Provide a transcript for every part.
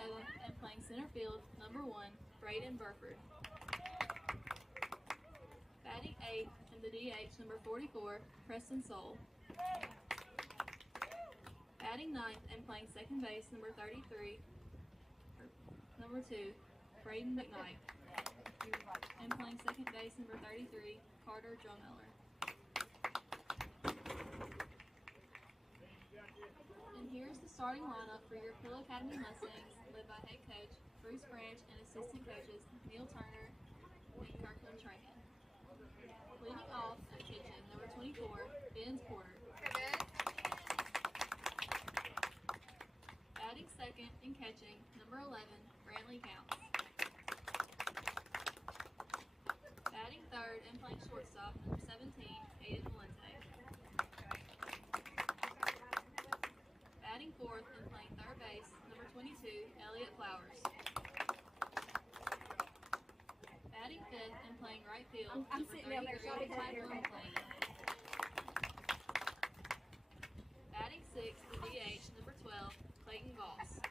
7th and playing center field, number 1, Braden Burford. Batting 8th in the DH, number 44, Preston Soul. Batting 9th and playing second base, number 33, number 2, Braden McKnight. And playing second base, number 33, Carter Drummeller. And here's the starting lineup for your Pillow Academy Mustangs, led by head coach Bruce Branch and assistant coaches Neil Turner and Kirkland Trahan. Leading off in kitchen, number 24, Ben Porter. Batting second and catching, number 11, Brantley Counts. Batting third and playing shortstop, number 17, Aiden Valente. Batting fourth and playing third base, number 22, Elliott Flowers. Batting fifth and playing right field, number 33, Tyrone Plain. Batting sixth, the DH, number 12, Clayton Goss.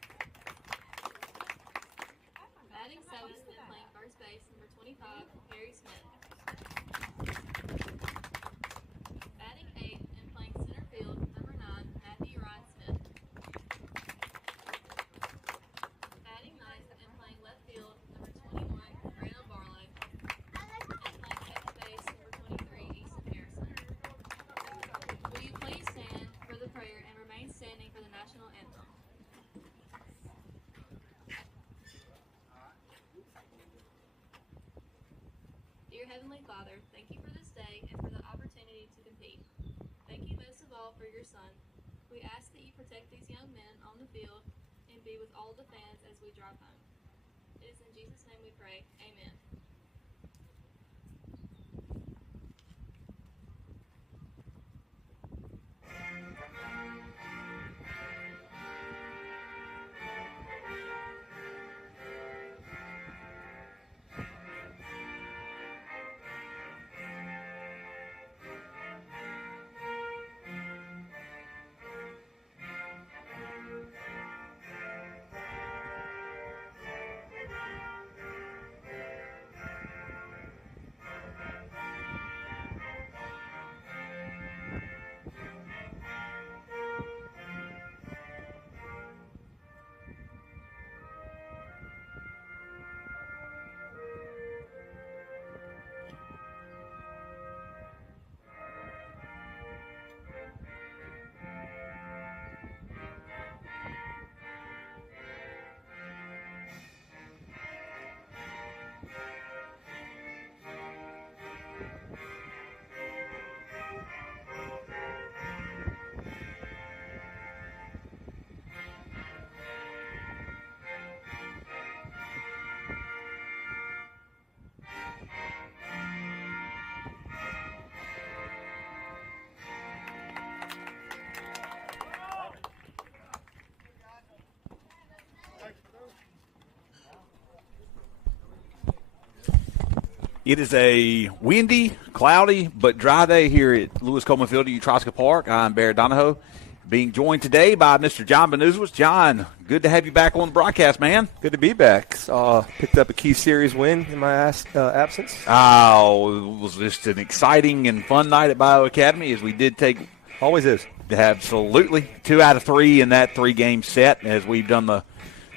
Batting seventh and playing first base, number 25, Harry Smith. Batting eighth and playing center field, number 9, Matthew Ryan Smith. Batting ninth and playing left field, number 21, Brandon Barlow. And playing second base, number 23, Easton Harrison. Will you please stand for the prayer and remain standing for the national anthem? Dear Heavenly Father, thank you for this day and for the opportunity to compete. Thank you most of all for your son. We ask that you protect these young men on the field and be with all the fans as we drive home. It is in Jesus' name we pray. Amen. It is a windy, cloudy, but dry day here at Lewis Coleman Field at Utroska Park. I'm Barrett Donahoe, being joined today by Mr. John Benuzowitz. John, good to have you back on the broadcast, man. Good to be back. Picked up a key series win in my absence. Oh, it was just an exciting and fun night at Bio Academy as we did take. Always is. Absolutely. 2 out of 3 in that 3-game set as we've done the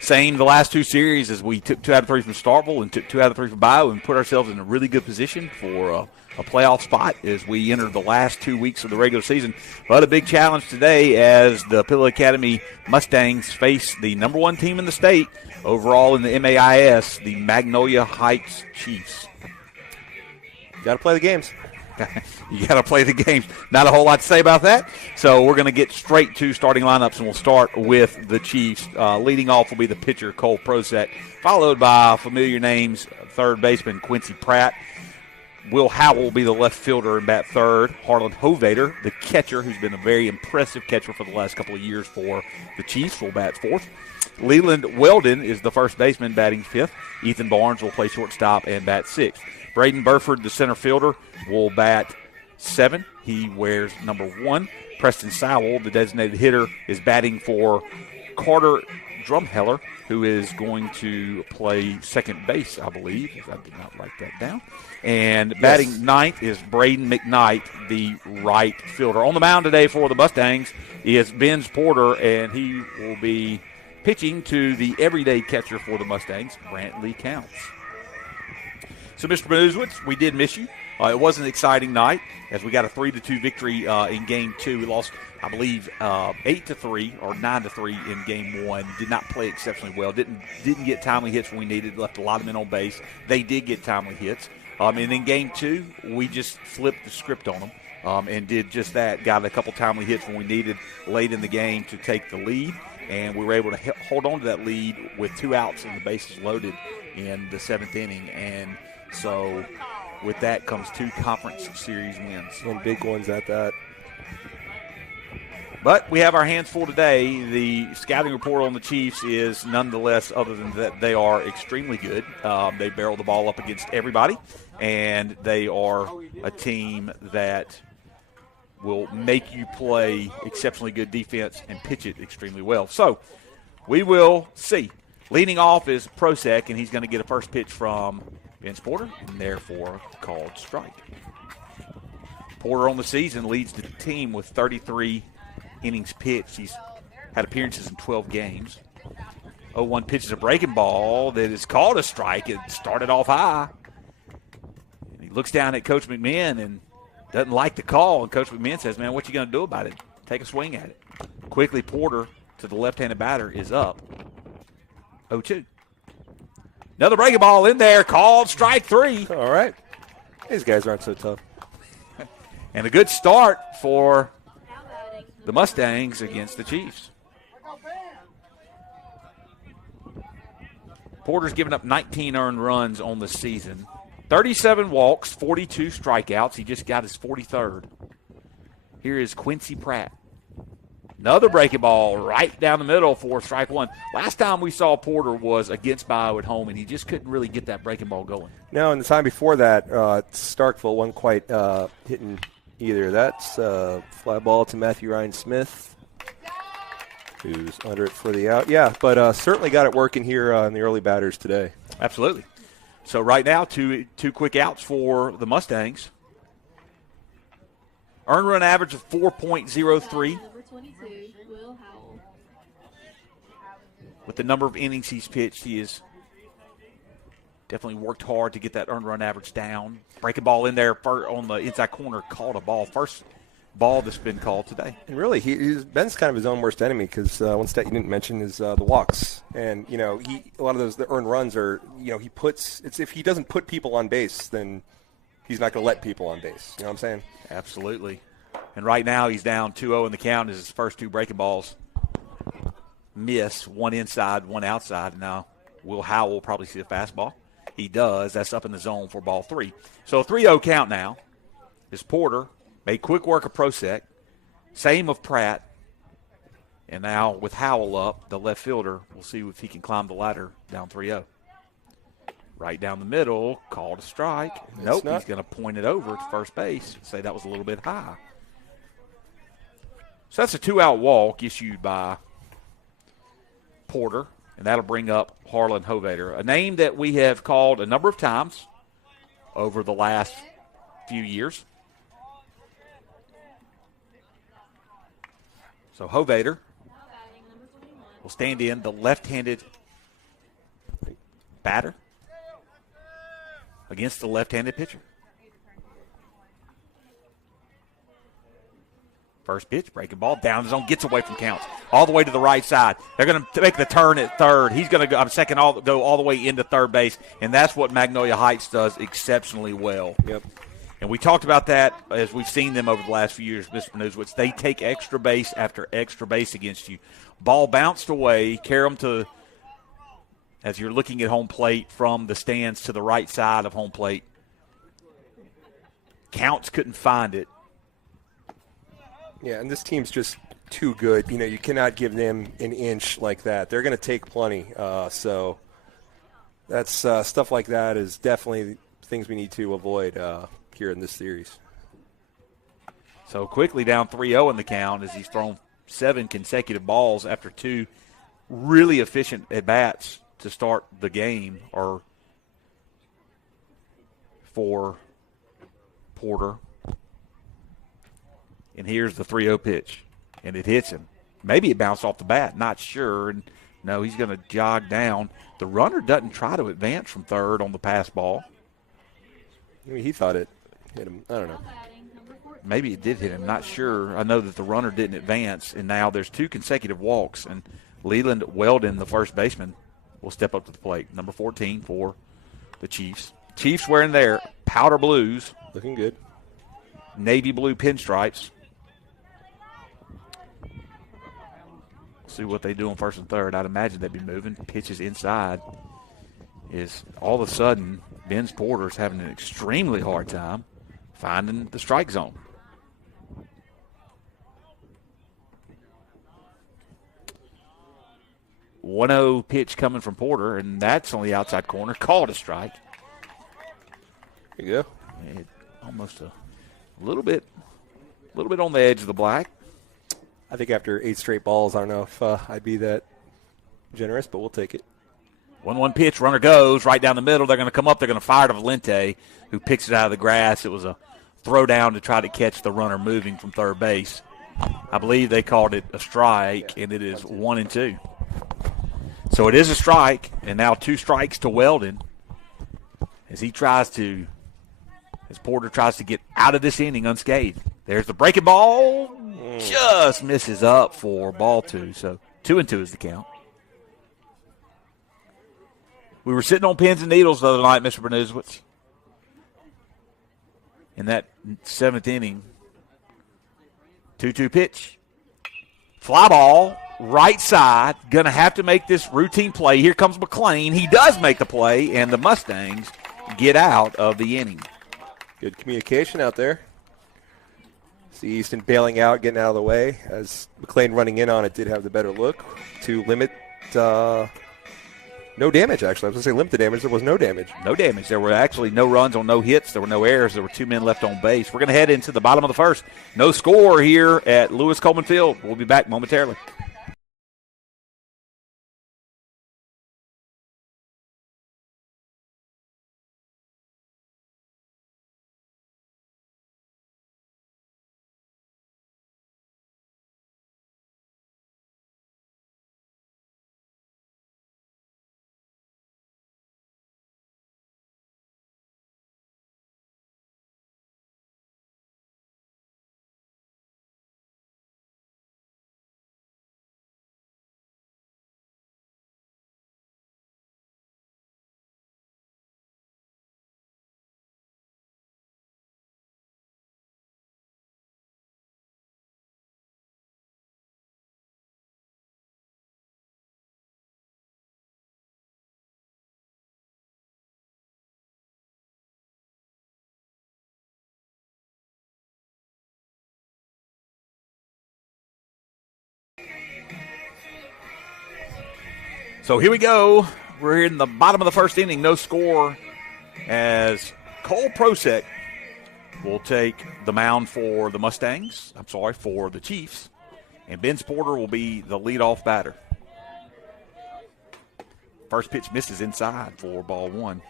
same the last 2 series as we took 2 out of 3 from Starkville and took 2 out of 3 from Bio and put ourselves in a really good position for a playoff spot as we enter the last 2 weeks of the regular season. But a big challenge today as the Pillow Academy Mustangs face the number 1 team in the state overall in the MAIS, the Magnolia Heights Chiefs. Got to play the games. You got to play the games. Not a whole lot to say about that. So we're going to get straight to starting lineups, and we'll start with the Chiefs. Leading off will be the pitcher, Cole Prosek, followed by familiar names, third baseman Quincy Pratt. Will Howell will be the left fielder and bat third. Harlan Hovader, the catcher, who's been a very impressive catcher for the last couple of years for the Chiefs, will bat fourth. Leland Weldon is the first baseman, batting fifth. Ethan Barnes will play shortstop and bat sixth. Braden Burford, the center fielder, will bat 7. He wears number 1. Preston Sowell, the designated hitter, is batting for Carter Drumheller, who is going to play second base, I believe. I did not write that down. And batting ninth is Braden McKnight, the right fielder. On the mound today for the Mustangs is Benz Porter, and he will be pitching to the everyday catcher for the Mustangs, Brantley Counts. So, Mr. Manuzwitz, we did miss you. It was an exciting night as we got a 3-2 victory in Game 2. We lost, I believe, 8-3 or 9-3 in Game 1. Did not play exceptionally well. Didn't get timely hits when we needed. Left a lot of men on base. They did get timely hits. And in Game 2, we just flipped the script on them and did just that. Got a couple timely hits when we needed late in the game to take the lead. And we were able to hold on to that lead with 2 outs and the bases loaded in the 7th inning. And so with that comes 2 conference series wins. And big ones at that. But we have our hands full today. The scouting report on the Chiefs is nonetheless, other than that, they are extremely good. They barrel the ball up against everybody, and they are a team that will make you play exceptionally good defense and pitch it extremely well. So we will see. Leading off is Prosek, and he's going to get a first pitch from Vince Porter, and therefore called strike. Porter on the season leads the team with 33 innings pitched. He's had appearances in 12 games. 0-1 pitches a breaking ball that is called a strike. It started off high. And he looks down at Coach McMahon and doesn't like the call. And Coach McMahon says, man, what you going to do about it? Take a swing at it. Quickly, Porter to the left-handed batter is up. 0-2. Another breaking ball in there, called strike 3. All right. These guys aren't so tough. And a good start for the Mustangs against the Chiefs. Porter's given up 19 earned runs on the season. 37 walks, 42 strikeouts. He just got his 43rd. Here is Quincy Pratt. Another breaking ball right down the middle for strike 1. Last time we saw Porter was against Bio at home, and he just couldn't really get that breaking ball going. No, and the time before that, Starkville wasn't quite hitting either. That's fly ball to Matthew Ryan Smith, who's under it for the out. Yeah, but certainly got it working here in the early batters today. Absolutely. So right now, two quick outs for the Mustangs. Earned run average of 4.03. With the number of innings he's pitched, he has definitely worked hard to get that earned run average down. Breaking ball in there on the inside corner, called a ball. First ball that's been called today. And really, Ben's kind of his own worst enemy because one stat you didn't mention is the walks. And, a lot of the earned runs are, if he doesn't put people on base, then he's not going to let people on base. You know what I'm saying? Absolutely. And right now he's down 2-0 in the count as his first 2 breaking balls miss, one inside, one outside. Now, Will Howell will probably see a fastball. He does. That's up in the zone for ball 3. So 3-0 count now. Is Porter. Made quick work of Prosek. Same of Pratt. And now with Howell up, the left fielder, we'll see if he can climb the ladder down 3-0. Right down the middle, called a strike. Nope, he's going to point it over to first base. Say that was a little bit high. So that's a 2-out walk issued by Porter, and that'll bring up Harlan Hovader, a name that we have called a number of times over the last few years. So Hovader will stand in, the left-handed batter against the left-handed pitcher. First pitch, breaking ball, down the zone, gets away from counts, all the way to the right side. They're going to make the turn at third. He's going to go, go all the way into third base, and that's what Magnolia Heights does exceptionally well. Yep. And we talked about that as we've seen them over the last few years, Mr. Newswitz. They take extra base after extra base against you. Ball bounced away, carry them to, as you're looking at home plate, from the stands to the right side of home plate. Counts couldn't find it. Yeah, and this team's just too good. You cannot give them an inch like that. They're going to take plenty. So that's stuff like that is definitely things we need to avoid here in this series. So quickly down 3-0 in the count as he's thrown 7 consecutive balls after 2 really efficient at-bats to start the game are for Porter. And here's the 3-0 pitch, and it hits him. Maybe it bounced off the bat, not sure. And no, he's going to jog down. The runner doesn't try to advance from third on the pass ball. I mean, he thought it hit him. I don't know. Maybe it did hit him, not sure. I know that the runner didn't advance, and now there's 2 consecutive walks, and Leland Weldon, the first baseman, will step up to the plate. Number 14 for the Chiefs. Chiefs wearing their powder blues. Looking good. Navy blue pinstripes. See what they do on first and third. I'd imagine they'd be moving. Pitches inside. Is all of a sudden, Vince Porter's having an extremely hard time finding the strike zone. One-0 pitch coming from Porter, and that's on the outside corner. Called a strike. There you go. Almost a little bit on the edge of the black. I think after 8 straight balls, I don't know if I'd be that generous, but we'll take it. 1-1 pitch, runner goes right down the middle. They're going to come up. They're going to fire to Valente, who picks it out of the grass. It was a throw down to try to catch the runner moving from third base. I believe they called it a strike, and it is 1-2. So it is a strike, and now 2 strikes to Weldon as Porter tries to get out of this inning unscathed. There's the breaking ball. Just misses up for ball 2. So 2-2 is the count. We were sitting on pins and needles the other night, Mr. Bernusewitz. In that 7th inning. 2-2 pitch. Fly ball, right side. Going to have to make this routine play. Here comes McLean. He does make the play, and the Mustangs get out of the inning. Good communication out there. See Easton bailing out, getting out of the way. As McLean running in on it did have the better look to limit no damage, actually. I was going to say limit the damage. There was no damage. No damage. There were actually no runs on no hits. There were no errors. There were 2 men left on base. We're going to head into the bottom of the first. No score here at Lewis Coleman Field. We'll be back momentarily. So here we go. We're in the bottom of the first inning. No score as Cole Prosek will take the mound for the Mustangs. For the Chiefs. And Vince Porter will be the leadoff batter. First pitch misses inside for ball 1.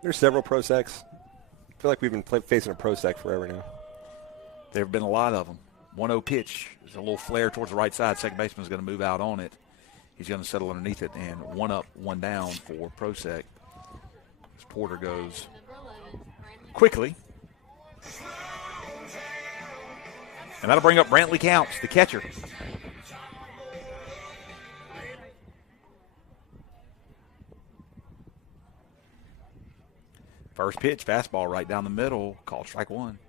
There's several Proseks. I feel like we've been facing a Prosek forever now. There have been a lot of them. 1-0 pitch. There's a little flare towards the right side. Second baseman's going to move out on it. He's going to settle underneath it, and 1 up, 1 down for Prosek. As Porter goes quickly. And that'll bring up Brantley Counts, the catcher. First pitch, fastball right down the middle, called strike 1.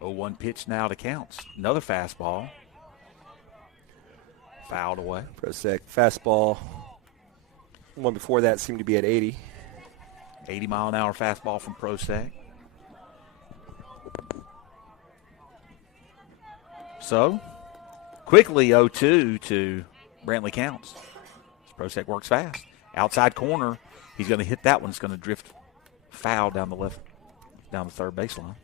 Oh, 1 pitch now to Counts. Another fastball. Fouled away. Prosek, fastball. One before that seemed to be at 80. 80-mile-an-hour fastball from Prosek. So, quickly 0-2 to Brantley Counts. Prosek works fast. Outside corner, he's going to hit that one. It's going to drift foul down the third baseline.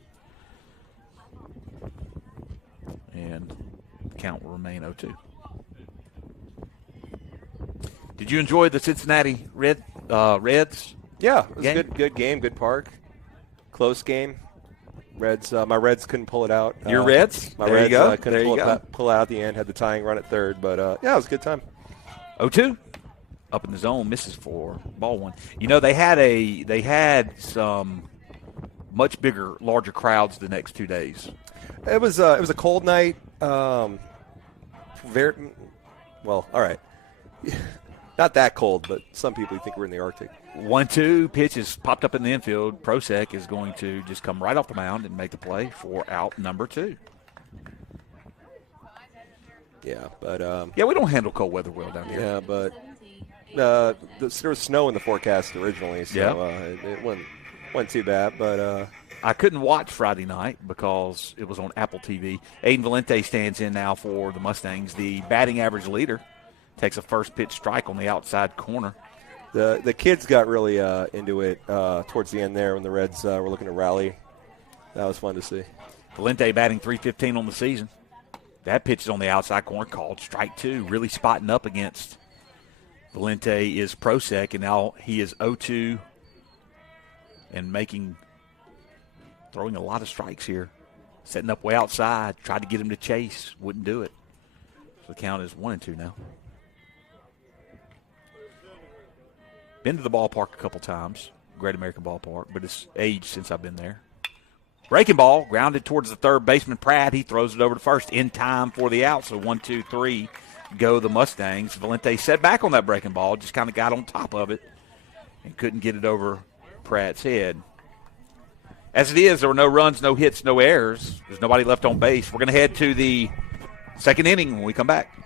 count will remain 0-2. Did you enjoy the Cincinnati Reds? Yeah, it was game? a good game, good park, close game. Reds, my Reds couldn't pull it out. Your Reds? My there Reds you go. couldn't pull it out at the end. Had the tying run at third, but yeah, it was a good time. 0-2. Up in the zone, misses for ball one. You know, they had some much bigger, larger crowds the next 2 days. It was a cold night. All right. Not that cold, but some people think we're in the Arctic. 1-2 pitch is popped up in the infield. Prosek is going to just come right off the mound and make the play for out number 2. Yeah, but we don't handle cold weather well down here. Yeah, but there was snow in the forecast originally, so it wasn't too bad. But I couldn't watch Friday night because it was on Apple TV. Aiden Valente stands in now for the Mustangs. The batting average leader takes a first pitch strike on the outside corner. The kids got really into it towards the end there when the Reds were looking to rally. That was fun to see. Valente batting .315 on the season. That pitch is on the outside corner, called strike 2. Really spotting up against Valente is Prosek, and now he is 0-2 and throwing a lot of strikes here. Setting up way outside, tried to get him to chase, wouldn't do it. So the count is 1-2 now. Been to the ballpark a couple times, Great American Ballpark, but it's aged since I've been there. Breaking ball, grounded towards the third baseman, Pratt. He throws it over to first in time for the out. So 1-2-3 go the Mustangs. Valente set back on that breaking ball, just kind of got on top of it and couldn't get it over Pratt's head. As it is, there were no runs, no hits, no errors. There's nobody left on base. We're going to head to the second inning when we come back.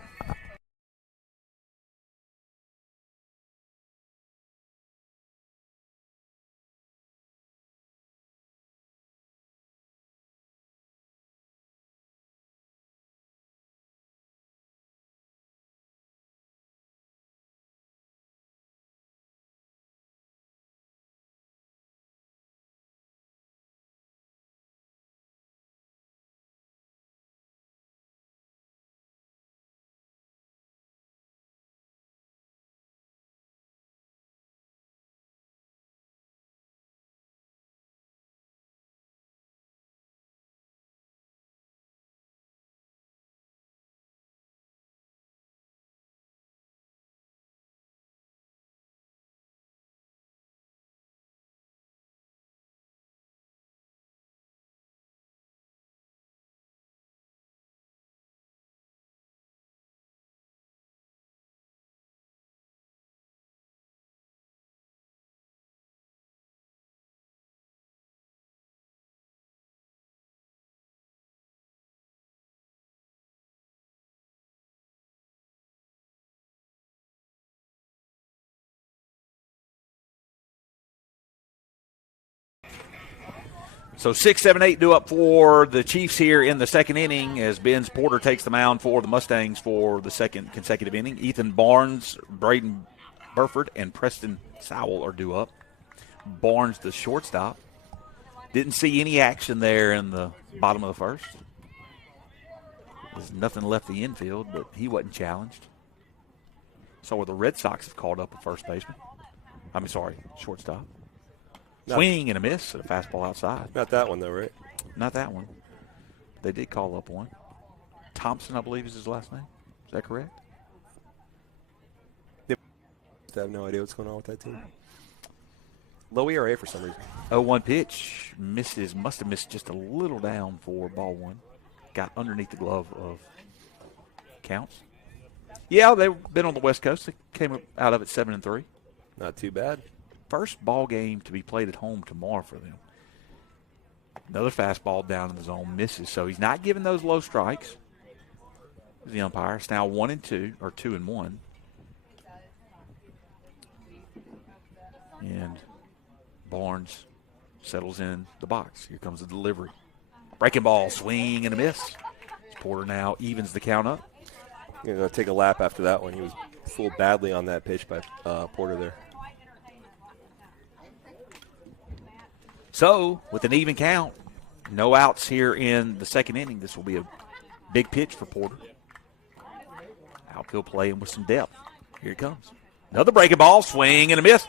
So 6, 7, 8 due up for the Chiefs here in the second inning as Benz Porter takes the mound for the Mustangs for the second consecutive inning. Ethan Barnes, Braden Burford, and Preston Sowell are due up. Barnes, the shortstop. Didn't see any action there in the bottom of the first. There's nothing left the infield, but he wasn't challenged. So the Red Sox have called up a first baseman. Shortstop. Swing and a miss at a fastball outside. Not that one, though, right? Not that one. They did call up one. Thompson, I believe, is his last name. Is that correct? Yep. I have no idea what's going on with that team. Low ERA for some reason. 0-1 pitch. Must have missed just a little down for ball one. Got underneath the glove of Counts. Yeah, they've been on the West Coast. They came out of it 7-3. Not too bad. First ball game to be played at home tomorrow for them. Another fastball down in the zone, misses. So he's not giving those low strikes. The umpire. It's now 1-2 or 2-1. And Barnes settles in the box. Here comes the delivery. Breaking ball, swing and a miss. Porter now evens the count up. You're going to take a lap after that one. He was fooled badly on that pitch by Porter there. So, with an even count, no outs here in the second inning, this will be a big pitch for Porter. Outfield playing with some depth. Here it comes. Another breaking ball, swing and a miss.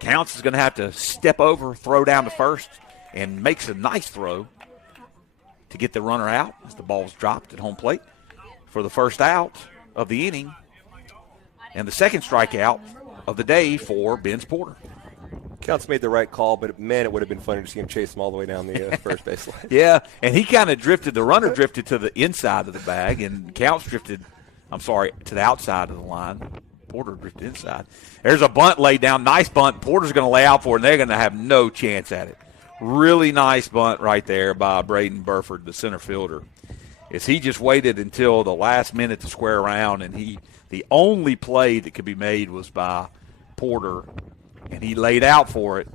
Counts is going to have to step over, throw down to first, and makes a nice throw to get the runner out as the ball's dropped at home plate for the first out of the inning and the second strikeout of the day for Ben's Porter. Counts made the right call, but, man, it would have been funny to see him chase him all the way down the first base line. Yeah, and he kind of drifted. The runner drifted to the inside of the bag, and Counts drifted, to the outside of the line. Porter drifted inside. There's a bunt laid down. Nice bunt. Porter's going to lay out for it, and they're going to have no chance at it. Really nice bunt right there by Braden Burford, the center fielder. As he just waited until the last minute to square around, and the only play that could be made was by Porter, and he laid out for it.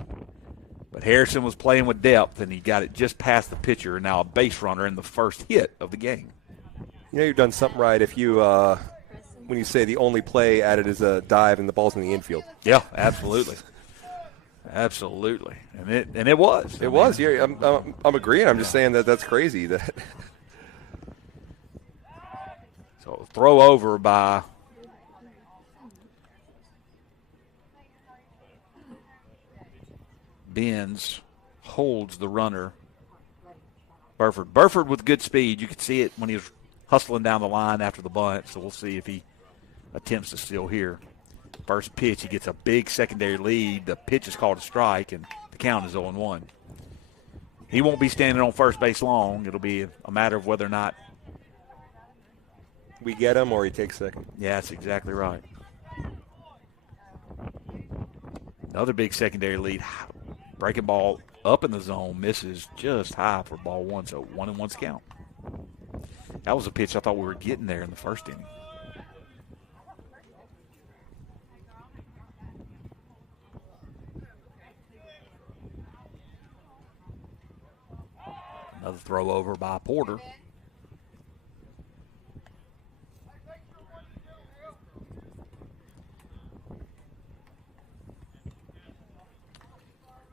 But Harrison was playing with depth, and he got it just past the pitcher, and now a base runner in the first hit of the game. You know you've done something right if you when you say the only play added is a dive and the ball's in the infield. Yeah, absolutely. Absolutely. And it was. It was. Yeah, I'm agreeing. I'm just saying that's crazy. That So throw over by Benz holds the runner. Burford with good speed. You could see it when he was hustling down the line after the bunt, so we'll see if he attempts to steal here. First pitch, he gets a big secondary lead. The pitch is called a strike, and the count is 0-1. He won't be standing on first base long. It'll be a matter of whether or not we get him or he takes second. Yeah, that's exactly right. Another big secondary lead. Breaking ball up in the zone, misses just high for ball one, so 1-1's count. That was a pitch I thought we were getting there in the first inning. Another throw over by Porter.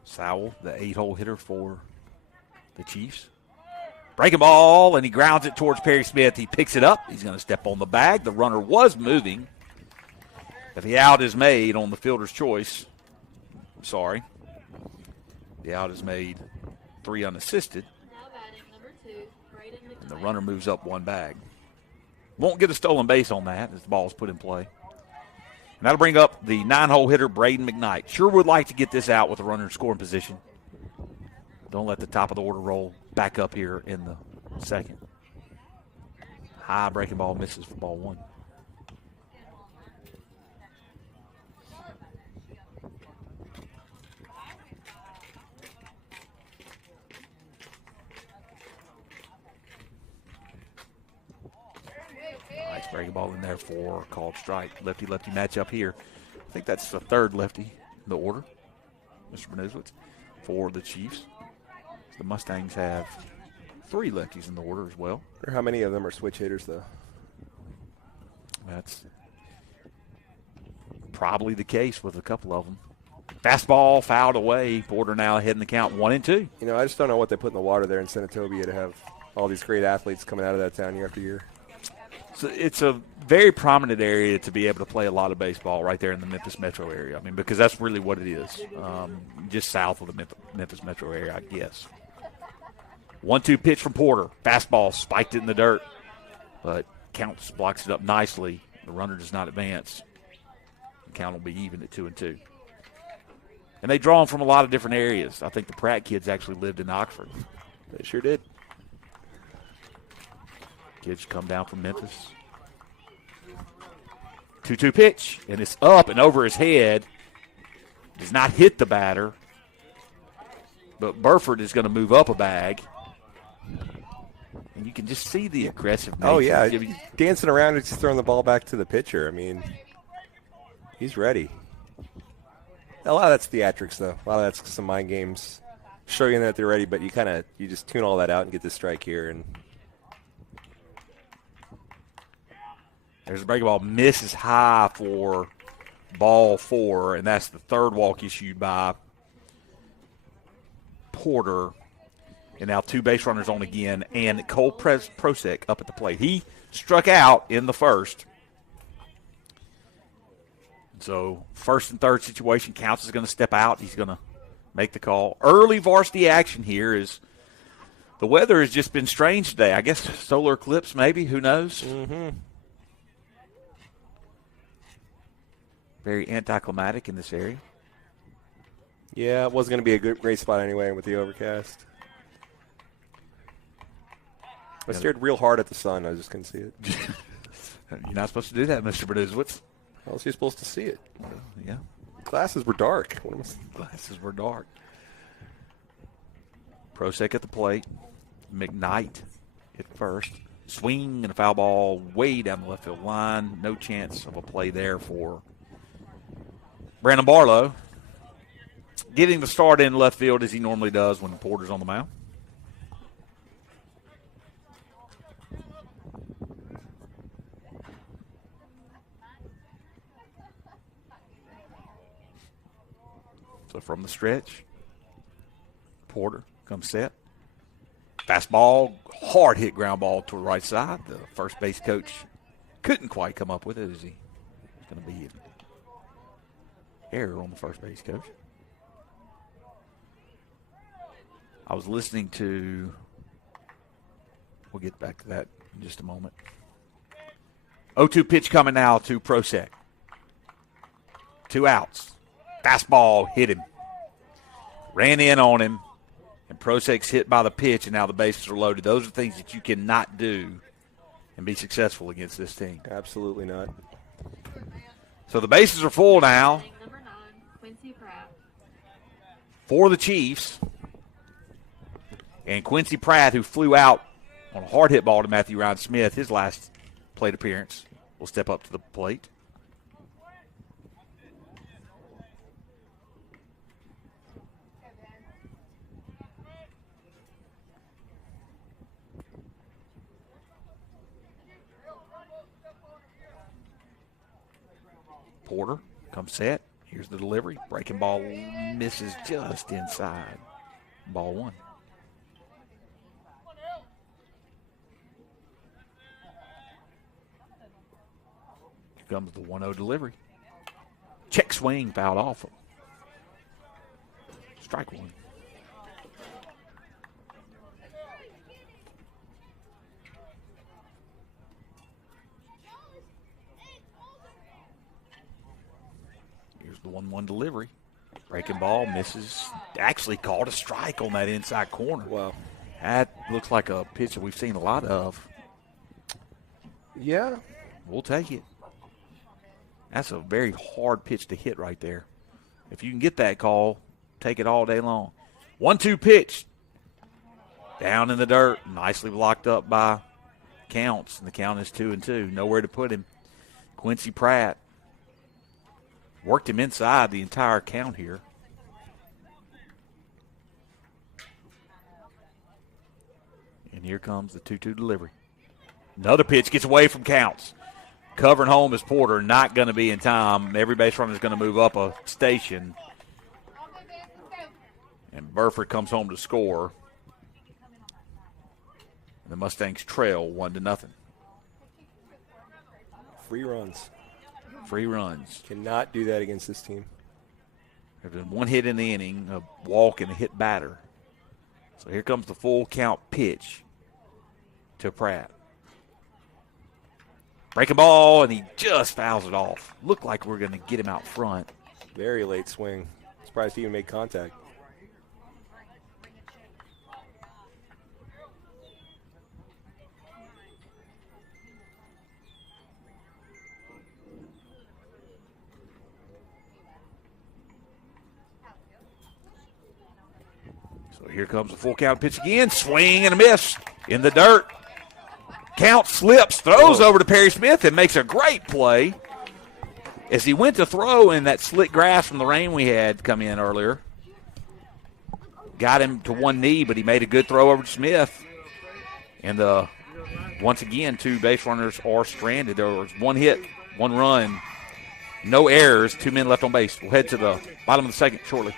Sowell, the 8-hole hitter for the Chiefs. Breaking ball, and he grounds it towards Perry Smith. He picks it up. He's going to step on the bag. The runner was moving. But the out is made on the fielder's choice. The out is made 3 unassisted. And the runner moves up 1 bag. Won't get a stolen base on that as the ball is put in play. And that'll bring up the 9-hole hitter, Braden McKnight. Sure would like to get this out with a runner in scoring position. Don't let the top of the order roll back up here in the second. High breaking ball misses for ball 1. Nice breaking ball in there for called strike. Lefty-lefty matchup here. I think that's the third lefty in the order, Mr. Bernuswitz, for the Chiefs. The Mustangs have 3 lefties in the order as well. How many of them are switch hitters, though? That's probably the case with a couple of them. Fastball fouled away. Porter now ahead in the count 1-2. You know, I just don't know what they put in the water there in Senatobia to have all these great athletes coming out of that town year after year. So it's a very prominent area to be able to play a lot of baseball right there in the Memphis metro area. I mean, because that's really what it is, just south of the Memphis metro area, I guess. 1-2 pitch from Porter. Fastball spiked it in the dirt, but Counts blocks it up nicely. The runner does not advance. The count will be even at 2-2. And they draw them from a lot of different areas. I think the Pratt kids actually lived in Oxford. They sure did. Kids come down from Memphis. 2-2 pitch, and it's up and over his head. Does not hit the batter, but Burford is going to move up a bag. And you can just see the aggressive nature. Oh, yeah. Dancing around and just throwing the ball back to the pitcher. I mean, he's ready. A lot of that's theatrics, though. A lot of that's some mind games showing that they're ready, but you just tune all that out and get the strike here. And there's a breaking ball. Misses high for ball 4, and that's the third walk issued by Porter. And now 2 base runners on again, and Cole Prosek up at the plate. He struck out in the first. So first and third situation, Counts is going to step out. He's going to make the call. Early varsity action here is the weather has just been strange today. I guess solar eclipse maybe, who knows? Mm-hmm. Very anticlimactic in this area. Yeah, it wasn't going to be a great spot anyway with the overcast. I stared real hard at the sun. I just couldn't see it. You're not supposed to do that, Mr. Berduzwitz. How else are you supposed to see it? Yeah. Glasses were dark. Glasses were dark. Prosek at the plate. McKnight at first. Swing and a foul ball way down the left field line. No chance of a play there for Brandon Barlow. Getting the start in left field as he normally does when Porter's on the mound. So from the stretch, Porter comes set. Fastball, hard hit ground ball to the right side. The first base coach couldn't quite come up with it as he was going to be an error on the first base coach. I was listening to, we'll get back to that in just a moment. 0-2 pitch coming now to Prosek. 2 outs. Fastball hit him. Ran in on him. And Prosek's hit by the pitch, and now the bases are loaded. Those are things that you cannot do and be successful against this team. Absolutely not. So the bases are full now Number 9, Quincy Pratt. for the Chiefs. And Quincy Pratt, who flew out on a hard hit ball to Matthew Ryan Smith, his last plate appearance, will step up to the plate. Porter comes set. Here's the delivery. Breaking ball misses just inside. Ball 1. Here comes the 1-0 delivery. Check swing fouled off. Strike 1. Here's the 1-1 delivery. Breaking ball misses. Actually called a strike on that inside corner. Wow. That looks like a pitch that we've seen a lot of. Yeah. We'll take it. That's a very hard pitch to hit right there. If you can get that call, take it all day long. 1-2 pitch. Down in the dirt. Nicely blocked up by Counts. And the count is 2-2. Nowhere to put him. Quincy Pratt worked him inside the entire count here. And here comes the 2-2 delivery. Another pitch gets away from Counts. Covering home is Porter. Not going to be in time. Every base runner is going to move up a station. And Burford comes home to score. And the Mustangs trail 1-0. Free runs. Free runs. Cannot do that against this team. There's been 1 hit in the inning, a walk and a hit batter. So here comes the full count pitch to Pratt. Breaking ball, and he just fouls it off. Looked like we're going to get him out front. Very late swing. Surprised he even made contact. So here comes the full count pitch again. Swing and a miss in the dirt. Count slips, throws over to Perry Smith, and makes a great play. As he went to throw in that slick grass from the rain we had come in earlier. Got him to one knee, but he made a good throw over to Smith. And once again, 2 base runners are stranded. There was 1 hit, 1 run, no errors, 2 men left on base. We'll head to the bottom of the second shortly.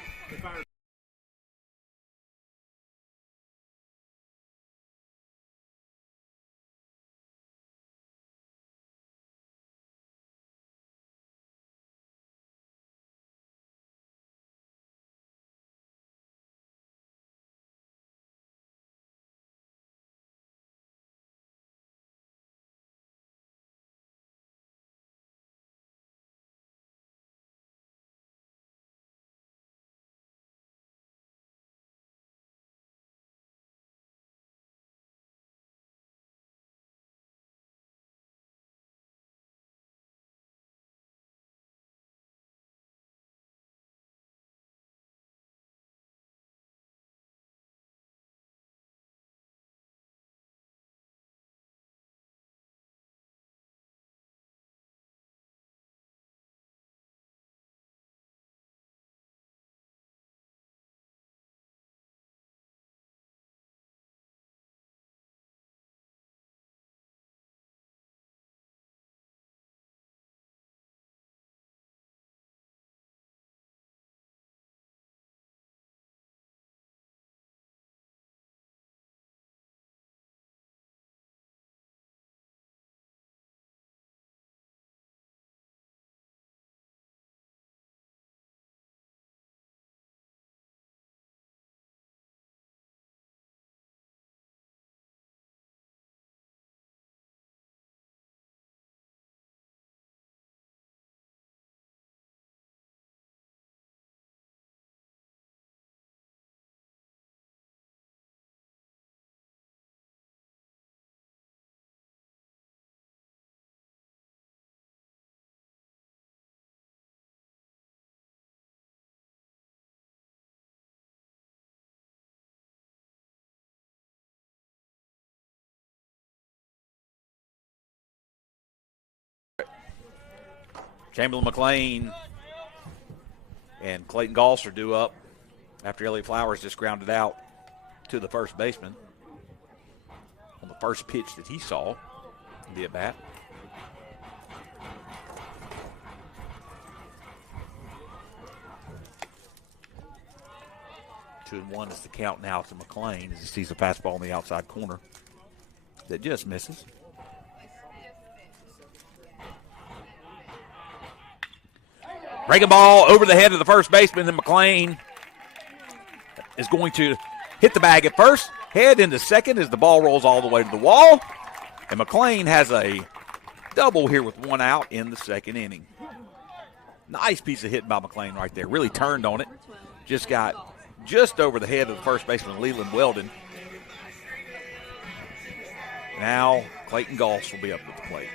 Chamberlain McLean and Clayton Goss are due up after Elliott Flowers just grounded out to the first baseman on the first pitch that he saw in the at-bat. Two and one is the count now to McLean as he sees a fastball in the outside corner that just misses. Breaking ball over the head of the first baseman, and McLean is going to hit the bag at first, head into second as the ball rolls all the way to the wall. And McLean has a double here with one out in the second inning. Nice piece of hitting by McLean right there. Really turned on it. Just got just over the head of the first baseman, Leland Weldon. Now Clayton Goss will be up at the plate.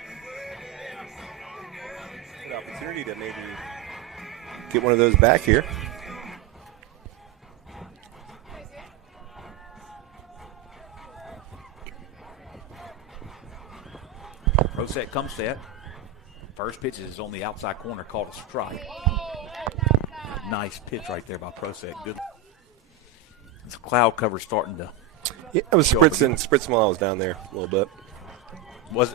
Good opportunity to maybe get one of those back here. Prosek comes set. First pitch is on the outside corner, called a strike. Nice pitch right there by Prosek. Good. This cloud cover starting to. Yeah, it was Spritzman while I was down there a little bit. Was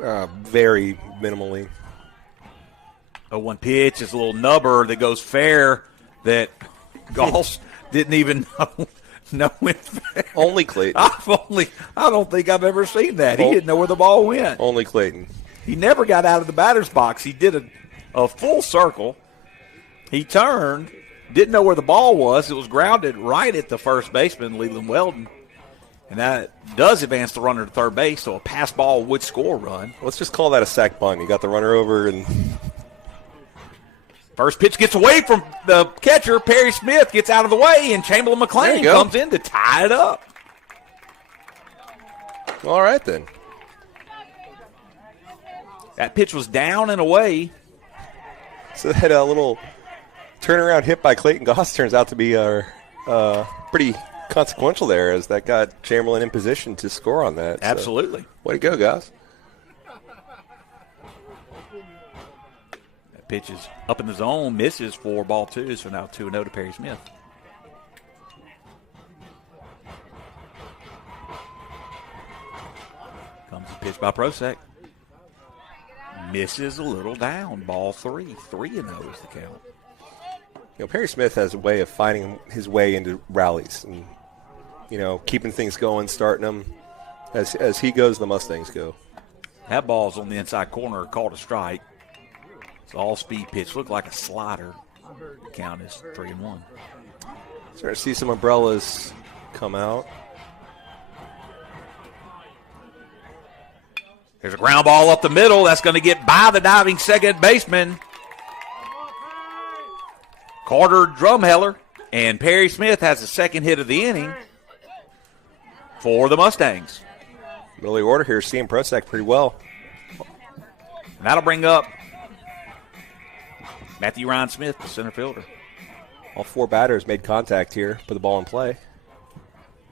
it? Very minimally. 0-1 pitch is a little nubber that goes fair that Goss didn't even know went fair. Only Clayton. I don't think I've ever seen that. He didn't know where the ball went. Only Clayton. He never got out of the batter's box. He did a full circle. He turned, didn't know where the ball was. It was grounded right at the first baseman, Leland Weldon. And that does advance the runner to third base, so a pass ball would score a run. Let's just call that a sac bunt. You got the runner over and... First pitch gets away from the catcher. Perry Smith gets out of the way, and Chamberlain McLean comes in to tie it up. All right, then. That pitch was down and away. So that little turnaround hit by Clayton Goss turns out to be pretty consequential there, as that got Chamberlain in position to score on that. Absolutely. So, way to go, Goss. That pitch is up in the zone, misses for ball two, so now 2-0 to Perry Smith. Comes the pitch by Prosek. Misses a little down. Ball three. 3-0 is the count. Perry Smith has a way of finding his way into rallies and, keeping things going, starting them. As he goes, the Mustangs go. That ball's on the inside corner, called a strike. It's all speed pitch. Looked like a slider. The count is 3-1. Starting to see some umbrellas come out. There's a ground ball up the middle. That's going to get by the diving second baseman, Carter Drumheller. And Perry Smith has the second hit of the inning for the Mustangs. Middle of the order here, seeing Prosek pretty well. And that'll bring up Matthew Ryan Smith, the center fielder. All four batters made contact here, put the ball in play.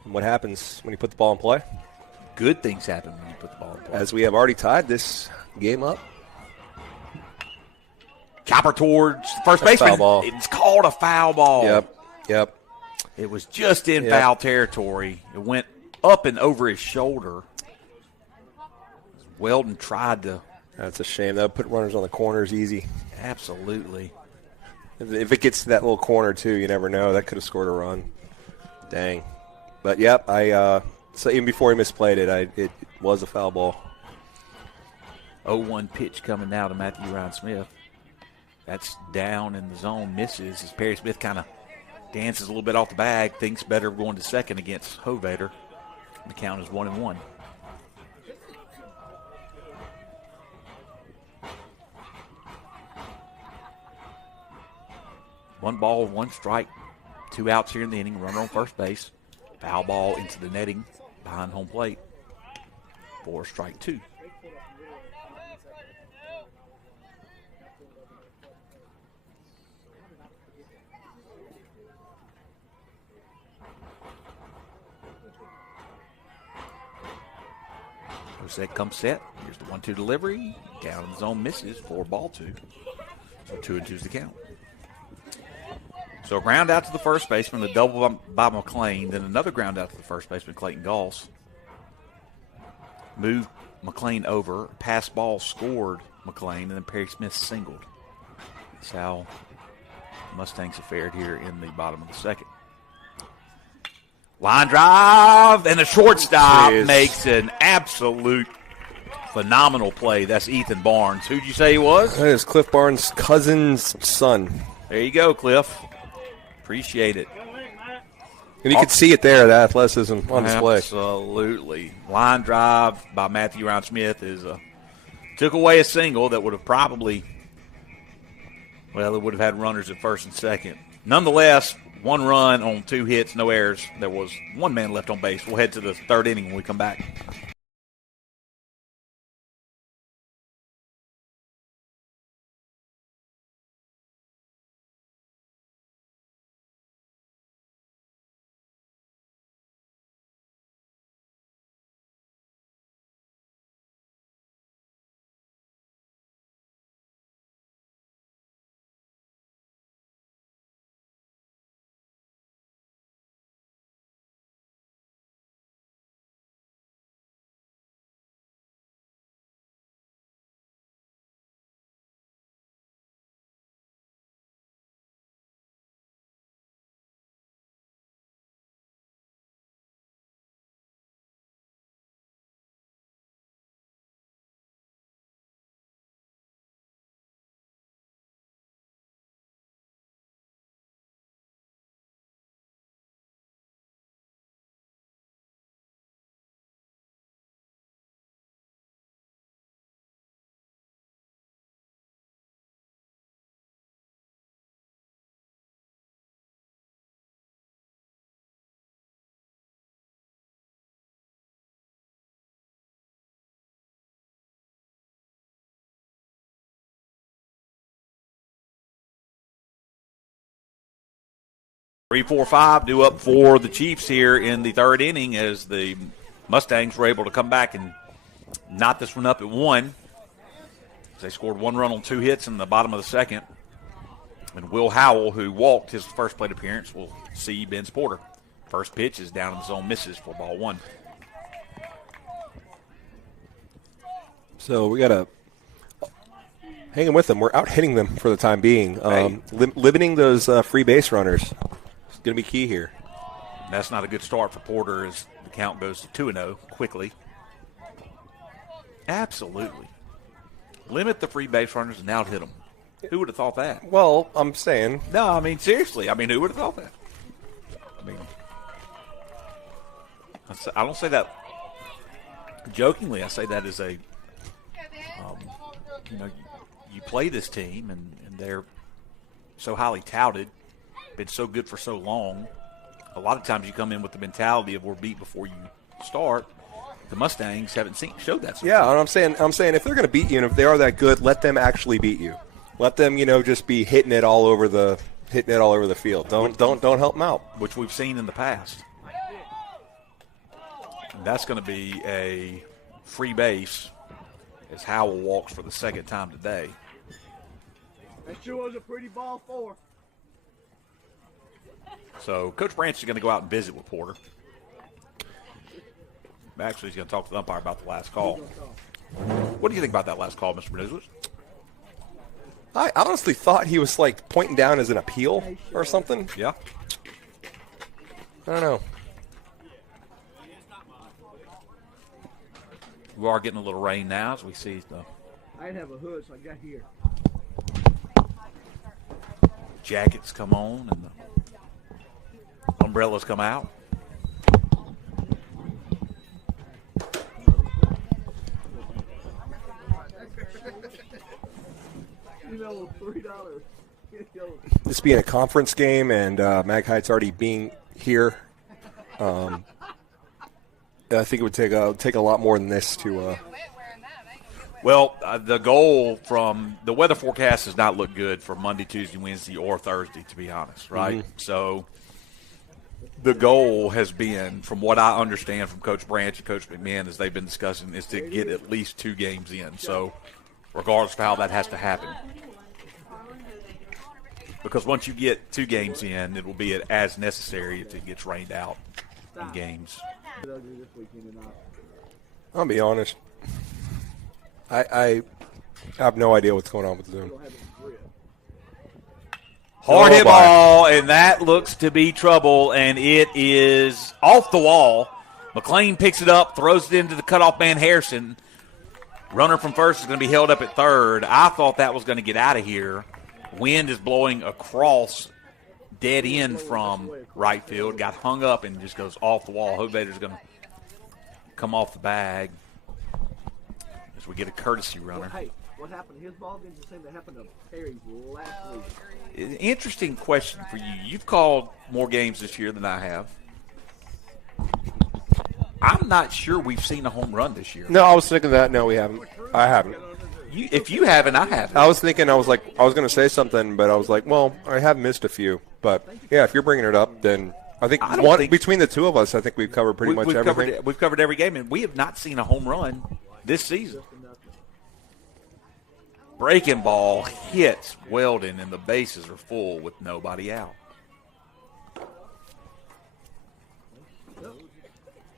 And what happens when you put the ball in play? Good things happen when you put the ball in play. As we have already tied this game up. Chopper towards first baseman. Foul ball. It's called a foul ball. Yep. It was just in foul territory. It went up and over his shoulder. Weldon tried to. That's a shame. That would put runners on the corners easy. Absolutely. If it gets to that little corner, too, you never know. That could have scored a run. Dang. But, yep, so even before he misplayed it, it was a foul ball. 0-1 pitch coming now to Matthew Ryan Smith. That's down in the zone, misses as Perry Smith kind of dances a little bit off the bag, thinks better of going to second against Hovader. The count is 1-1. One ball, one strike, 2 outs here in the inning, runner on first base. Foul ball into the netting behind home plate for strike 2. Prosek comes set. Here's the 1-2 delivery. Down in the zone, misses for ball 2. So 2-2 is the count. So a ground out to the first baseman, a double by McLean, then another ground out to the first baseman, Clayton Goss. Moved McLean over, pass ball scored McLean, and then Perry Smith singled. That's how the Mustangs have fared here in the bottom of the second. Line drive, and the shortstop makes an absolute phenomenal play. That's Ethan Barnes. Who'd you say he was? That is Cliff Barnes' cousin's son. There you go, Cliff. Appreciate it. And you could see it there, the athleticism on display. Absolutely. Line drive by Matthew Ryan Smith took away a single that would have probably, well, it would have had runners at first and second. Nonetheless, 1 run on 2 hits, no errors. There was 1 man left on base. We'll head to the 3rd inning when we come back. Three, 4, 5 due up for the Chiefs here in the 3rd inning as the Mustangs were able to come back and knot this one up at 1. They scored 1 run on 2 hits in the bottom of the second. And Will Howell, who walked his first plate appearance, will see Ben Porter. First pitch is down in the zone, misses for ball 1. So we got to hang with them. We're out hitting them for the time being. Limiting those free base runners. Going to be key here. And that's not a good start for Porter as the count goes to 2-0 quickly. Absolutely. Limit the free base runners and out hit them. Who would have thought that? Well, I'm saying. No, I mean, seriously. I mean, who would have thought that? I mean, I don't say that jokingly. I say that as a, you play this team and they're so highly touted. Been so good for so long. A lot of times you come in with the mentality of we're beat before you start. The Mustangs haven't showed that. So yeah, and I'm saying if they're going to beat you and if they are that good, let them actually beat you. Let them, just be hitting it all over the field. Don't help them out, which we've seen in the past. And that's going to be a free base as Howell walks for the 2nd time today. That sure was a pretty ball 4. So Coach Branch is going to go out and visit with Porter. Actually, he's going to talk to the umpire about the last call. What do you think about that last call, Mr. Bernizzowitz? I honestly thought he was like pointing down as an appeal or something. Yeah. I don't know. We are getting a little rain now as we see the. I didn't have a hood, so I got here. Jackets come on and the umbrellas come out. $3. This being a conference game and Mag Heights already being here, I think it would take a lot more than this to. Well, the goal from the weather forecast does not look good for Monday, Tuesday, Wednesday, or Thursday, to be honest, right? Mm-hmm. So the goal has been, from what I understand from Coach Branch and Coach McMahon as they've been discussing, is to get at least 2 games in. So regardless of how that has to happen. Because once you get 2 games in, it will be as necessary if it gets rained out in games. I'll be honest. I have no idea what's going on with Zoom. Hard hit ball, and that looks to be trouble, and it is off the wall. McLean picks it up, throws it into the cutoff man, Harrison. Runner from first is going to be held up at third. I thought that was going to get out of here. Wind is blowing across dead end from right field. Got hung up and just goes off the wall. Hovader's going to come off the bag as we get a courtesy runner. Hey, what happened to his ball didn't seem to happen to Perry's last week. Interesting question for you. You've called more games this year than I have. I'm not sure we've seen a home run this year. No, I was thinking that. No, we haven't. I haven't. If you haven't, I haven't. I was thinking, I was going to say something, but I was like, well, I have missed a few. But, yeah, if you're bringing it up, then I think between the two of us, I think we've covered pretty much everything. We've covered every game, and we have not seen a home run this season. Breaking ball hits Weldon, and the bases are full with nobody out.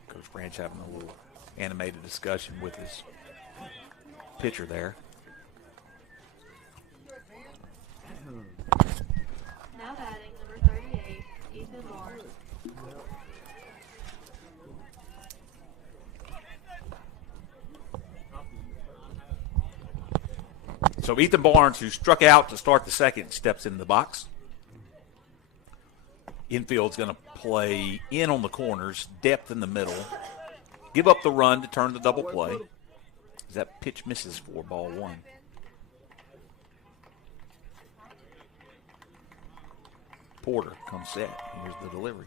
Coach Branch having a little animated discussion with his pitcher there. Now batting, number 38, Ethan Barnes. So Ethan Barnes, who struck out to start the second, steps into the box. Infield's going to play in on the corners, depth in the middle. Give up the run to turn the double play. As that pitch misses for ball 1. Porter comes set. Here's the delivery.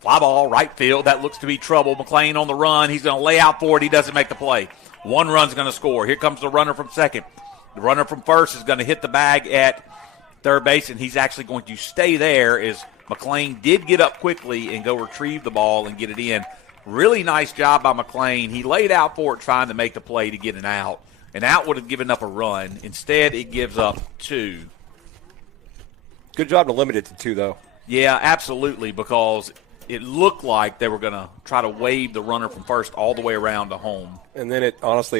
Fly ball, right field. That looks to be trouble. McLean on the run. He's going to lay out for it. He doesn't make the play. 1 run's going to score. Here comes the runner from second. The runner from first is going to hit the bag at third base, and he's actually going to stay there as McLean did get up quickly and go retrieve the ball and get it in. Really nice job by McLean. He laid out for it trying to make the play to get an out. An out would have given up a run. Instead, it gives up 2. Good job to limit it to 2, though. Yeah, absolutely, because it looked like they were going to try to wave the runner from first all the way around to home. And then it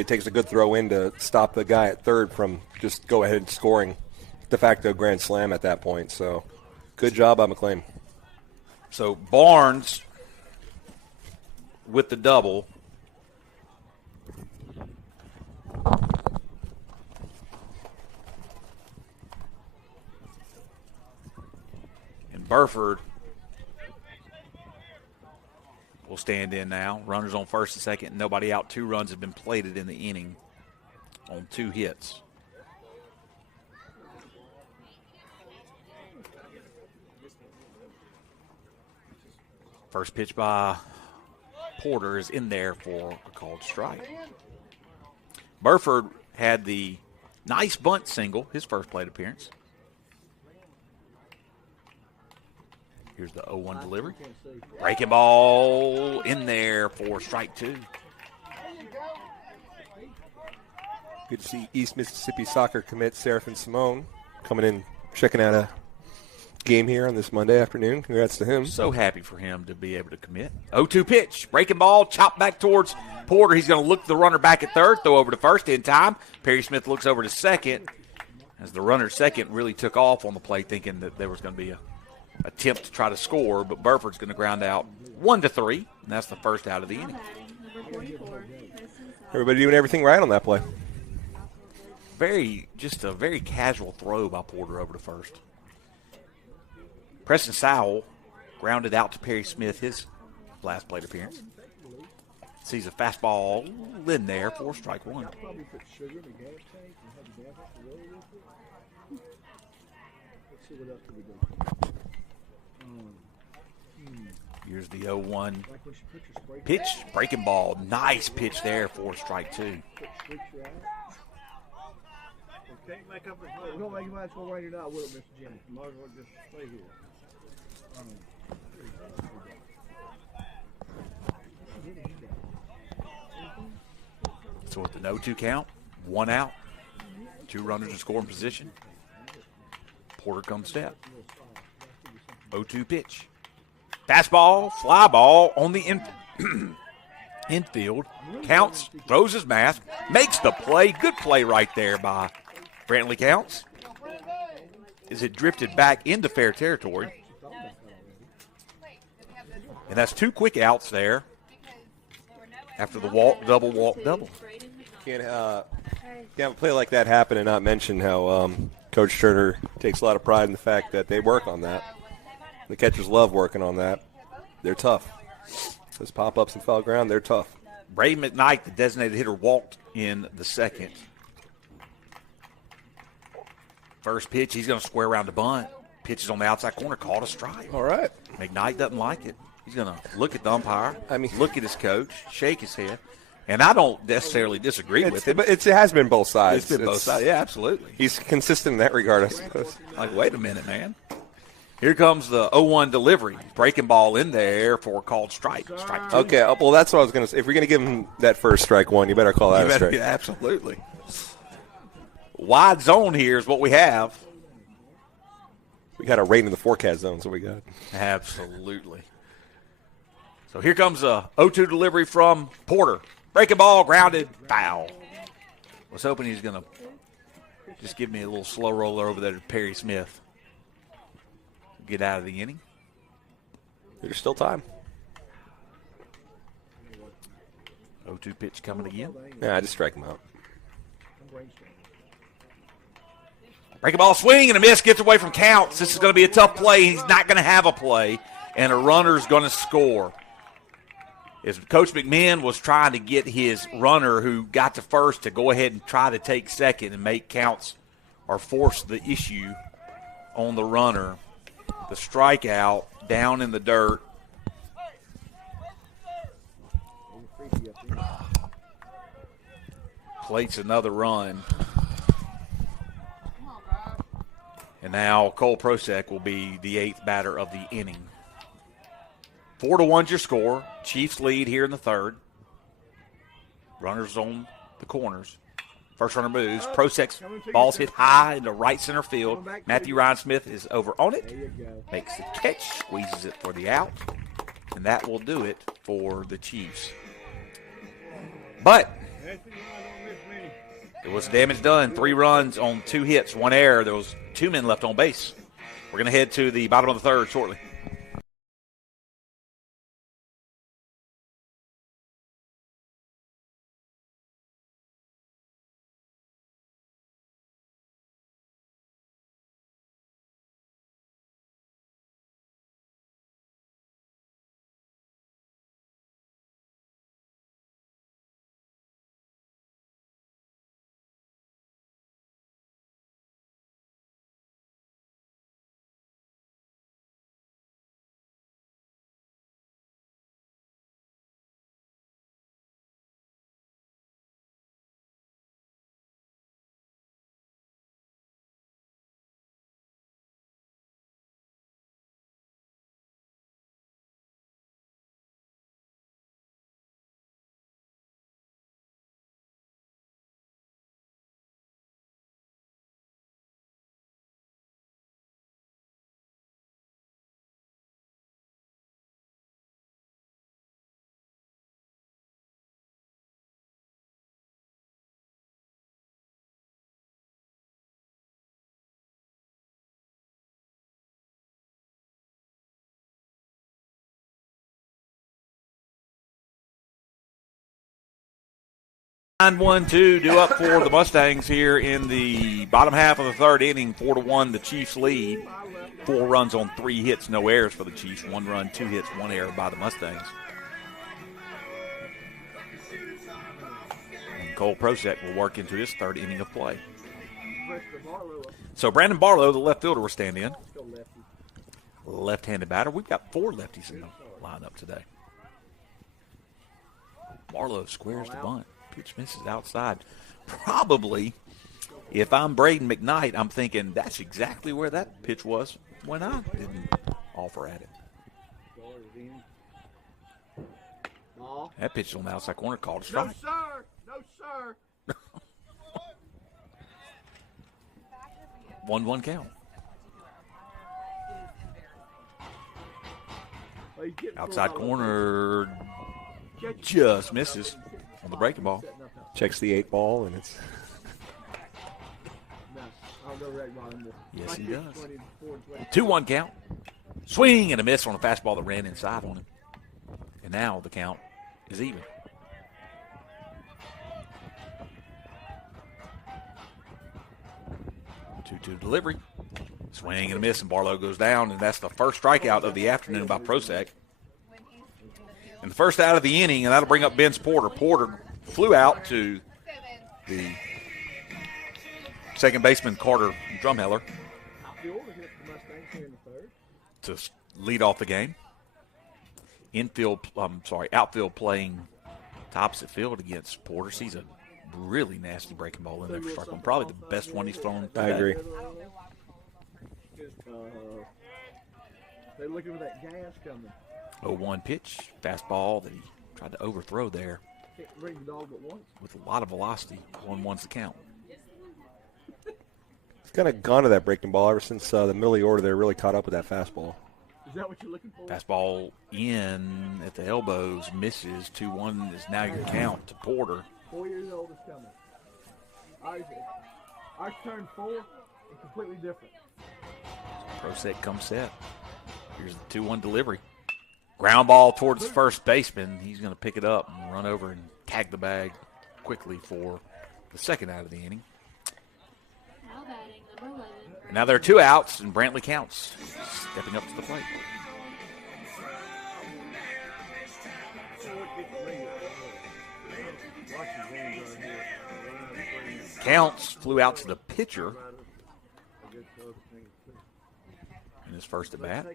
takes a good throw in to stop the guy at third from just go ahead and scoring de facto grand slam at that point. So good job by McLean. So Barnes with the double. And Burford will stand in now. Runners on first and second. Nobody out. 2 runs have been plated in the inning on 2 hits. First pitch by Porter is in there for a called strike. Burford had the nice bunt single, his first plate appearance. Here's the 0-1 delivery. Breaking ball in there for strike 2. Good to see East Mississippi soccer commit Seraphin Simone coming in, checking out a game here on this Monday afternoon. Congrats to him. So happy for him to be able to commit. 0-2 pitch. Breaking ball, chop back towards Porter. He's going to look the runner back at third, throw over to first in time. Perry Smith looks over to second as the runner second really took off on the play, thinking that there was going to be a attempt to try to score, but Burford's going to ground out 1-3, and that's the first out of the inning. Everybody doing everything right on that play. Just a very casual throw by Porter over to first. Preston Sowell grounded out to Perry Smith, his last plate appearance. Sees a fastball in there for strike 1. Here's the 0-1 pitch, breaking ball. Nice pitch there for strike 2. We're going to make a match go rain or not, will it, Mr. Jimmy? You might as well just stay here. So with the 0-2 count, 1 out, 2 runners in scoring position. Porter comes step. 0-2 pitch. Fastball, fly ball on the infield. Counts, throws his mask, makes the play. Good play right there by Brantley Counts. As it drifted back into fair territory. And that's 2 quick outs there after the walk, double, walk, double. Can't have a play like that happen and not mention how Coach Turner takes a lot of pride in the fact that they work on that. The catchers love working on that. They're tough. Those pop-ups and foul ground, they're tough. Brady McKnight, the designated hitter, walked in the second. First pitch, he's going to square around the bunt. Pitches on the outside corner, called a strike. All right. McKnight doesn't like it. He's going to look at the umpire, look at his coach, shake his head. And I don't necessarily disagree with him. But it has been both sides. It's been both sides. Yeah, absolutely. He's consistent in that regard, I suppose. Like, wait a minute, man. Here comes the 0-1 delivery. Breaking ball in there for a called strike. Strike 2. Okay, well, that's what I was going to say. If you're going to give him that first strike one, you better call that a strike. Yeah, absolutely. Wide zone here is what we have. We got a rain in the forecast zone, so we got. Absolutely. So here comes a 0-2 delivery from Porter. Breaking ball, grounded, foul. Was hoping he's going to just give me a little slow roller over there to Perry Smith. Get out of the inning. There's still time. 0-2 pitch coming again. Yeah, I just strike him out. Breaking ball, swing and a miss, gets away from Counts. This is going to be a tough play. He's not going to have a play, and a runner's going to score. As Coach McMahon was trying to get his runner who got to first to go ahead and try to take second and make Counts or force the issue on the runner. The strikeout down in the dirt. Plates another run. And now Cole Prosek will be the 8th batter of the inning. 4-1's your score. Chiefs lead here in the third. Runners on the corners. First runner moves. Prosek's ball's hit high into right center field. Matthew Ryan Smith is over on it. Makes the catch. Squeezes it for the out. And that will do it for the Chiefs. But there was damage done. 3 runs on 2 hits, 1 error. There was 2 men left on base. We're going to head to the bottom of the third shortly. Nine 1-2 due up for the Mustangs here in the bottom half of the third inning. 4-1, the Chiefs lead. 4 runs on 3 hits, no errors for the Chiefs. 1 run, 2 hits, 1 error by the Mustangs. And Cole Prosek will work into his third inning of play. So Brandon Barlow, the left fielder, will stand in. Left-handed batter. We've got 4 lefties in the lineup today. Barlow squares the bunt. Pitch misses outside. Probably, if I'm Braden McKnight, I'm thinking that's exactly where that pitch was when I didn't offer at it. That pitch on the outside corner called a strike. No, sir. No, sir. 1-1 count. he's getting Outside full corner ball. just misses on the breaking ball. Checks the 8 ball, and it's No, I'll go right ball anymore. Yes, he Like does. 24, 2-1 count. Swing and a miss on a fastball that ran inside on him. And now the count is even. Two delivery. Swing and a miss, and Barlow goes down, and that's the first strikeout of the afternoon by Prosek. And the first out of the inning, and that'll bring up Ben's Porter. Porter flew out to the second baseman, Carter Drumheller, Outfield against the Mustangs here in the third. to lead off the game. Outfield playing to opposite field against Porter. Sees a really nasty breaking ball in there for strike one. Probably the best one he's thrown today. I agree. They're looking for that gas coming. 0-1 pitch, fastball that he tried to overthrow there Can't bring the dog but once. with a lot of velocity. 1-1's the count. It's kind of gone to that breaking ball ever since the middle of the order. They're really caught up with that fastball. Is that what you're looking for? Fastball in at the elbows, misses. 2-1 is now your count to Porter. 4 years old is coming. Ours turned 4 and completely different. Prosek comes set. Here's the 2-1 delivery. Ground ball towards first baseman. He's going to pick it up and run over and tag the bag quickly for the second out of the inning. Now batting, number 11. And now there are 2 outs, and Brantley counts, stepping up to the plate. Counts flew out to the pitcher in his first at bat.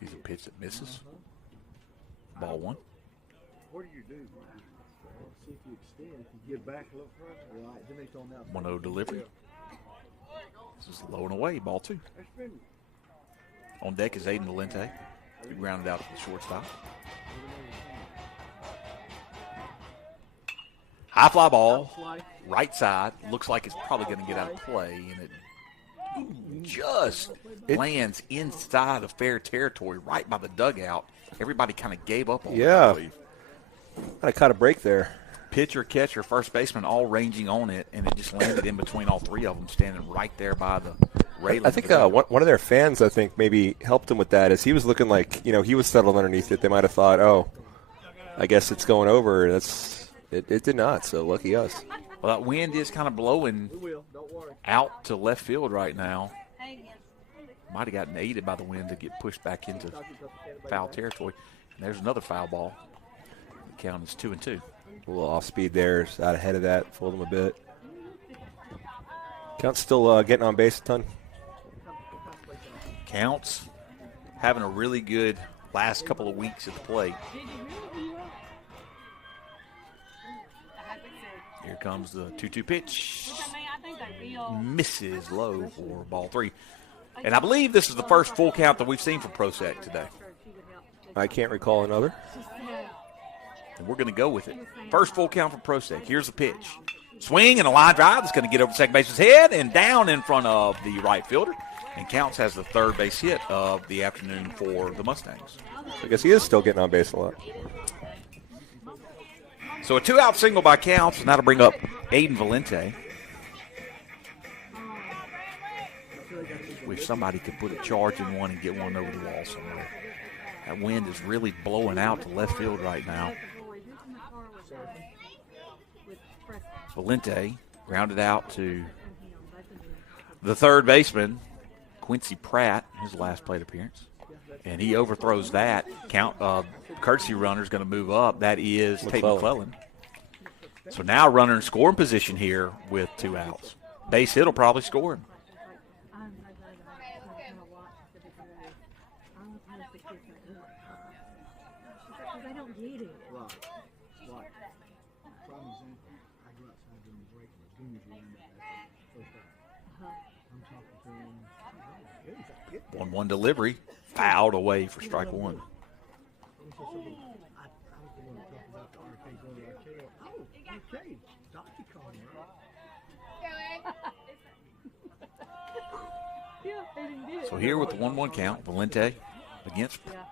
He's a pitch that misses. Ball 1. What do you do? See if you extend. If you get back a little further. Right. Then they throw them out. 1-0 delivery. This is low and away. Ball 2. On deck is Aiden Valente. He grounded out to the shortstop. High fly ball, right side. Looks like it's probably going to get out of play, and it just lands inside of fair territory, right by the dugout. Everybody kind of gave up on it, I believe. I caught a break there. Pitcher, catcher, first baseman all ranging on it, and it just landed in between all 3 of them, standing right there by the railing. I think one of their fans, I think, maybe helped him with that, as he was looking like, he was settled underneath it. They might have thought, oh, I guess it's going over. It did not, so lucky us. Well, that wind is kind of blowing out to left field right now. Might have gotten aided by the wind to get pushed back into foul territory. And there's another foul ball. The count is 2-2. A little off speed there, is out ahead of that, fooled him a bit. Count's still getting on base a ton. Counts having a really good last couple of weeks at the plate. Here comes the 2-2 pitch. Misses low for ball 3. And I believe this is the first full count that we've seen from Prosek today. I can't recall another. And we're going to go with it. First full count for Prosek. Here's the pitch. Swing and a line drive that's going to get over second baseman's head and down in front of the right fielder. And Counts has the third base hit of the afternoon for the Mustangs. I guess he is still getting on base a lot. So a 2-out single by Counts, and that'll bring up Aiden Valente. Wish somebody could put a charge in one and get one over the wall somewhere. That wind is really blowing out to left field right now. Valente grounded out to the third baseman, Quincy Pratt, his last plate appearance. And he overthrows that. Courtesy runner is going to move up. That is Tate McClellan. So now runner in scoring position here with 2 outs. Base hit will probably score him. One delivery, fouled away for strike 1. So here with the 1-1 count, Valente against Yeah.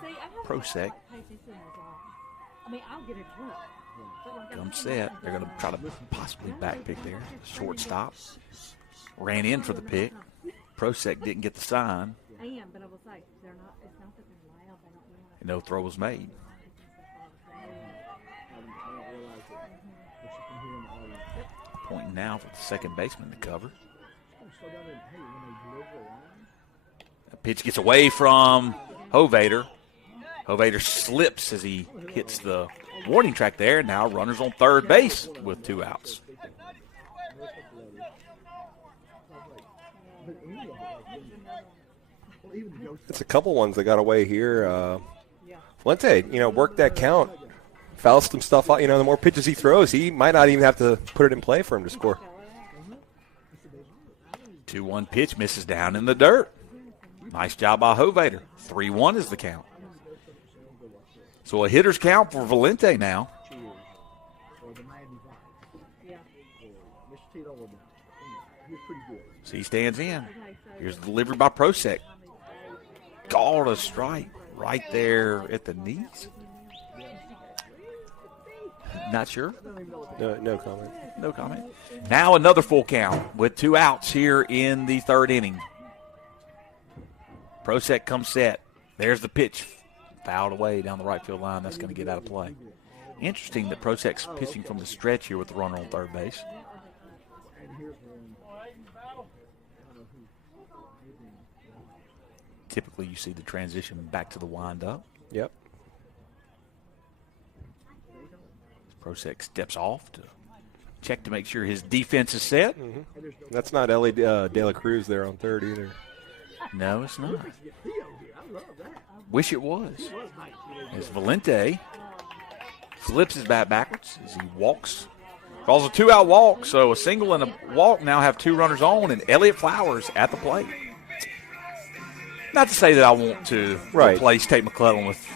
See, I have Prosek. I mean, I'll get it drunk. Comes set. They're going to try to possibly back pick there. Shortstop. Ran in for the pick. Prosek didn't get the sign. I am, but I will say, they're not, it's not that they're loud. They don't realize. And no throw was made. Pointing now for the second baseman to cover. The pitch gets away from Hovader. Hovader slips as he hits the warning track there. Now runners on third base with 2 outs. It's a couple ones that got away here. Valente, worked that count. Fouled some stuff out. The more pitches he throws, he might not even have to put it in play for him to score. 2-1 pitch misses down in the dirt. Nice job by Hovader. 3-1 is the count. So a hitter's count for Valente now. So he stands in. Here's the delivery by Prosek. Called a strike right there at the knees. Not sure. No comment. No comment. Now another full count with 2 outs here in the third inning. Prosek comes set. There's the pitch. Fouled away down the right field line. That's going to get out of play. Interesting that Prosek's pitching from the stretch here with the runner on third base. Typically, you see the transition back to the windup. Yep. Prosek steps off to check to make sure his defense is set. Mm-hmm. That's not Ellie De La Cruz there on third either. No, it's not. Wish it was. As Valente flips his bat backwards as he walks. Calls a 2-out walk, so a single and a walk now have 2 runners on, and Elliott Flowers at the plate. Not to say that I want to replace Tate McClellan with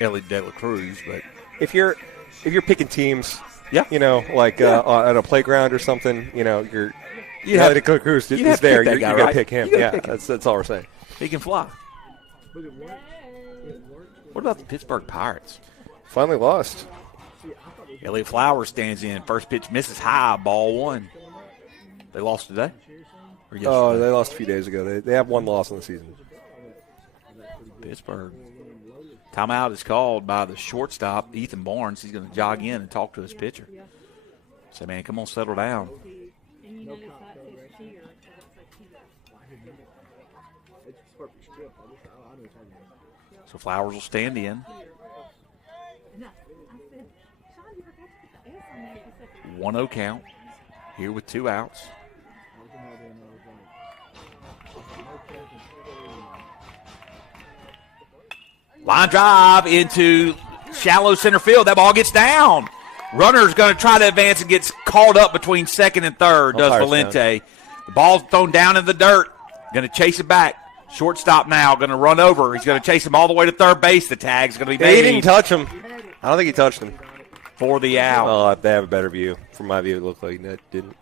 Elliott De La Cruz, but if you're picking teams, yeah, at a playground or something, Elliott De La Cruz is there. You're going to pick him. Yeah, that's all we're saying. He can fly. What about the Pittsburgh Pirates? Finally lost. Elliott Flowers stands in. First pitch misses high, ball 1. They lost today? Oh, they lost a few days ago. They have 1 loss in the season. Pittsburgh. Timeout is called by the shortstop, Ethan Barnes. He's going to jog in and talk to his pitcher. Say, man, come on, settle down. So Flowers will stand in. 1-0 count here with 2 outs. Line drive into shallow center field. That ball gets down. Runner's going to try to advance and gets called up between second and third, does Valente. The ball's thrown down in the dirt. Going to chase it back. Shortstop now going to run over. He's going to chase him all the way to third base. The tag's going to be made. He didn't touch him. I don't think he touched him. For the out. Oh, they have a better view. From my view, it looked like that didn't.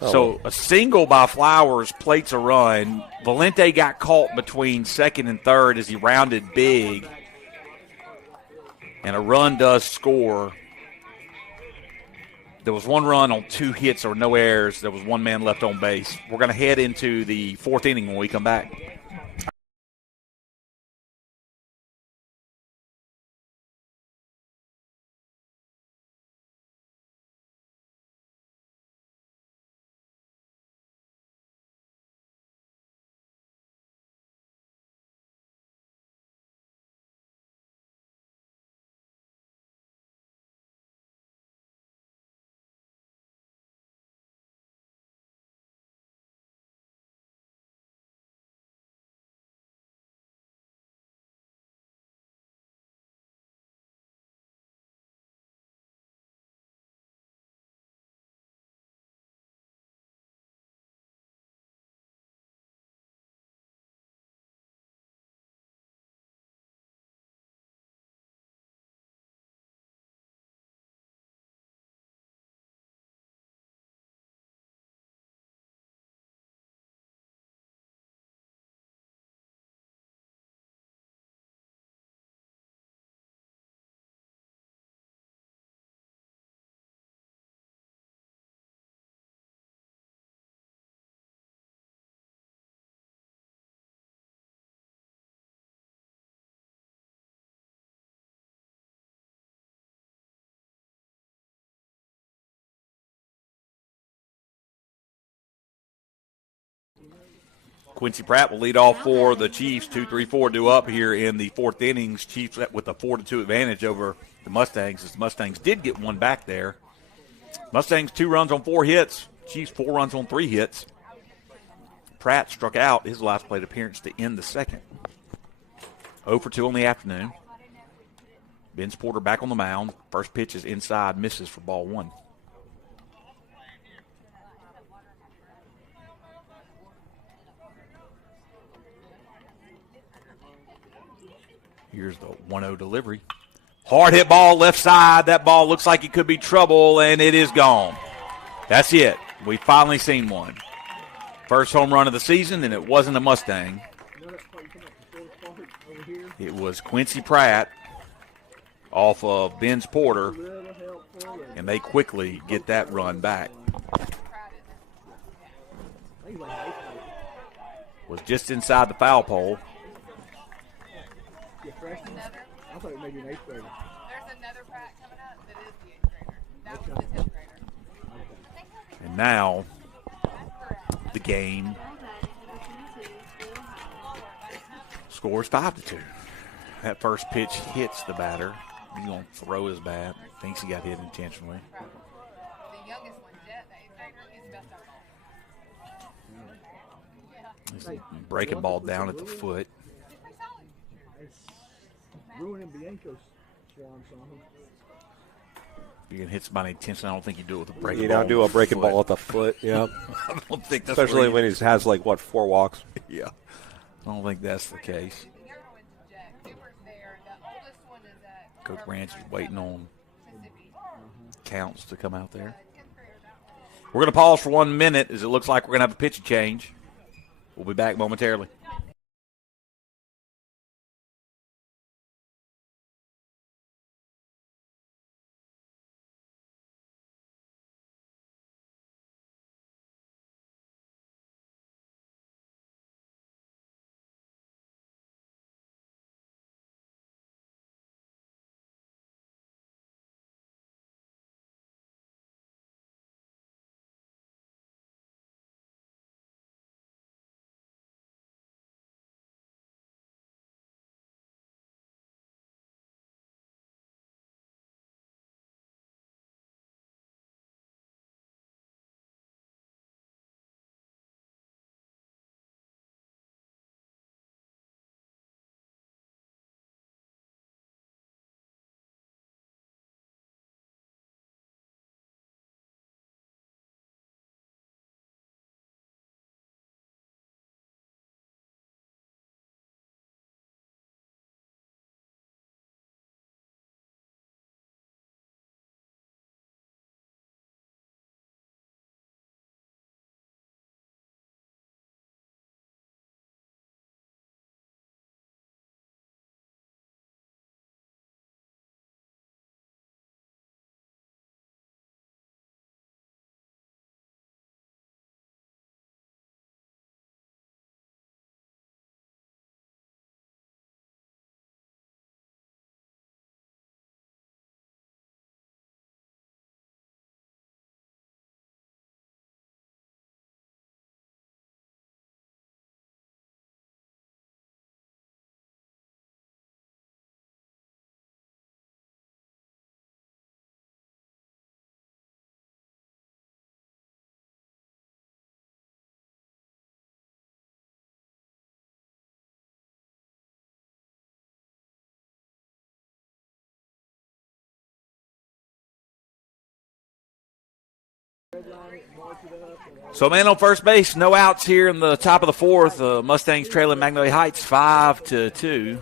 So a single by Flowers plates a run. Valente got caught between second and third as he rounded big. And a run does score. There was 1 run on 2 hits or no errors. There was 1 man left on base. We're going to head into the 4th inning when we come back. Quincy Pratt will lead off for the Chiefs. 2-3-4 due up here in the fourth innings. Chiefs with a 4-2 advantage over the Mustangs, as the Mustangs did get one back there. Mustangs 2 runs on 4 hits. Chiefs 4 runs on 3 hits. Pratt struck out his last plate appearance to end the second. 0 for 2 on the afternoon. Vince Porter back on the mound. First pitch is inside, misses for ball 1. Here's the 1-0 delivery. Hard hit ball left side. That ball looks like it could be trouble, and it is gone. That's it. We've finally seen one. First home run of the season, and it wasn't a Mustang. It was Quincy Pratt off of Vince Porter, and they quickly get that run back. Was just inside the foul pole. I thought it may be an 8th grader. There's another Pratt coming up that is the 8th grader. That was the 10th grader. And now the game scores 5-2. That first pitch hits the batter. He's going to throw his bat. Thinks he got hit intentionally. The youngest one, Jet, the 8th grader, he's the best ever. He's breaking ball down at the foot. Ruining Bianco's swan song. If you can hit somebody intentionally, I don't think you do it with a breaking You ball. don't do a breaking ball at the foot. Yeah. I don't think that's Especially where when he has, 4 walks. Yeah. I don't think that's the case. The younger one's Jet. Cooper's there. The oldest one is at Coach Branch is waiting on Mississippi. Counts to come out there. 10th grader, that one. We're going to pause for 1 minute as it looks like we're going to have a pitch change. We'll be back momentarily. So man on first base, no outs here in the top of the fourth. Mustangs trailing Magnolia Heights 5-2.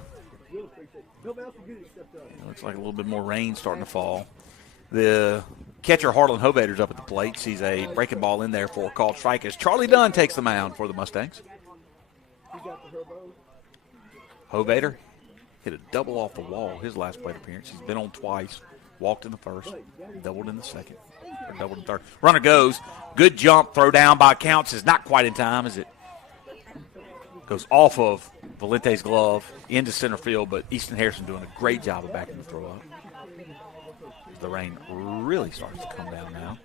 Looks like a little bit more rain starting to fall. The catcher Harlan Hovader's up at the plate. Sees a breaking ball in there for a called strike as Charlie Dunn takes the mound for the Mustangs. Hovader hit a double off the wall his last plate appearance. He's been on twice. Walked in the first, doubled in the second, or doubled in the third. Runner goes. Good jump. Throw down by Counts is not quite in time as it goes off of Valente's glove into center field, but Easton Harrison doing a great job of backing the throw up. The rain really starts to come down now.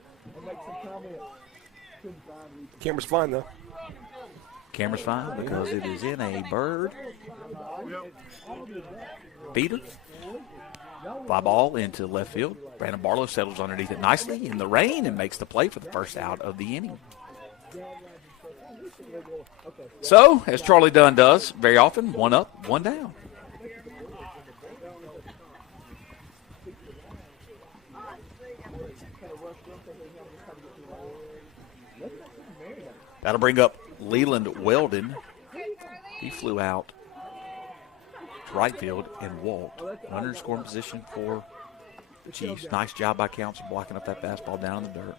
Camera's fine, though. Camera's fine because it is in a bird feeder. Fly ball into left field. Brandon Barlow settles underneath it nicely in the rain and makes the play for the first out of the inning. So, as Charlie Dunn does very often, 1 up, 1 down. That'll bring up Leland Weldon. He flew out to right field and walked. Runner in scoring position for the Chiefs. Nice job by Council blocking up that fastball down in the dirt.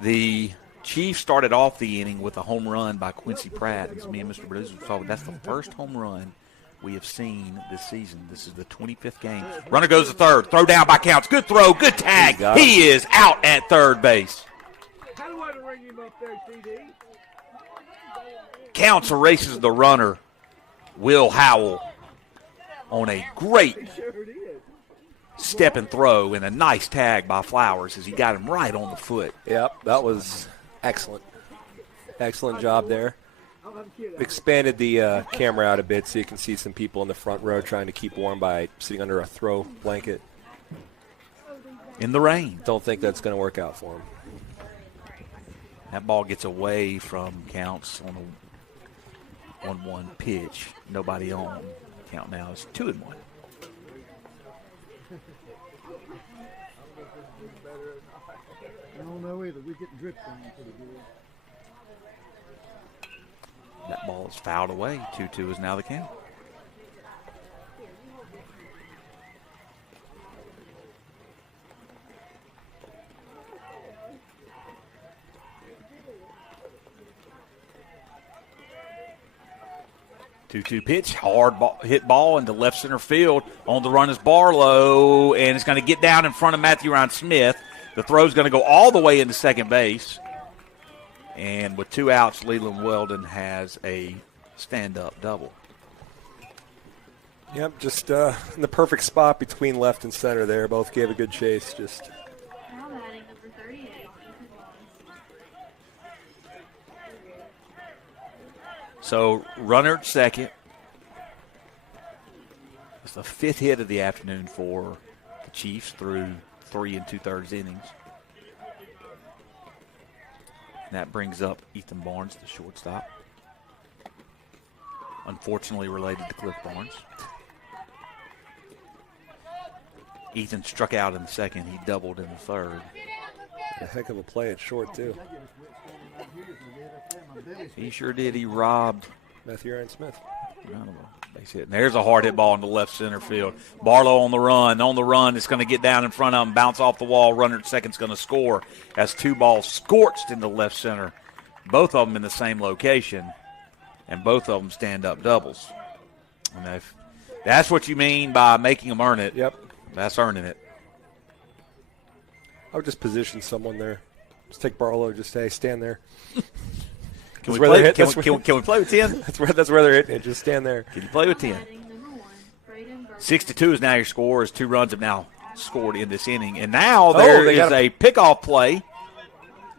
The Chiefs started off the inning with a home run by Quincy Pratt. As me and Mr. Producer saw, that's the first home run we have seen this season. This is the 25th game. Runner goes to third. Throw down by Counts. Good throw. Good tag. He is out at third base. How do I ring him up there, TD? Counts erases the runner, Will Howell, on a great step and throw and a nice tag by Flowers as he got him right on the foot. Yep, that was excellent. Excellent job there. Expanded the camera out a bit so you can see some people in the front row trying to keep warm by sitting under a throw blanket. In the rain. Don't think that's going to work out for him. That ball gets away from Counts on a 1-1 pitch. Nobody on. Count now is 2-1. I don't know either. We're getting dripped on pretty good. That ball is fouled away. 2-2 is now the count. Two pitch, hard ball, hit ball into left center field. On the run is Barlow, and it's going to get down in front of Matthew Ryan Smith. The throw is going to go all the way into second base. And with 2 outs, Leland Weldon has a stand-up double. Yep, just in the perfect spot between left and center there. Both gave a good chase. Just Now batting number 38, Ethan Barnes. So runner at second. It's the 5th hit of the afternoon for the Chiefs through 3 2/3 innings. And that brings up Ethan Barnes, the shortstop. Unfortunately related to Cliff Barnes. Ethan struck out in the second. He doubled in the third. a heck of a play at short, too. He sure did. He robbed Matthew Ryan Smith. base hit. And there's a hard hit ball into left center field. Barlow on the run. On the run, it's going to get down in front of him, bounce off the wall. Runner at second's going to score. Has 2 balls scorched into left center. Both of them in the same location, and both of them stand-up doubles. And if that's what you mean by making them earn it. Yep. That's earning it. I would just position someone there. Just take Barlow. Just say, stand there. Can we play with 10? That's where they're hitting it. Just stand there. Can you play with 10? 6-2 is now your score, as 2 runs have now scored in this inning. And now there is a pickoff play.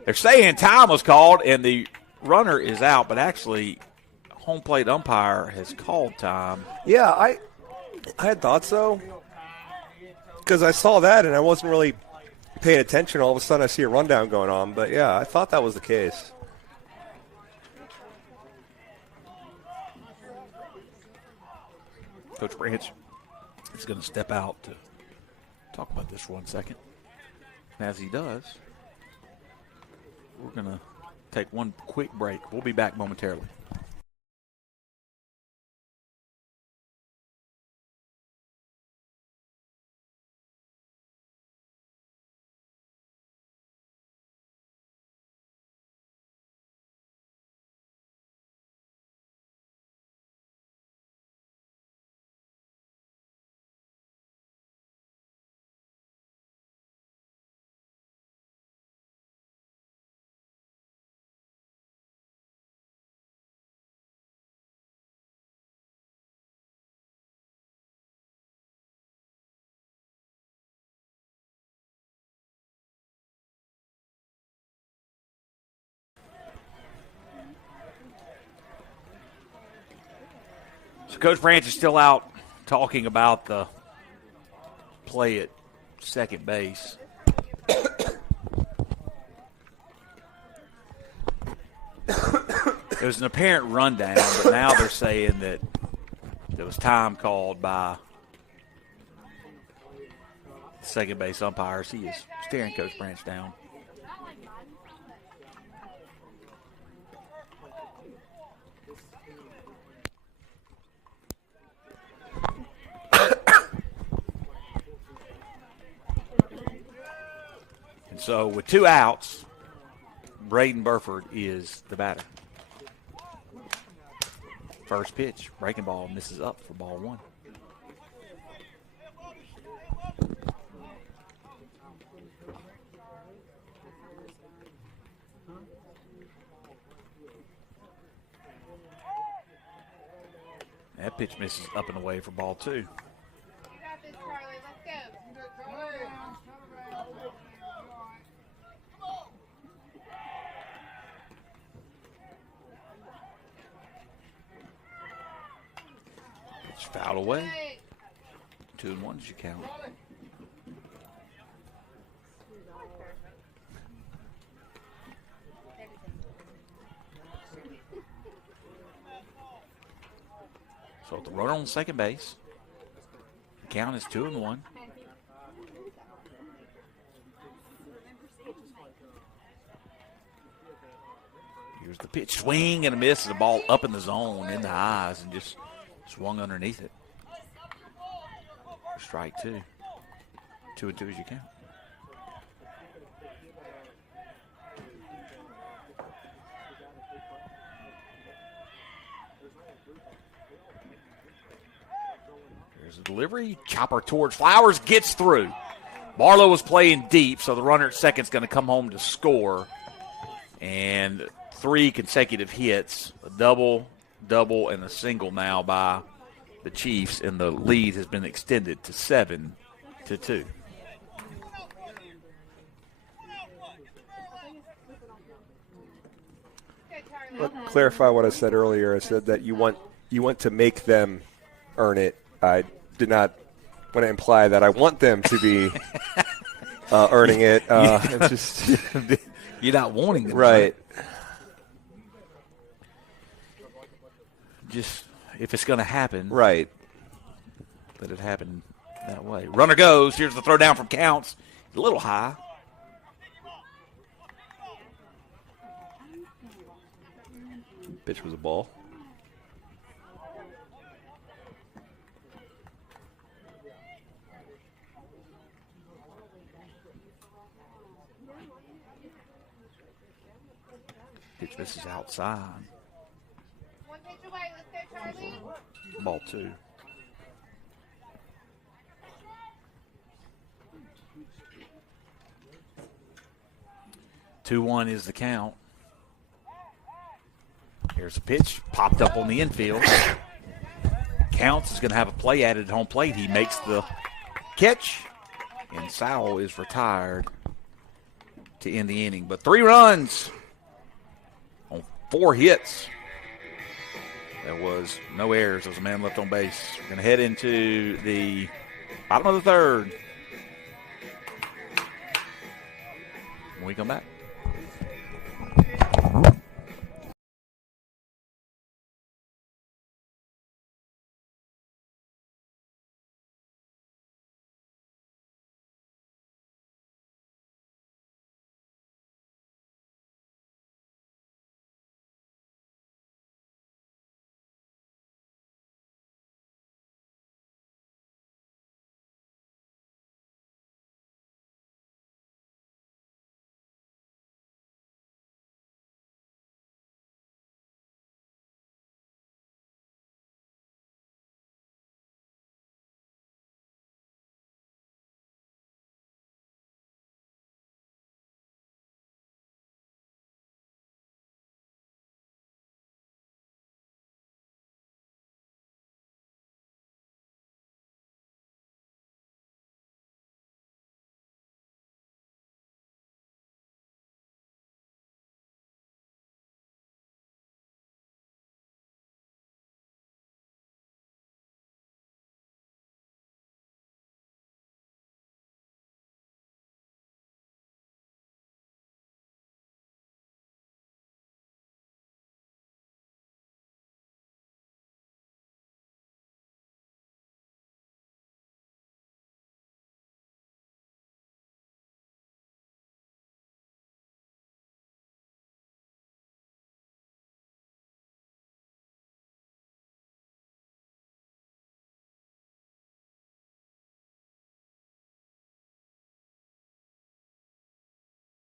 They're saying time was called, and the runner is out, but actually home plate umpire has called time. Yeah, I had thought so because I saw that, and I wasn't really paying attention. All of a sudden, I see a rundown going on. But, yeah, I thought that was the case. Coach Branch is going to step out to talk about this for 1 second. And as he does, we're going to take one quick break. We'll be back momentarily. So Coach Branch is still out talking about the play at second base. There was an apparent rundown, but now they're saying that there was time called by second base umpires. He is staring Coach Branch down. And so with 2 outs, Braden Burford is the batter. First pitch, breaking ball, misses up for ball 1. That pitch misses up and away for ball 2. You got this, Charlie. Let's go. Pitch fouled away. 2-1 as you count. So the runner on second base. The count is 2-1. Here's the pitch. Swing and a miss. The ball up in the zone, in the eyes, and just swung underneath it. Strike 2. 2-2 as you count. There's a delivery. Chopper towards Flowers. Gets through. Barlow was playing deep, so the runner at second is going to come home to score. And 3 consecutive hits. A double, and a single now by the Chiefs, and the lead has been extended to 7-2. But clarify what I said earlier. I said that you want to make them earn it. I did not want to imply that I want them to be earning it. It's just you're not wanting them, right? Just if it's going to happen, right? Let it happen that way. Runner goes. Here's the throw down from Counts. A little high. Pitch was a ball. Pitch misses outside. 1 pitch away. Let's go, Charlie. Ball 2. Two-1 is the count. Here's a pitch, popped up on the infield. Counts is going to have a play added at home plate. He makes the catch, and Sowell is retired to end the inning. But 3 runs on 4 hits. There was no errors. There was a man left on base. We're going to head into the bottom of the 3rd when we come back.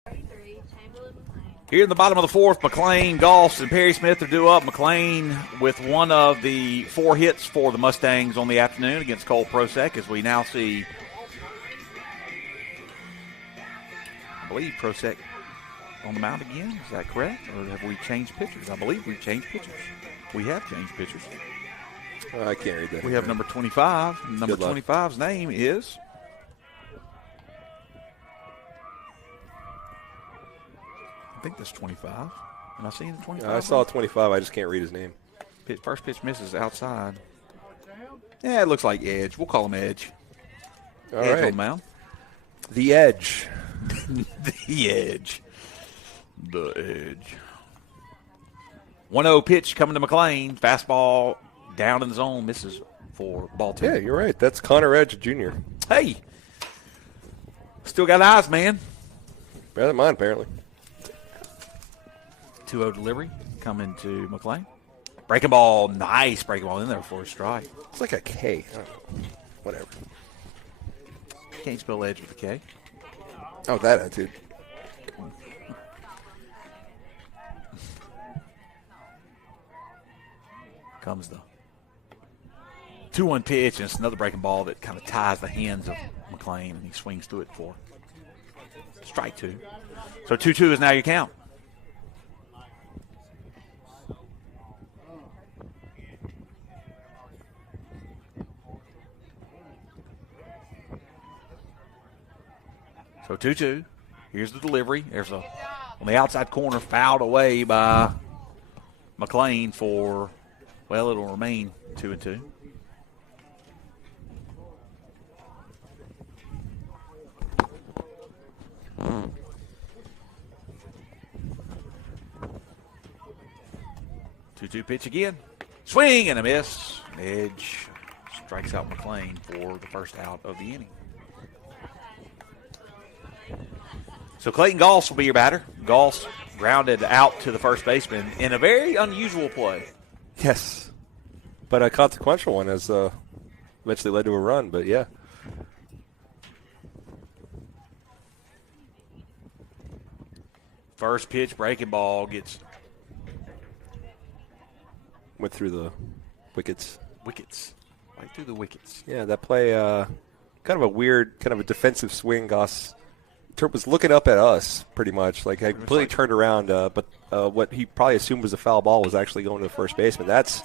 33, Chamberlain McLean. Here in the bottom of the fourth, McLean, Goss, and Perry Smith are due up. McLean with one of the 4 hits for the Mustangs on the afternoon against Cole Prosek, as we now see, I believe, Prosek on the mound again. Is that correct? Or have we changed pitchers? I believe we've changed pitchers. We have changed pitchers. I can't read that. We have number 25. Number 25's name is... I think that's 25. Am I seeing the 25? I saw 25. I just can't read his name. First pitch misses outside. Yeah, it looks like Edge. We'll call him Edge. All Edge right. on the mound. The Edge. The Edge. The Edge. 1-0 pitch coming to McLean. Fastball down in the zone. Misses for ball 2. Yeah, you're right. That's Connor Edge Jr. Hey. Still got eyes, man. Better than mine, apparently. 2-0 delivery coming to McLean. Breaking ball. Nice breaking ball in there for a strike. It's like a K. I don't know. Whatever. Can't spell Edge with a K. Oh, that attitude. Comes the 2-1 pitch, and it's another breaking ball that kind of ties the hands of McLean, and he swings through it for strike 2. So 2-2 is now your count. So 2-2. Here's the delivery. There's a on the outside corner, fouled away by McLean for, well, it'll remain 2-2. Two-two pitch again. Swing and a miss. Edge strikes out McLean for the first out of the inning. So Clayton Goss will be your batter. Goss grounded out to the first baseman in a very unusual play. Yes. But a consequential one as eventually led to a run, but yeah. First pitch, breaking ball, Went through the wickets. Right through the wickets. Yeah, that play, kind of a weird, kind of a defensive swing. Goss was looking up at us pretty much. Like, I completely turned around, but what he probably assumed was a foul ball was actually going to the first baseman. That's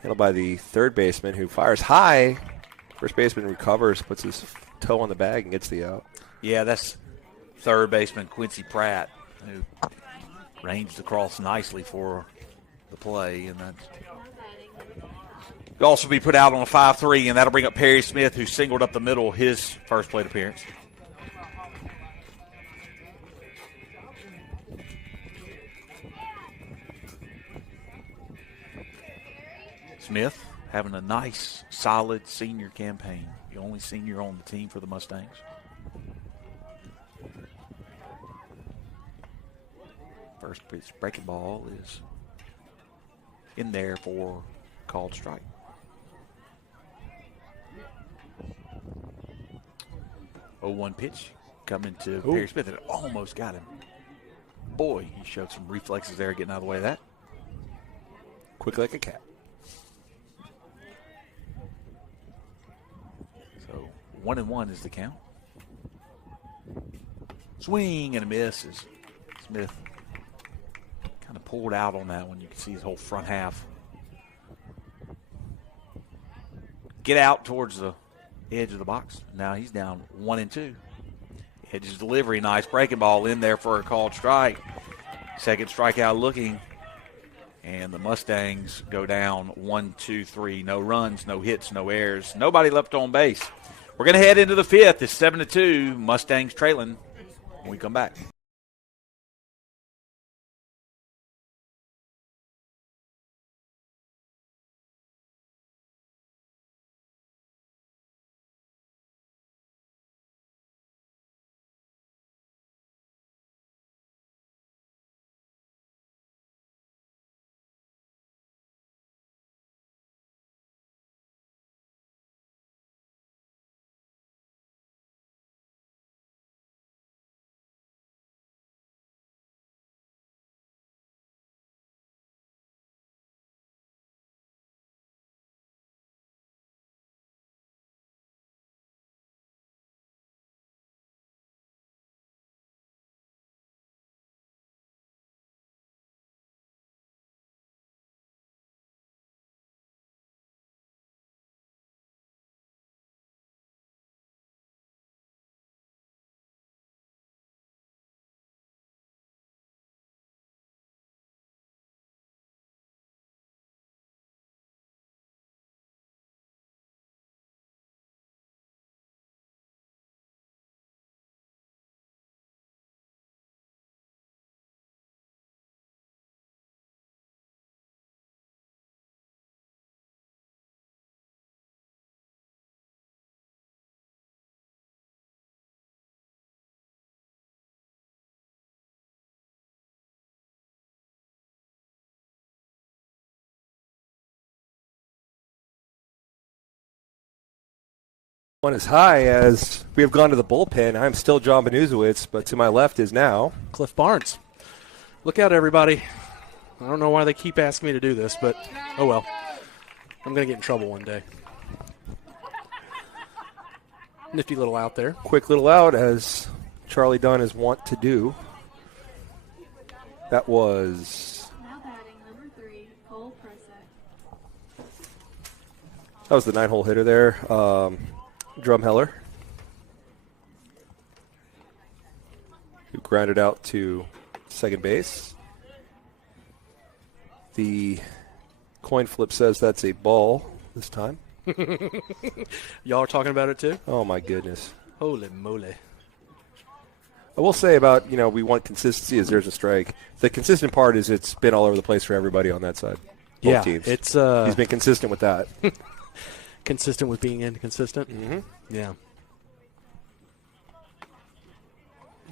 handled by the third baseman, who fires high. First baseman recovers, puts his toe on the bag, and gets the out. Yeah, that's third baseman Quincy Pratt, who ranged across nicely for the play. And that's Goss will be put out on a 5-3, and that'll bring up Perry Smith, who singled up the middle his first plate appearance. Smith having a nice, solid senior campaign. The only senior on the team for the Mustangs. First pitch breaking ball is in there for called strike. Oh, 1 pitch coming to Perry Smith. It almost got him. Boy, he showed some reflexes there getting out of the way of that. Quick like a cat. So 1-1 is the count. Swing and a miss as Smith kind of pulled out on that one. You can see his whole front half get out towards the edge of the box. Now he's down 1-2. Edge's delivery, nice breaking ball in there for a called strike. Second strikeout looking. And the Mustangs go down 1-2-3. No runs, no hits, no errors. Nobody left on base. We're going to head into the fifth. It's 7-2. Mustangs trailing when we come back. One as high as we have gone to the bullpen. I'm still John Benuzowitz, but to my left is now Cliff Barnes. Look out, everybody. I don't know why they keep asking me to do this, but oh well. I'm going to get in trouble one day. Nifty little out there. quick little out, as Charlie Dunn is wont to do. That was Now batting number 3, Cole Prosek. that was the 9-hole hitter there, Drumheller, who grounded out to second base. The coin flip says that's a ball this time. Y'all are talking about it too? Oh my goodness. Holy moly. I will say about, we want consistency as there's a strike. The consistent part is it's been all over the place for everybody on that side. Both teams. It's He's been consistent with that. consistent with being inconsistent. Mm-hmm. Yeah.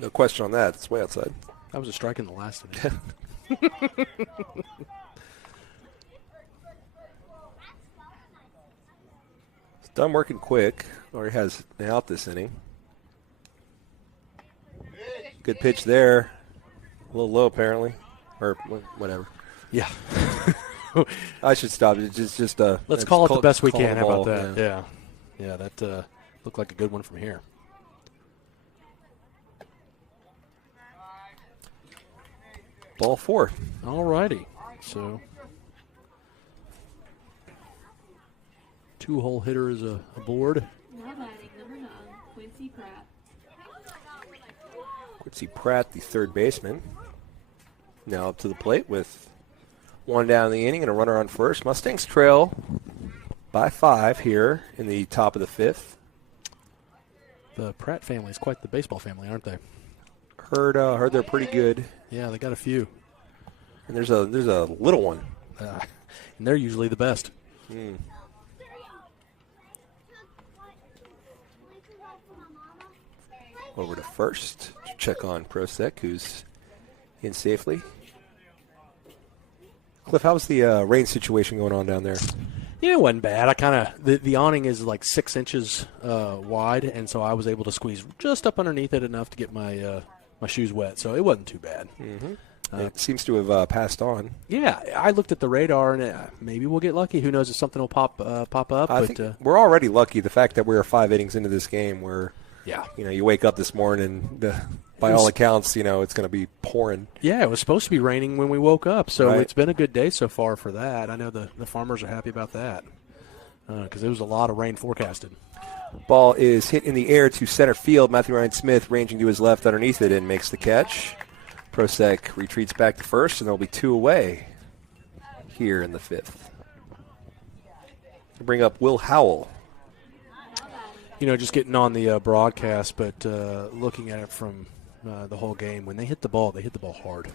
No question on that. It's way outside. That was a strike in the last inning. It's done working quick, or he has an out this inning. Good pitch there. A little low, apparently. Or whatever. Yeah. I should stop. It's just Let's call it the best we call the can. How ball, about that? Yeah, that looked like a good one from here. Ball 4. All righty. So, 2-hole hitter is aboard. Now batting number 9, Quincy Pratt. Quincy Pratt, the third baseman. Now up to the plate with one down in the inning and a runner on first. Mustangs trail by 5 here in the top of the 5th. The Pratt family is quite the baseball family, aren't they? Heard they're pretty good. Yeah, they got a few. And there's a little one. And they're usually the best. Over to first to check on Prosek, who's in safely. Cliff, how's the rain situation going on down there? Yeah, it wasn't bad. I kind of the awning is like 6 inches wide, and so I was able to squeeze just up underneath it enough to get my my shoes wet. So it wasn't too bad. Mm-hmm. It seems to have passed on. Yeah, I looked at the radar, and maybe we'll get lucky. Who knows if something will pop up? I think we're already lucky. The fact that we're 5 innings into this game, where yeah, you wake up this morning and by all accounts, it's going to be pouring. Yeah, it was supposed to be raining when we woke up, so Right. It's been a good day so far for that. I know the farmers are happy about that because there was a lot of rain forecasted. Ball is hit in the air to center field. Matthew Ryan Smith ranging to his left underneath it and makes the catch. Prosek retreats back to first, and there'll be 2 away here in the 5th. Bring up Will Howell. Just getting on the broadcast, but looking at it from the whole game, when they hit the ball hard.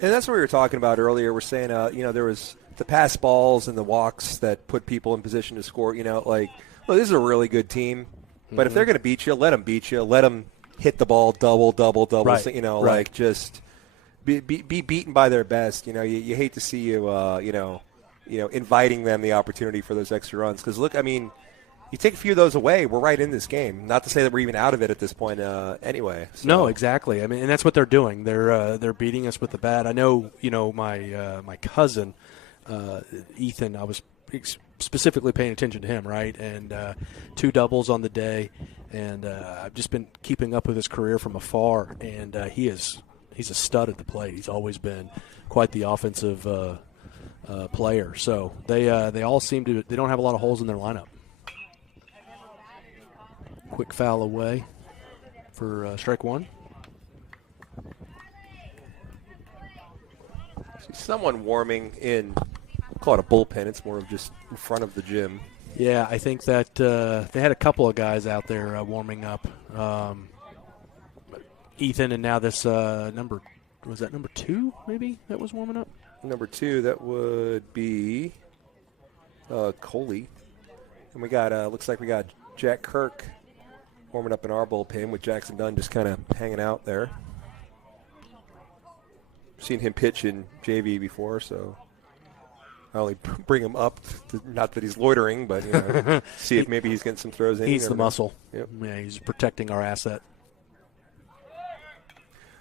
And that's what we were talking about earlier. We're saying, there was the pass balls and the walks that put people in position to score. This is a really good team. But if they're going to beat you, let them beat you. Let them hit the ball double. Right. Right. Just be beaten by their best. You hate to see you, inviting them the opportunity for those extra runs. Because, look, you take a few of those away, we're right in this game. Not to say that we're even out of it at this point anyway. So. No, exactly. And that's what they're doing. They're beating us with the bat. I know, my cousin, Ethan, I was specifically paying attention to him, right? And 2 doubles on the day. And I've just been keeping up with his career from afar. And he's a stud at the plate. He's always been quite the offensive player. So they all seem to – they don't have a lot of holes in their lineup. Quick foul away for strike 1. See someone warming in, call it a bullpen. It's more of just in front of the gym. Yeah, I think that they had a couple of guys out there warming up. Ethan and now this number 2 maybe that was warming up? Number 2, that would be Coley. And we got, looks like we got Jack Kirk warming up in our bullpen with Jackson Dunn just kind of hanging out there. Seen him pitch in JV before, so I only bring him up, not that he's loitering, but see if maybe he's getting some throws in. He's the muscle. Yep. Yeah, he's protecting our asset.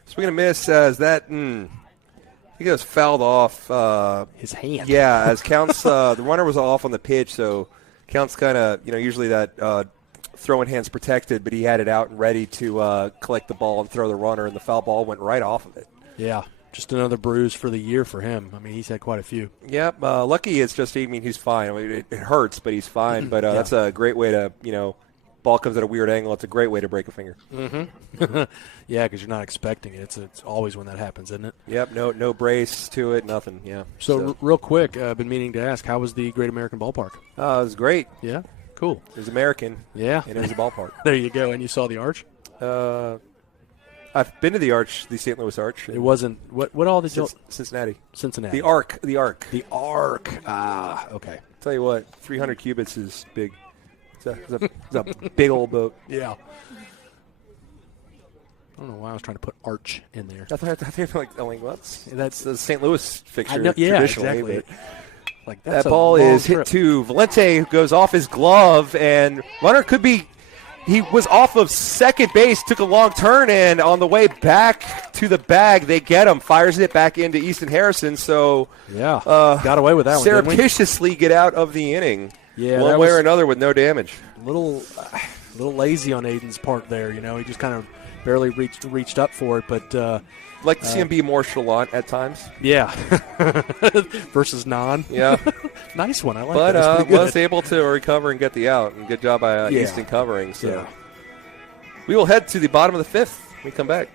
Swing and a miss as that. He goes fouled off. His hand. Yeah, as counts. The runner was off on the pitch, so counts kind of. Usually that throwing hand's protected, but he had it out and ready to collect the ball and throw the runner, and the foul ball went right off of it. Yeah. Just another bruise for the year for him. I mean, he's had quite a few. Yep. Lucky it's just, he's fine. I mean, it hurts, but he's fine. But that's a great way to, ball comes at a weird angle. It's a great way to break a finger. Mm-hmm. Yeah, because you're not expecting it. It's always when that happens, isn't it? Yep. No brace to it. Nothing. Yeah. So real quick, I've been meaning to ask, how was the Great American Ballpark? It was great. Yeah. Cool. It was American. Yeah. And it was a ballpark. There you go. And you saw the arch? I've been to the Arch, the St. Louis Arch. It wasn't what all did you Cincinnati. Cincinnati. The Arc. The Arc. Ah, okay. Tell you what, 300 cubits is big. It's a big old boat. Yeah. I don't know why I was trying to put arch in there. I thought like that's the St. Louis fixture. I know, yeah, traditionally, exactly. Like that ball is hit to Valente, who goes off his glove, and runner could be. He was off of second base, took a long turn, and on the way back to the bag, they get him. Fires it back into Easton Harrison. So got away with that one. Surreptitiously get out of the inning. Yeah, one way or another with no damage. Little lazy on Aiden's part there. He just kind of barely reached up for it, but. Like to see him be more chalant at times. Yeah. Versus non. Yeah. Nice one. I like that. But was able to recover and get the out. And good job by Easton covering. So we will head to the bottom of the fifth when we come back.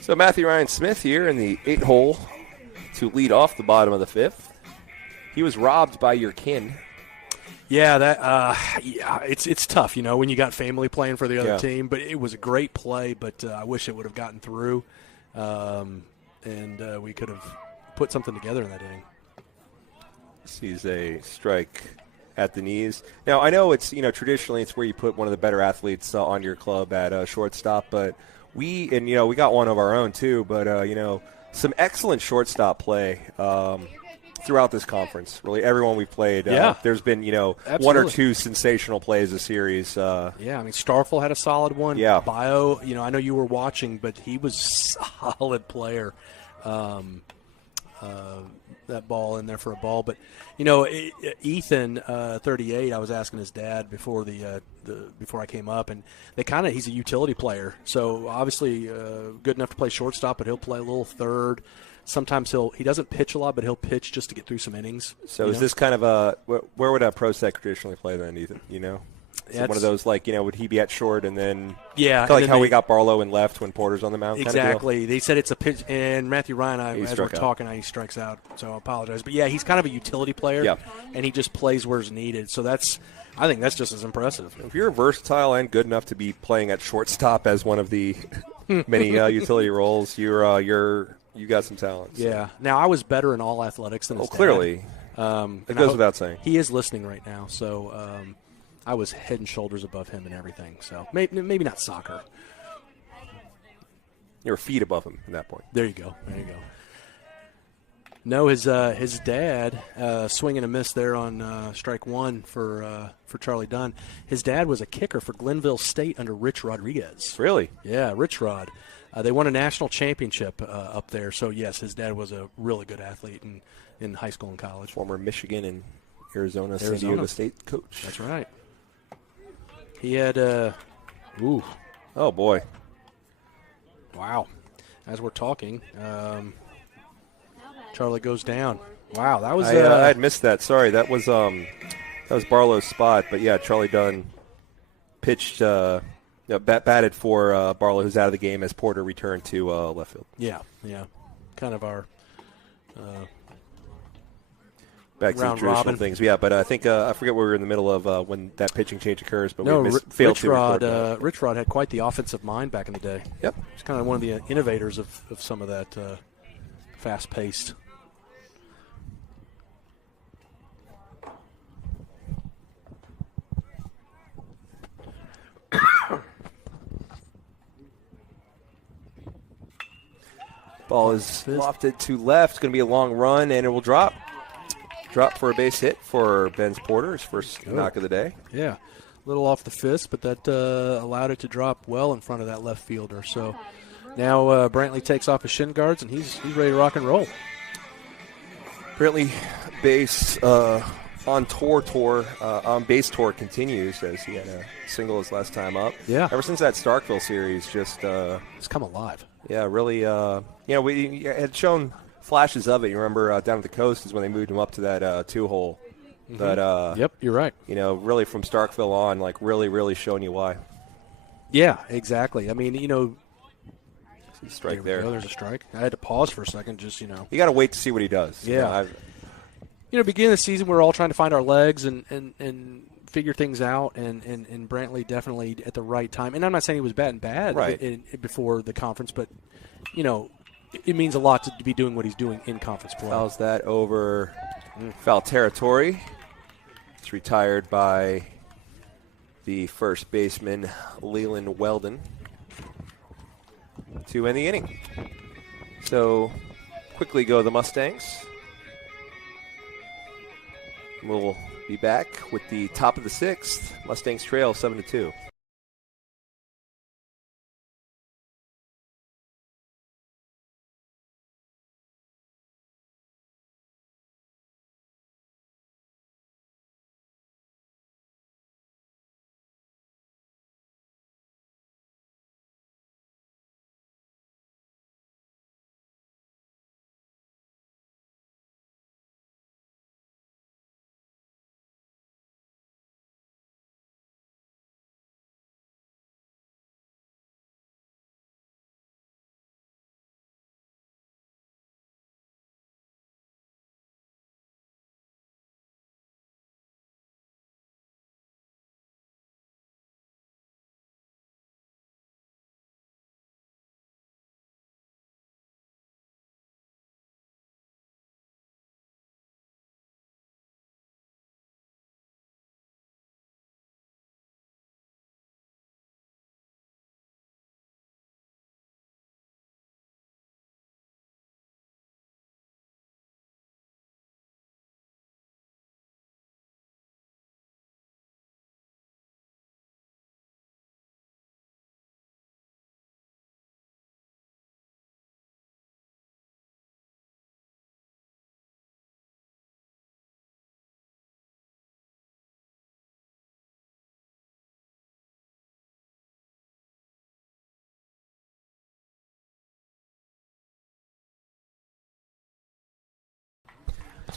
So Matthew Ryan Smith here in the 8-hole to lead off the bottom of the fifth. He was robbed by your kin. Yeah, it's tough, when you got family playing for the other team. But it was a great play, but I wish it would have gotten through, and we could have put something together in that inning. Sees a strike at the knees. Now I know it's traditionally it's where you put one of the better athletes on your club at shortstop, but we got one of our own too. But some excellent shortstop play. Throughout this conference, really everyone we've played, there's been one or two sensational plays a series. I mean Starfel had a solid one. Yeah, Bio, I know you were watching, but he was a solid player. That ball in there for a ball, but Ethan, 38. I was asking his dad before before I came up, and he's a utility player, so obviously good enough to play shortstop, but he'll play a little third. Sometimes he doesn't pitch a lot, but he'll pitch just to get through some innings. So is this kind of where would a pro sec traditionally play then, Ethan? Is it one of those would he be at short and then like how we got Barlow in left when Porter's on the mound? Exactly. Kind of they said it's a pitch, and Matthew Ryan, as we're talking, he strikes out. So I apologize, but he's kind of a utility player, and he just plays where it's needed. So I think that's just as impressive. If you're versatile and good enough to be playing at shortstop as one of the many utility roles, you got some talent. So. Yeah. Now I was better in all athletics than his dad. Clearly. It goes without saying. He is listening right now, so I was head and shoulders above him and everything. So maybe not soccer. Your feet above him at that point. There you go. No, his dad swing and a miss there on strike one for Charlie Dunn. His dad was a kicker for Glenville State under Rich Rodriguez. Really? Yeah, Rich Rod. They won a national championship up there. So yes, his dad was a really good athlete in high school and college. Former Michigan and Arizona. San Diego State coach. That's right. He had Oh boy. Wow. As we're talking, Charlie goes down. Wow, that was. I had missed that. Sorry, that was Barlow's spot. But yeah, Charlie Dunn pitched, batted for Barlow, who's out of the game as Porter returned to left field. Yeah, kind of our back to the traditional robin things. Yeah, but I think I forget where we were in the middle of when that pitching change occurs. But no, we failed to record that. Rich Rod had quite the offensive mind back in the day. Yep, he's kind of one of the innovators of some of that fast-paced. Ball is lofted to left. It's going to be a long run, and it will drop. Drop for a base hit for Ben's Porter, his first knock of the day. Yeah, a little off the fist, but that allowed it to drop well in front of that left fielder. So now Brantley takes off his shin guards, and he's ready to rock and roll. Brantley base on base tour continues as he had a single his last time up. Yeah. Ever since that Starkville series, just it's come alive. Yeah, really. We had shown flashes of it. You remember down at the coast is when they moved him up to that 2-hole. Mm-hmm. But yep, you're right. Really from Starkville on, like really showing you why. Yeah, exactly. I mean, strike there. There's a strike. I had to pause for a second, just You got to wait to see what he does. Yeah. Beginning of the season, we're all trying to find our legs and figure things out, and Brantley definitely at the right time. And I'm not saying he was batting bad before the conference, but it means a lot to be doing what he's doing in conference play. Fouls that over foul territory. It's retired by the first baseman, Leland Weldon, to end the inning. So quickly go the Mustangs. We'll be back with the top of the sixth. Mustangs trail 7-2.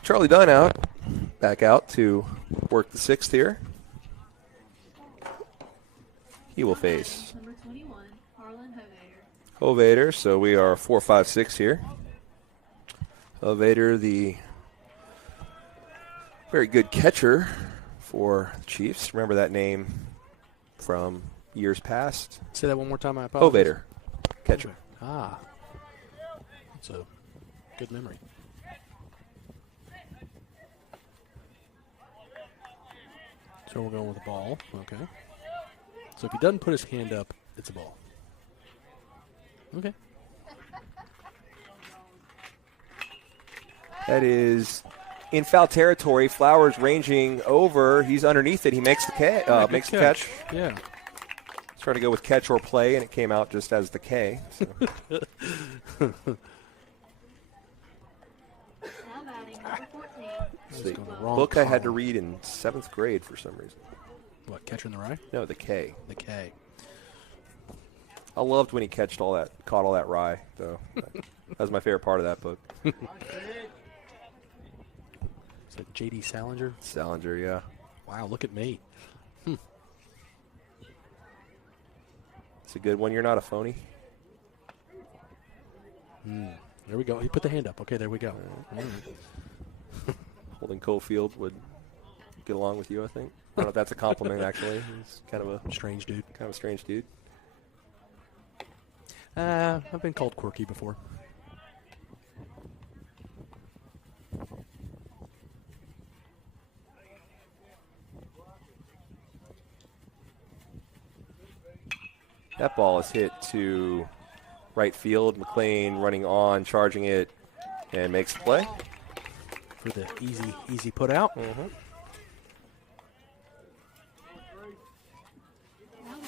Charlie Dunn back out to work the sixth here. He will face Number 21, Harlan Hovader. Hovader, so we are 4-5-6 here. Hovader, the very good catcher for the Chiefs. Remember that name from years past? Say that one more time, I apologize. Hovader, catcher. Ah, that's a good memory. So we're going with a ball. Okay. So if he doesn't put his hand up, it's a ball. Okay. That is in foul territory. Flowers ranging over. He's underneath it. He makes the makes the catch. Yeah. He's trying to go with catch or play, and it came out just as the K. So. Now batting number 14. It's the wrong book I had to column. read in 7th grade for some reason. What, Catcher in the Rye? No, the K. The K. I loved when he caught all that rye, though. That was my favorite part of that book. Is it J.D. Salinger? Salinger, yeah. Wow, look at me. It's a good one. You're not a phony. There we go. He put the hand up. Okay, there we go. All right. Holden Caulfield would get along with you, I think. I don't know if that's a compliment, actually. He's kind of a Strange dude. strange dude. I've been called quirky before. That ball is hit to right field. McLean running on, charging it, and makes the play. For the easy put out. Now batting number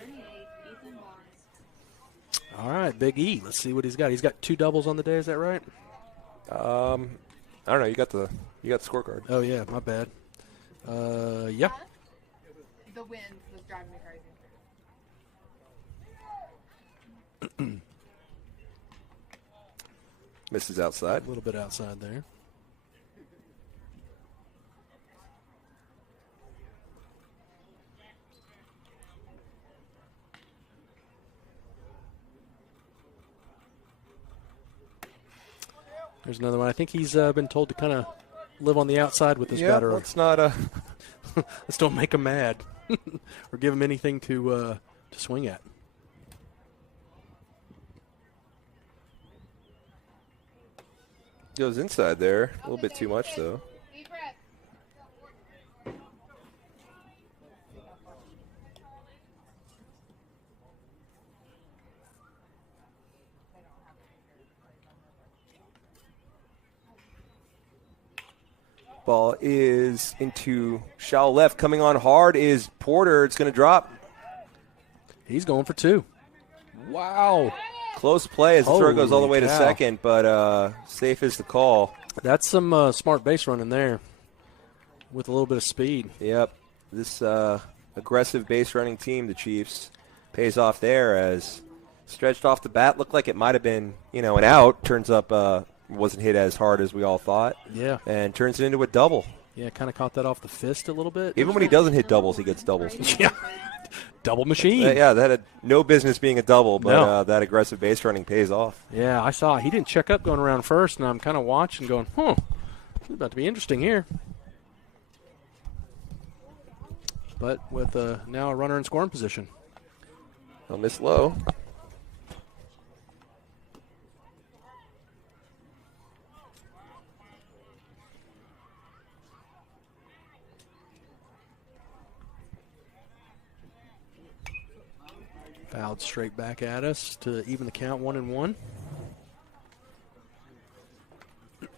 38, Ethan Barnes. All right, Big E. Let's see what he's got. He's got 2 doubles on the day. Is that right? I don't know. You got the scorecard. Oh yeah, my bad. Yeah. The wind was driving me crazy. Misses outside. A little bit outside there. There's another one. I think he's been told to kind of live on the outside with this batter. Let's not. Let's don't make him mad or give him anything to swing at. Goes inside there. A little bit too much, though. Deep breath. Ball is into shallow left. Coming on hard is Porter. It's going to drop. He's going for 2. Wow. Close play as the throw goes all the way to Holy cow. second, but safe is the call. That's some smart base running there with a little bit of speed. Yep. This aggressive base running team, the Chiefs, pays off there as stretched off the bat. Looked like it might have been, an out. Turns up wasn't hit as hard as we all thought. Yeah. And turns it into a double. Yeah, kind of caught that off the fist a little bit. Even when he doesn't hit doubles, he gets doubles. Yeah. Double machine. Yeah, that had no business being a double, but No. that aggressive base running pays off. Yeah, I saw. He didn't check up going around first, and I'm kind of watching going, this is about to be interesting here. But with now a runner in scoring position. He'll miss low. Fouled straight back at us to even the count 1-1.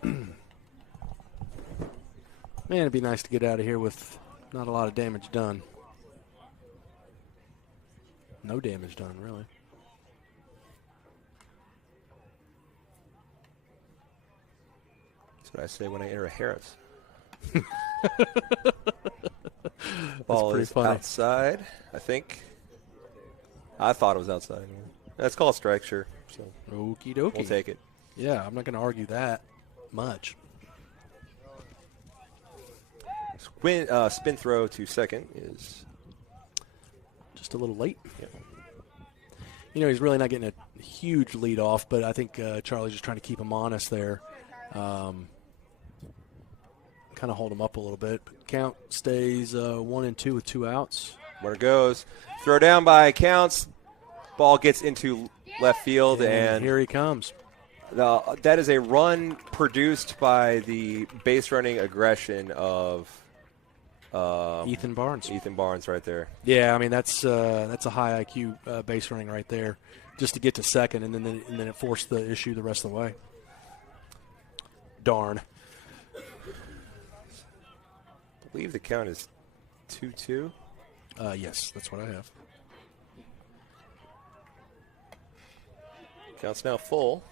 Man, it'd be nice to get out of here with not a lot of damage done. No damage done, really. That's what I say when I enter a Harris. Ball pretty is funny. outside, I think. I thought it was outside. That's called a strike, sure. So Okie dokie. we'll take it. Yeah, I'm not going to argue that much. Spin throw to second is Just a little late. Yeah. He's really not getting a huge lead off, but I think Charlie's just trying to keep him honest there. Kind of hold him up a little bit. But count stays 1-2 with 2 outs. where it goes. Throw down by Counts. Ball gets into left field, and here he comes. That is a run produced by the base running aggression of Ethan Barnes. Ethan Barnes right there. Yeah, I mean that's a high IQ base running right there, just to get to second, and then it forced the issue the rest of the way. Darn. I believe the count is 2-2. Yes, that's what I have. Count's now full.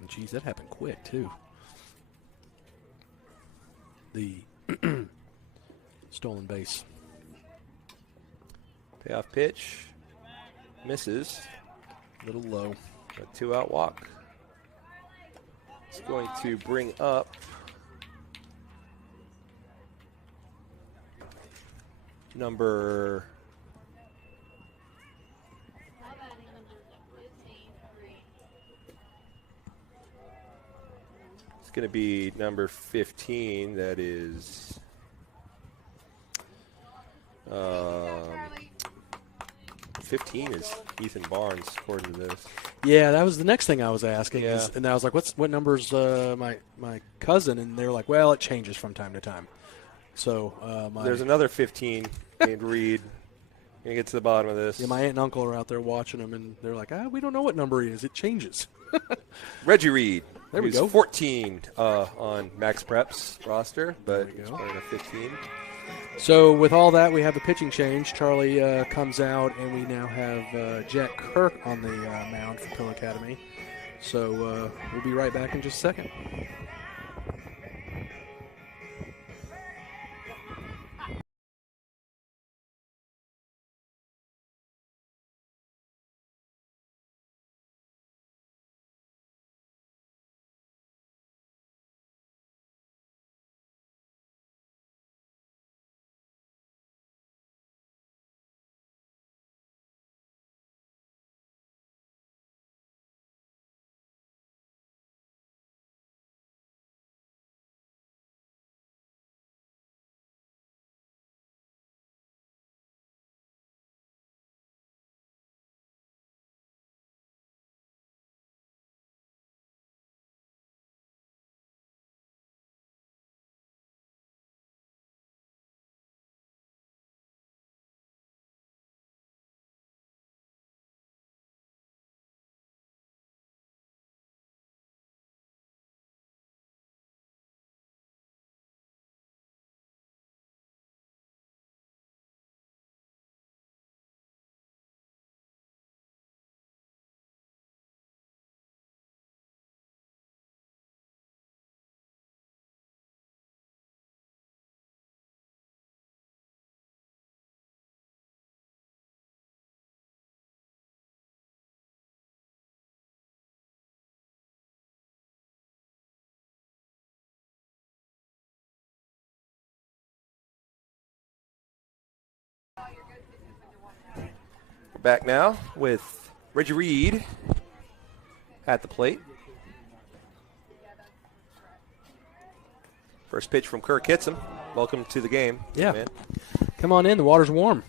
And geez, that happened quick, too. The stolen base. Payoff pitch. Misses. A little low. A 2-out walk. It's going to bring up number Now batting number 15, Reed. it's going to be number 15. That is 15 is Ethan Barnes, according to this. Yeah, that was the next thing I was asking. Yeah. And I was like, what number's my cousin? And they're like, well, it changes from time to time. So There's another 15 named Reed. Gonna get to the bottom of this. yeah, my aunt and uncle are out there watching him, and they're like, we don't know what number he is. It changes. Reggie Reed. There we who's go. 14 on Max Prep's roster, but we go. he's playing a 15. So with all that, we have a pitching change. Charlie comes out, and we now have Jack Kirk on the mound for Pill Academy. So we'll be right back in just a second. We're back now with Reggie Reed at the plate. First pitch from Kirk hits him. Welcome to the game. Yeah. Man. Come on in. The water's warm.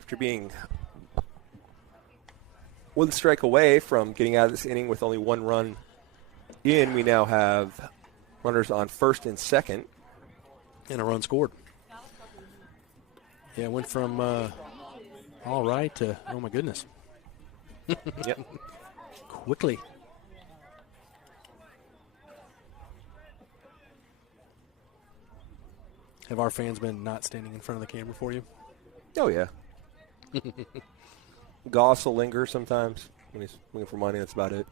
After being one strike away from getting out of this inning with only one run in, we now have runners on first and second. And a run scored. Yeah, it went from all right to, oh, my goodness. Yep. Quickly. Have our fans been not standing in front of the camera for you? Oh, yeah. Goss will linger sometimes when he's looking for money. That's about it.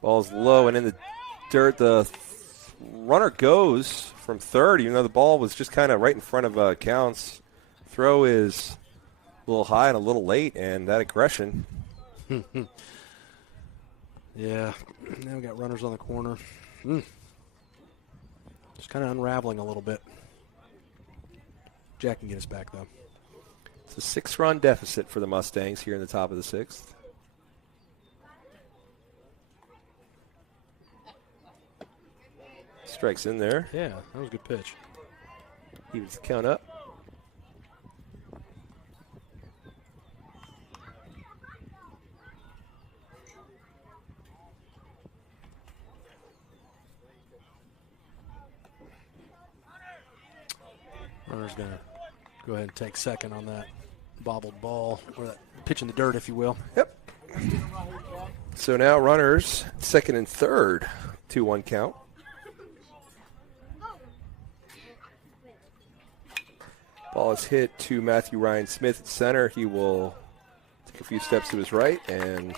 Ball's low and in the dirt. The runner goes from third, even though the ball was just kind of right in front of Counts. Throw is a little high and a little late, and that aggression. Yeah. Now we got runners on the corner. Just kind of unraveling a little bit. Jack can get us back, though. It's a 6-run deficit for the Mustangs here in the top of the sixth. Strikes in there. Yeah, that was a good pitch. Evens the count up. Flowers going to go ahead and take second on that bobbled ball, or that pitch in the dirt, if you will. Yep. So now runners second and third, 2-1 count. Ball is hit to Matthew Ryan Smith at center. He will take a few steps to his right and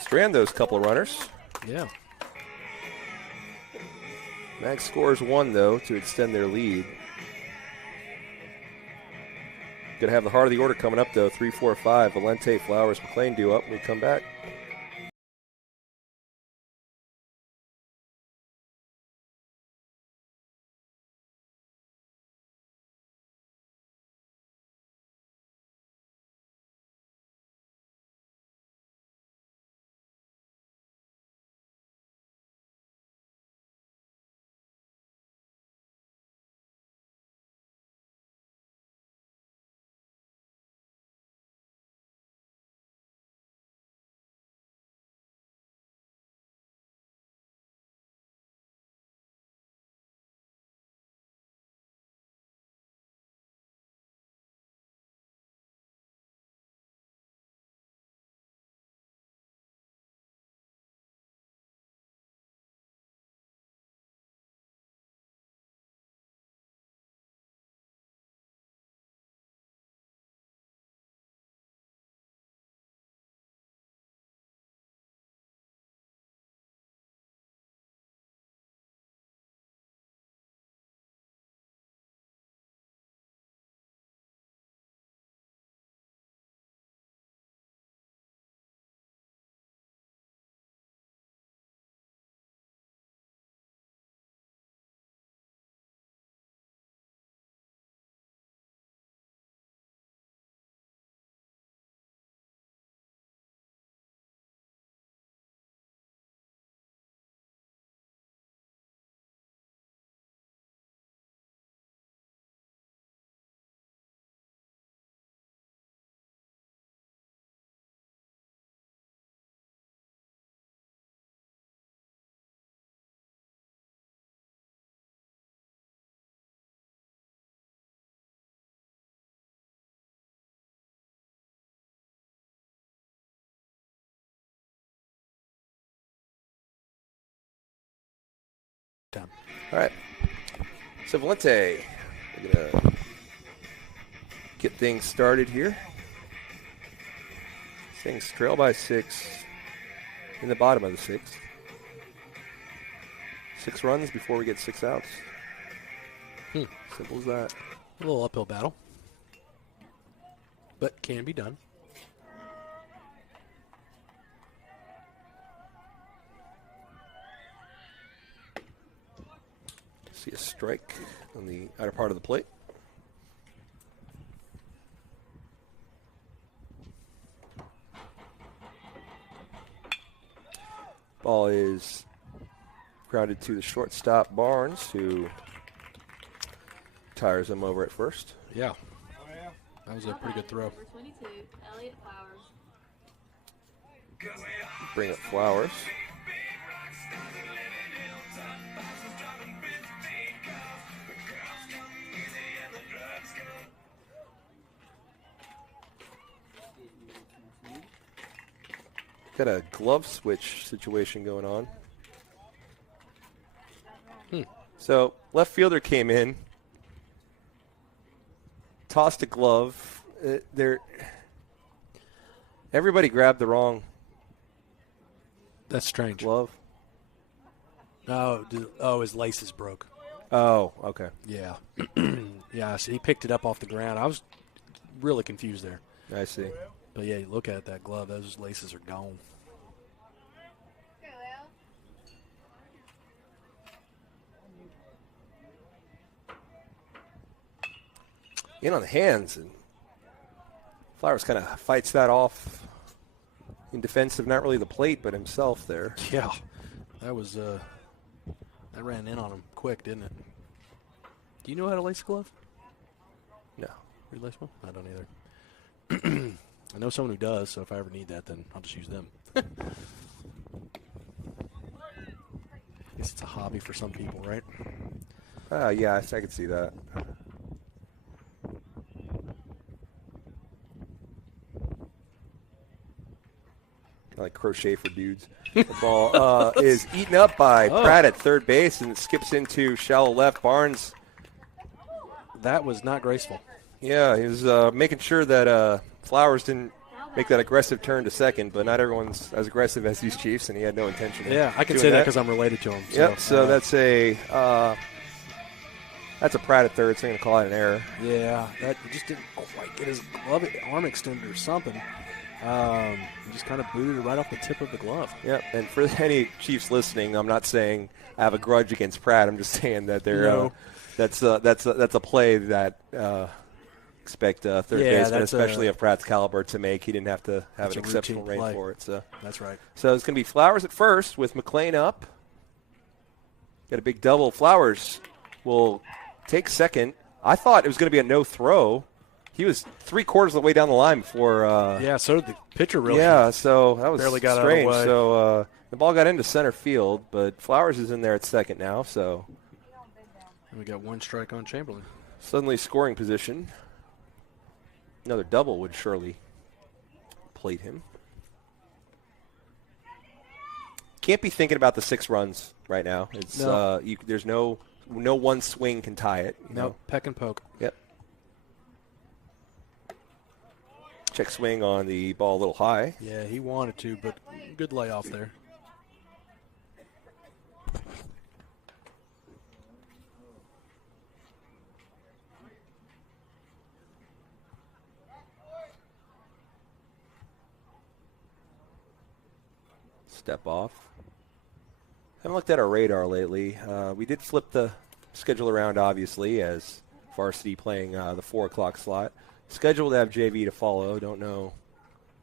strand those couple of runners. Yeah. Mag scores 1, though, to extend their lead. Going to have the heart of the order coming up, though. 3, 4, 5. Valente, Flowers, McLean due up when we come back. Time. All right. So Valente, we're going to get things started here. Things trail by 6 in the bottom of the 6th. 6 runs before we get 6 outs. Simple as that. A little uphill battle, but can be done. See a strike on the outer part of the plate. Ball is grounded to the shortstop, Barnes, who tires him over at first. Yeah. That was a pretty good throw. Number 22, Elliott Flowers. Bring up Flowers. Got a glove switch situation going on. So left fielder came in, tossed a glove. Everybody grabbed the wrong That's strange. glove. Oh, his laces broke. Oh, okay. Yeah. Yeah, so he picked it up off the ground. I was really confused there. I see. But, yeah, you look at that glove, those laces are gone. Go, Leo. In on the hands, and Flowers kind of fights that off in defense of not really the plate, but himself there. Yeah. That was that ran in on him quick, didn't it? Do you know how to lace a glove? No. You lace one? I don't either. I know someone who does, so if I ever need that, then I'll just use them. I guess it's a hobby for some people, right? Yeah, I could see that. like crochet for dudes. The ball is eaten up by Pratt at third base and skips into shallow left. Barnes. That was not graceful. Yeah, he was making sure that Flowers didn't make that aggressive turn to second, but not everyone's as aggressive as these Chiefs, and he had no intention of Yeah, I can doing say that because I'm related to him. So, Yep, so that's a Pratt at third, so I'm going to call it an error. Yeah, that just didn't quite get his arm extended or something. He just kind of booted it right off the tip of the glove. Yep, and for any Chiefs listening, I'm not saying I have a grudge against Pratt. I'm just saying that that's a play that expect third baseman, especially of Pratt's caliber, to make. He didn't have to have an exceptional rain for it. So that's right. So it's going to be Flowers at first with McLean up. Got a big double. Flowers will take second. I thought it was going to be a no throw. He was 3/4 of the way down the line before. So did the pitcher really. Yeah, so that was barely got strange. Out of the way. So the ball got into center field, but Flowers is in there at second now. So and we got one strike on Chamberlain. Suddenly scoring position. Another double would surely plate him. Can't be thinking about the 6 runs right now. It's there's no one swing can tie it. No, peck and poke. Yep. Check swing on the ball a little high. Yeah, he wanted to, but good layoff there. Step off. Haven't looked at our radar lately. We did flip the schedule around, obviously, as varsity playing the 4 o'clock slot. Scheduled to have JV to follow. Don't know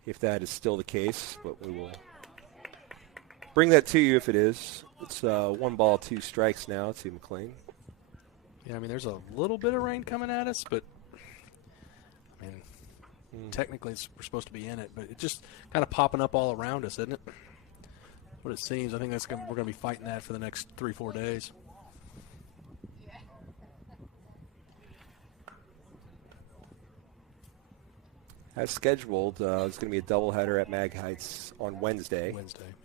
if that is still the case, but we will bring that to you if it is. It's 1 ball, 2 strikes now to McLean. Yeah, I mean, there's a little bit of rain coming at us, but I mean, technically we're supposed to be in it, but it's just kind of popping up all around us, isn't it? What it seems. I think we're going to be fighting that for the next 3-4 days. As scheduled, it's going to be a doubleheader at Mag Heights on Wednesday.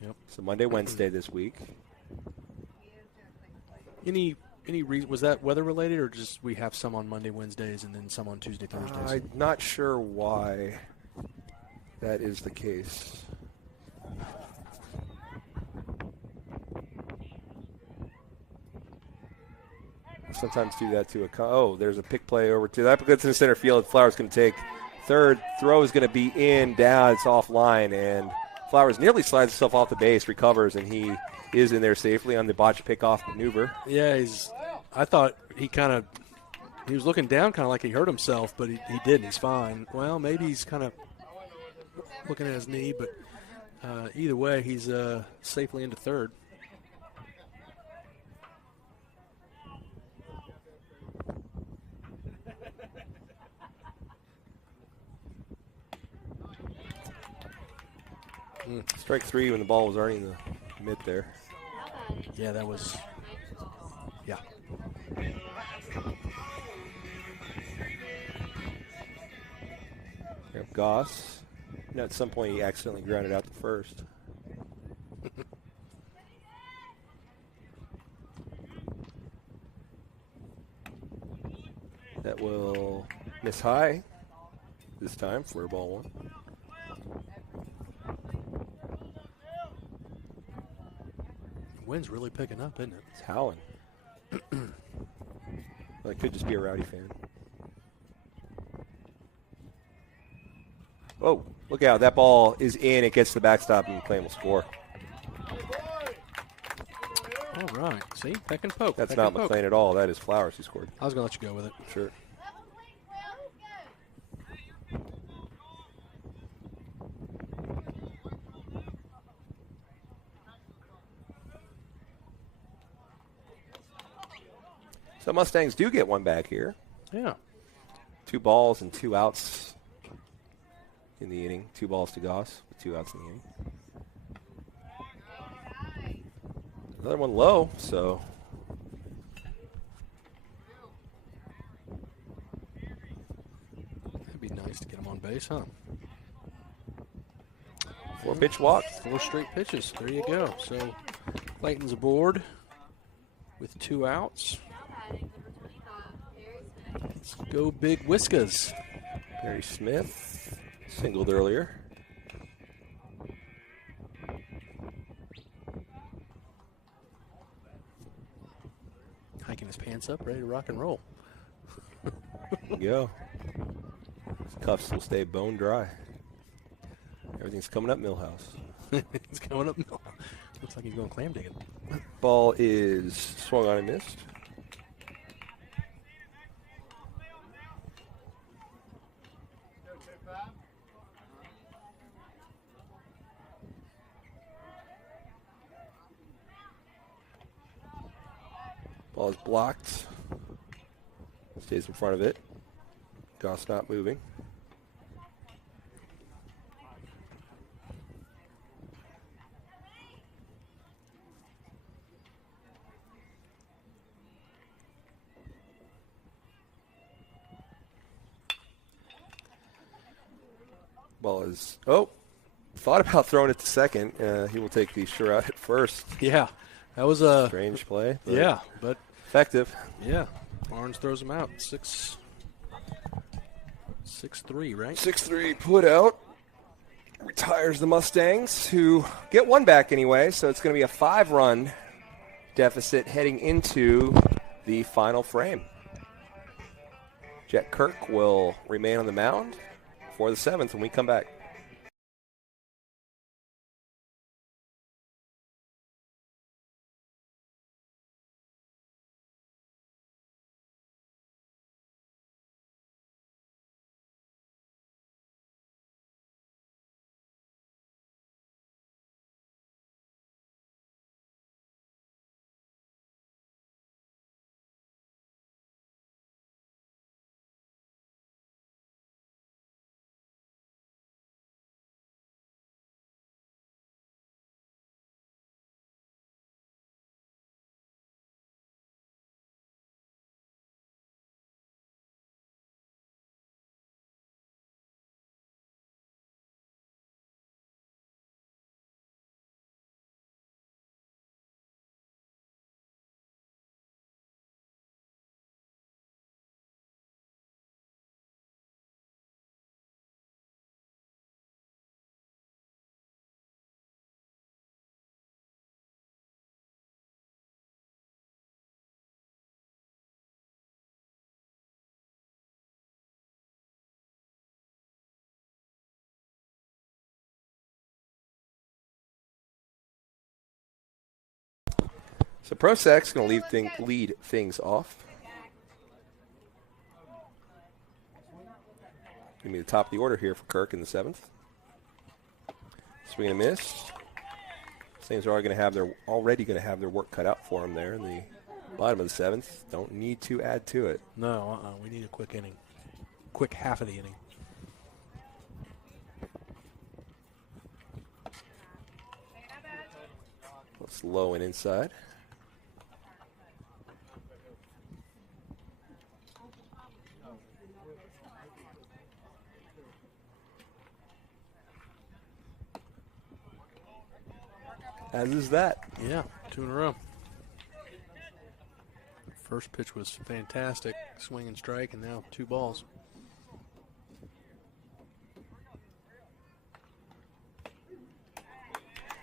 Yep. So Monday, Wednesday this week. Any reason, was that weather related, or just we have some on Monday, Wednesdays, and then some on Tuesday, Thursdays? I'm not sure why that is the case. Sometimes do that to there's a pick play over to that. Gets in center field. Flowers going to take third. Throw is going to be in, down. It's offline, and Flowers nearly slides himself off the base, recovers, and he is in there safely on the botch pickoff maneuver. Yeah, I thought he was looking down kind of like he hurt himself, but he didn't. He's fine. Well, maybe he's kind of looking at his knee, but either way, he's safely into third. Strike 3 when the ball was already in the mid there. Yeah, that was. Yeah. Goss. At some point, he accidentally grounded out the first. That will miss high this time for ball 1. Wind's really picking up, isn't it? It's howling. Well, it could just be a Rowdy fan. Oh, look out. That ball is in. It gets the backstop, and McLean will score. All right. See? Peck and poke. That's not McLean at all. That is Flowers who scored. I was going to let you go with it. Sure. So Mustangs do get one back here. Yeah. 2 balls and 2 outs in the inning. 2 balls to Goss with 2 outs in the inning. Another one low, so. That'd be nice to get him on base, huh? 4-pitch walk. 4 straight pitches. There you go. So Clayton's aboard with 2 outs. Now batting number 25, Harry Smith. Let's go Big Whiskas. Barry Smith singled earlier. Hiking his pants up, ready to rock and roll. There you go. His cuffs will stay bone dry. Everything's coming up Millhouse. It's coming up. Looks like he's going clam digging. Ball is swung on and missed. Ball is blocked. Stays in front of it. Goss not moving. Ball is, thought about throwing it to second. He will take the sure out at first. Yeah, that was a Strange play. but Effective. yeah, Barnes throws him out. 6-3, right? 6-3 put out. Retires the Mustangs, who get one back anyway, so it's going to be a 5-run deficit heading into the final frame. Jet Kirk will remain on the mound for the 7th when we come back. So Prosek's going to lead things off. Give me the top of the order here for Kirk in the 7th. Swing and a miss. Saints are already going to have their work cut out for them there in the bottom of the 7th. Don't need to add to it. No, we need a quick inning. Quick half of the inning. It's low and inside. As is that. Yeah, 2 in a row. First pitch was fantastic. Swing and strike, and now 2 balls.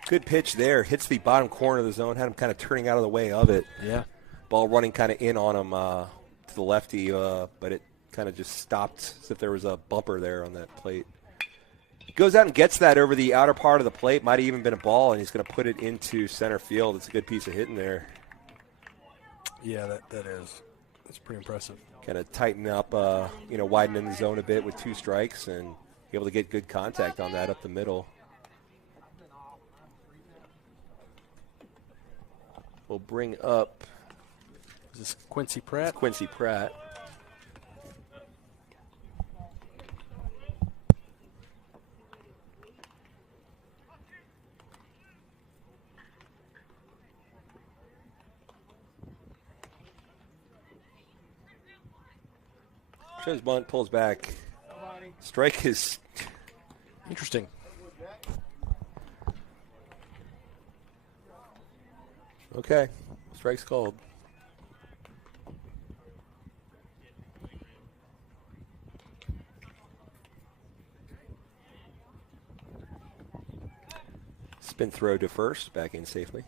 Good pitch there. Hits the bottom corner of the zone. Had him kind of turning out of the way of it. Yeah. Ball running kind of in on him to the lefty, but it kind of just stopped as if there was a bumper there on that plate. Goes out and gets that over the outer part of the plate. Might have even been a ball, and he's going to put it into center field. It's a good piece of hitting there. Yeah, that is. That's pretty impressive. Kind of tighten up, widening the zone a bit with 2 strikes and be able to get good contact on that up the middle. We'll bring up. Is this Quincy Pratt? Quincy Pratt. Shows bunt, pulls back. Strike is interesting. Okay. Strike's called. Spin throw to first, back in safely.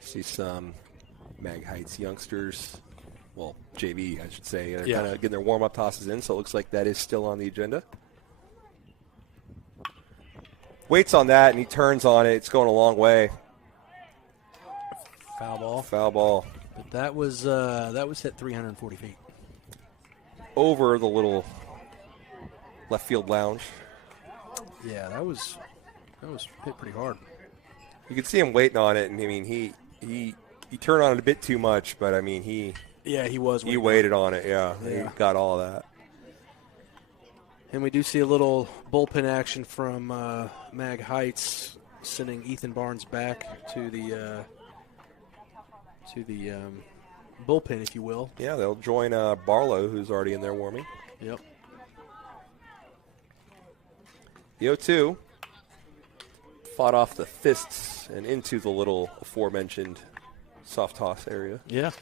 See some Mag Heights youngsters, well, JV, I should say. They're kind of getting their warm-up tosses in, so it looks like that is still on the agenda. Waits on that, and he turns on it. It's going a long way. Foul ball. Foul ball. But that was hit 340 feet. Over the little left field lounge. Yeah, that was hit pretty hard. You could see him waiting on it, and I mean he turned on it a bit too much, but I mean he waited on it. Yeah, he got all of that. And we do see a little bullpen action from Mag Heights, sending Ethan Barnes back to the bullpen, if you will. Yeah, they'll join Barlow, who's already in there warming. Yep. The 0-2 fought off the fists and into the little aforementioned soft toss area. Yeah.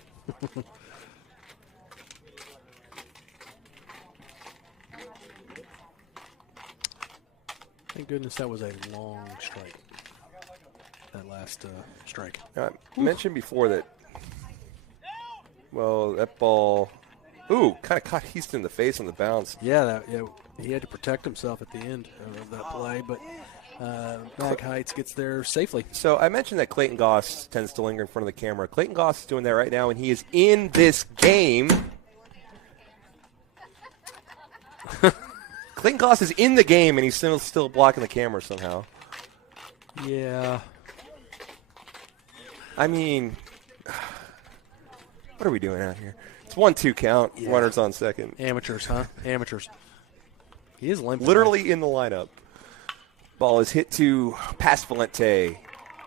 Thank goodness that was a long strike. That last strike. I mentioned before that, well, that ball, kind of caught Heaston in the face on the bounce. Yeah, he had to protect himself at the end of that play, but Mag Heights gets there safely. So I mentioned that Clayton Goss tends to linger in front of the camera. Clayton Goss is doing that right now, and he is in this game. Clayton Goss is in the game, and he's still blocking the camera somehow. Yeah. I mean, what are we doing out here? It's 1-2 count. Yeah. Runners on second. Amateurs, huh? Amateurs. He is limping. Literally in the lineup. Ball is hit to past Valente.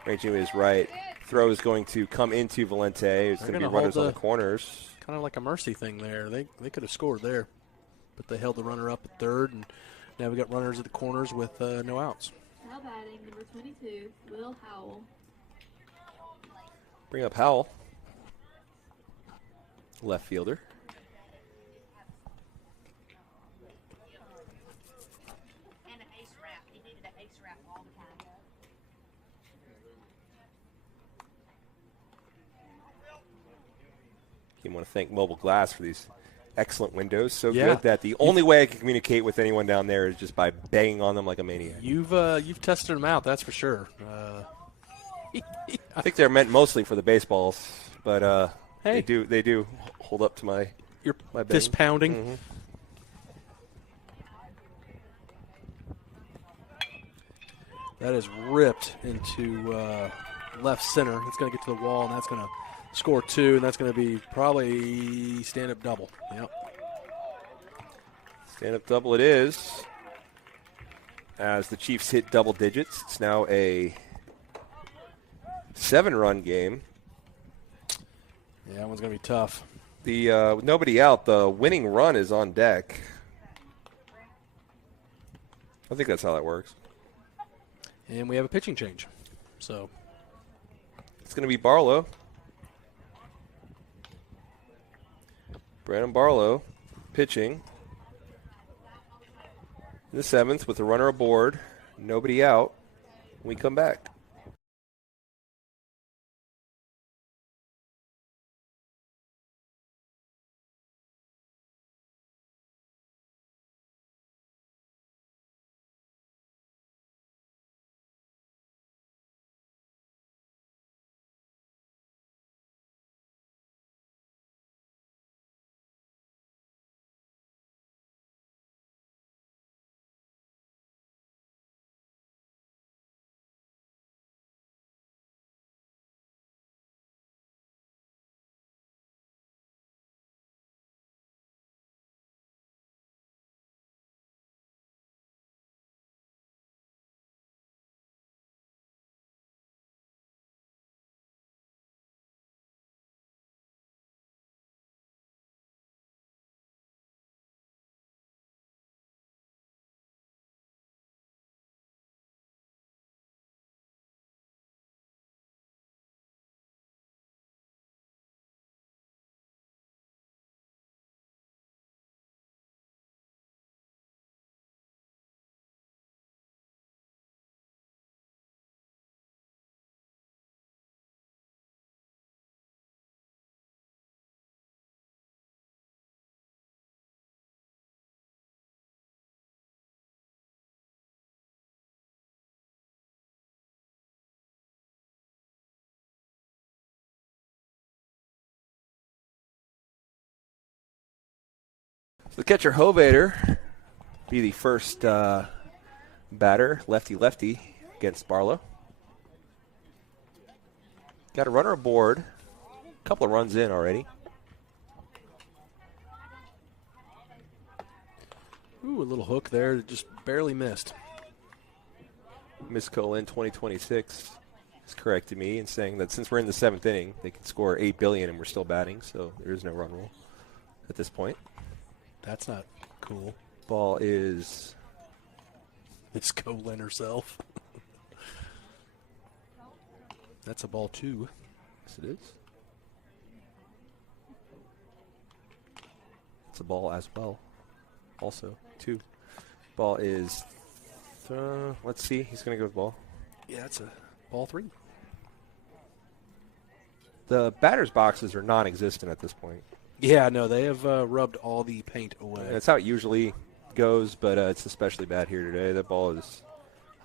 Ranging to his right. Throw is going to come into Valente. There's going to be runners on the corners. Kind of like a mercy thing there. They could have scored there. But they held the runner up at third, and now we got runners at the corners with no outs. Now batting, number 22, Will Howell. Bring up Howell. Left fielder. And an ace wrap. He needed an ace wrap all the time. You want to thank Mobile Glass for these excellent windows. So good that the only way I can communicate with anyone down there is just by banging on them like a maniac. You've tested them out, that's for sure. I think they're meant mostly for the baseballs, but hey, they do hold up to my fist pounding. Mm-hmm. That is ripped into left center. It's going to get to the wall, and that's going to score two, and that's going to be probably stand-up double. Yep. Stand-up double it is. As the Chiefs hit double digits, it's now a 7-run game. Yeah, that one's going to be tough. With nobody out, the winning run is on deck. I think that's how that works. And we have a pitching change. So it's going to be Barlow. Brandon Barlow pitching in the 7th with the runner aboard, nobody out. We come back. So the catcher, Hovader, be the first batter, lefty-lefty, against Barlow. Got a runner aboard. A couple of runs in already. Ooh, a little hook there that just barely missed. Miss Colin 2026 has corrected me in saying that since we're in the 7th inning, they can score $8 billion and we're still batting, so there is no run rule at this point. That's not cool. Ball is Miss Colin herself. That's a ball 2. yes, it is. It's a ball as well. Also 2. Ball is let's see. He's going to go with ball. Yeah, it's a ball 3. The batter's boxes are non-existent at this point. Yeah, no, they have rubbed all the paint away. That's how it usually goes, but it's especially bad here today. The ball is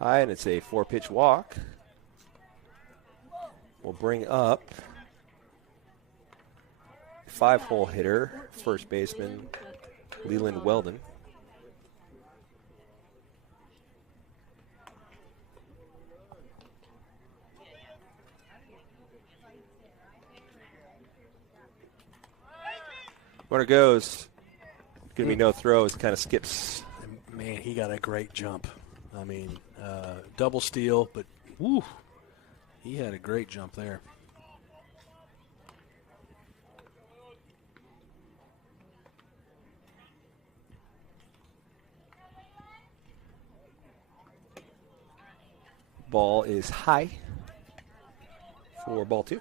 high, and it's a 4-pitch walk. We'll bring up 5-hole hitter, first baseman Leland Weldon. Runner goes. Going to be no throws. Kind of skips. Man, he got a great jump. I mean, double steal, but woo, he had a great jump there. Ball is high for ball 2.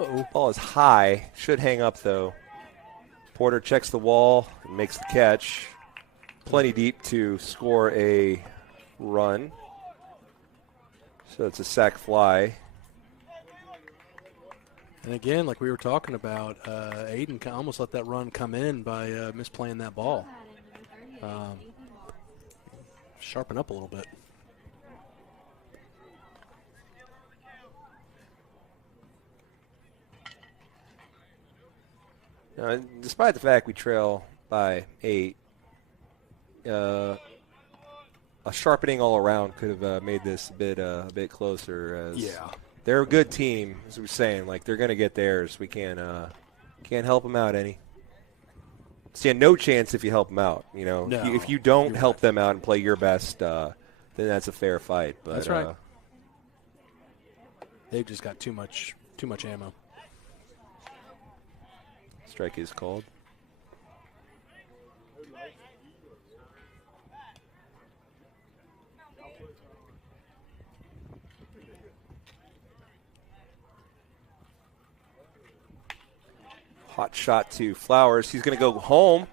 Uh-oh. Ball is high. Should hang up, though. Porter checks the wall and makes the catch. Plenty deep to score a run. So it's a sac fly. And again, like we were talking about, Aiden almost let that run come in by misplaying that ball. Sharpen up a little bit. Despite the fact we trail by 8, a sharpening all around could have made this a bit closer. Yeah, they're a good team, as we were saying. Like, they're going to get theirs. We can't help them out any. Stand no chance if you help them out. You know, no, if you don't help them out and play your best, then that's a fair fight. But that's right. They've just got too much ammo. Strike is called. Hot shot to Flowers. He's going to go home.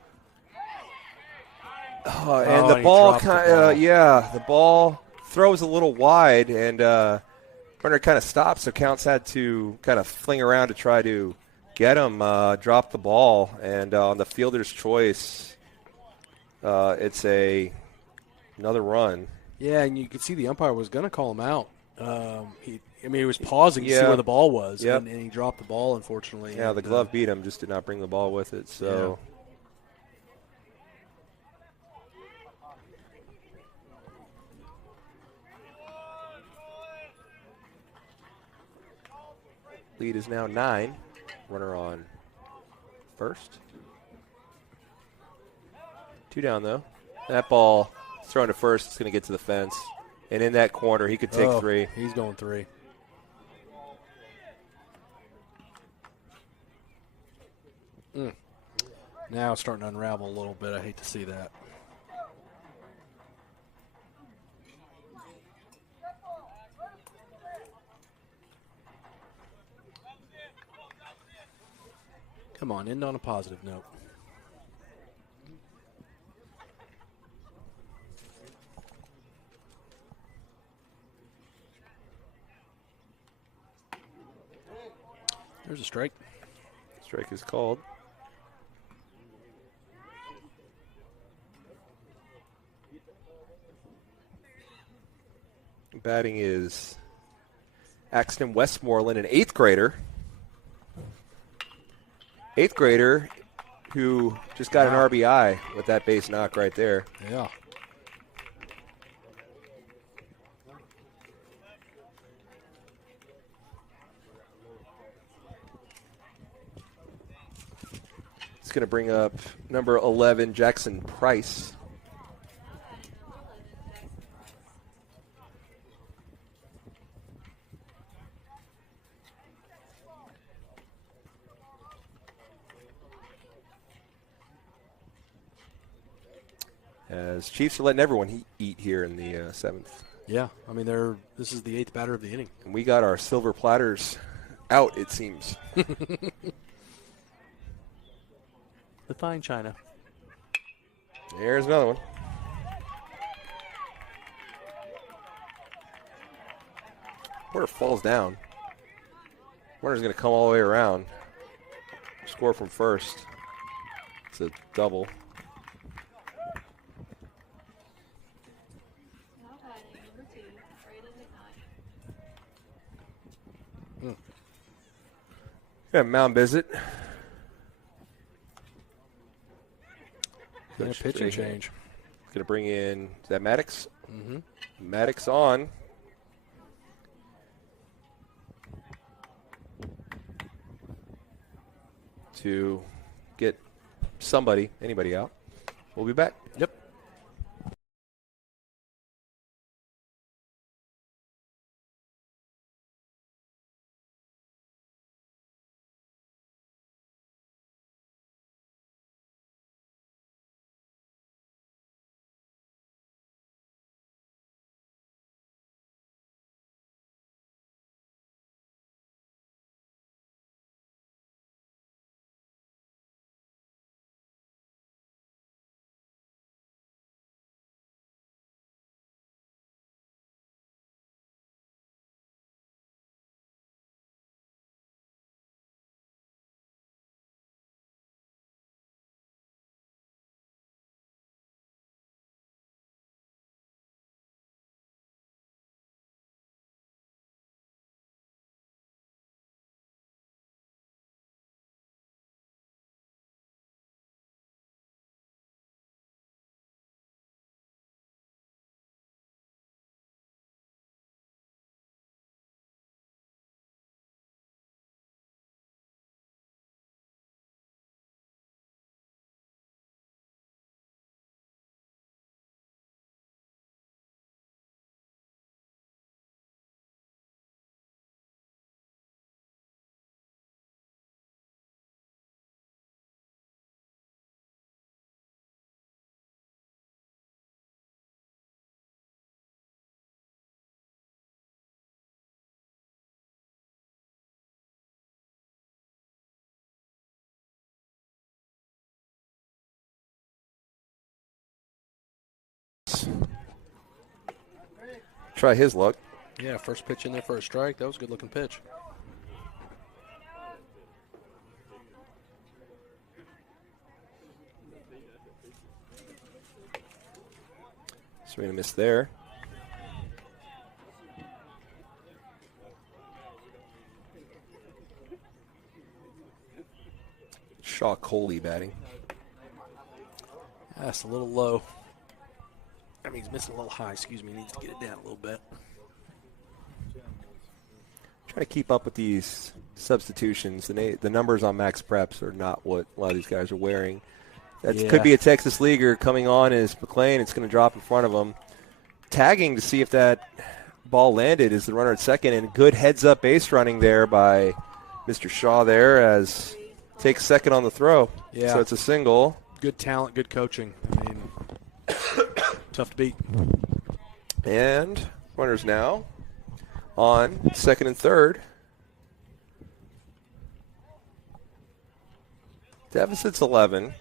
And the ball the ball throws a little wide, and runner kind of stops, so Counts had to kind of fling around to try to get him, drop the ball, and on the fielder's choice, it's another run. Yeah, and you could see the umpire was going to call him out. He was pausing to see where the ball was, and he dropped the ball, unfortunately. Yeah, the glove beat him, just did not bring the ball with it. So, lead is now 9. Runner on first. 2 down, though. That ball thrown to first. It's going to get to the fence. And in that corner, he could take 3. He's going 3. Now it's starting to unravel a little bit. I hate to see that. Come on, end on a positive note. There's a strike. Strike is called. batting is Axton Westmoreland, an 8th grader. 8th grader who just got an RBI with that base knock right there. Yeah. It's going to bring up number 11, Jackson Price. As Chiefs are letting everyone eat here in the 7th. Yeah, I mean, this is the 8th batter of the inning. And we got our silver platters out, it seems. The fine china. There's another one. Runner falls down. Runner's going to come all the way around. Score from first. It's a double. Now batting number 2, Braden McKnight. Got a mound visit. And a pitching change. Going to bring in, is that Maddox? Mm-hmm. Maddox on. To get anybody out. We'll be back. Yep. Try his luck. Yeah, first pitch in there for a strike. That was a good-looking pitch. Swing and a miss there. Shaw Coley batting. That's a little low. I mean, he's missing a little high. Excuse me. He needs to get it down a little bit. Trying to keep up with these substitutions. The numbers on Max Preps are not what a lot of these guys are wearing. That could be a Texas leaguer coming on as McLean. It's going to drop in front of him. Tagging to see if that ball landed is the runner at second. And good heads-up base running there by Mr. Shaw there as takes second on the throw. Yeah. So it's a single. Good talent, good coaching. I mean, tough to beat. And runners now on second and third. Deficit's 11.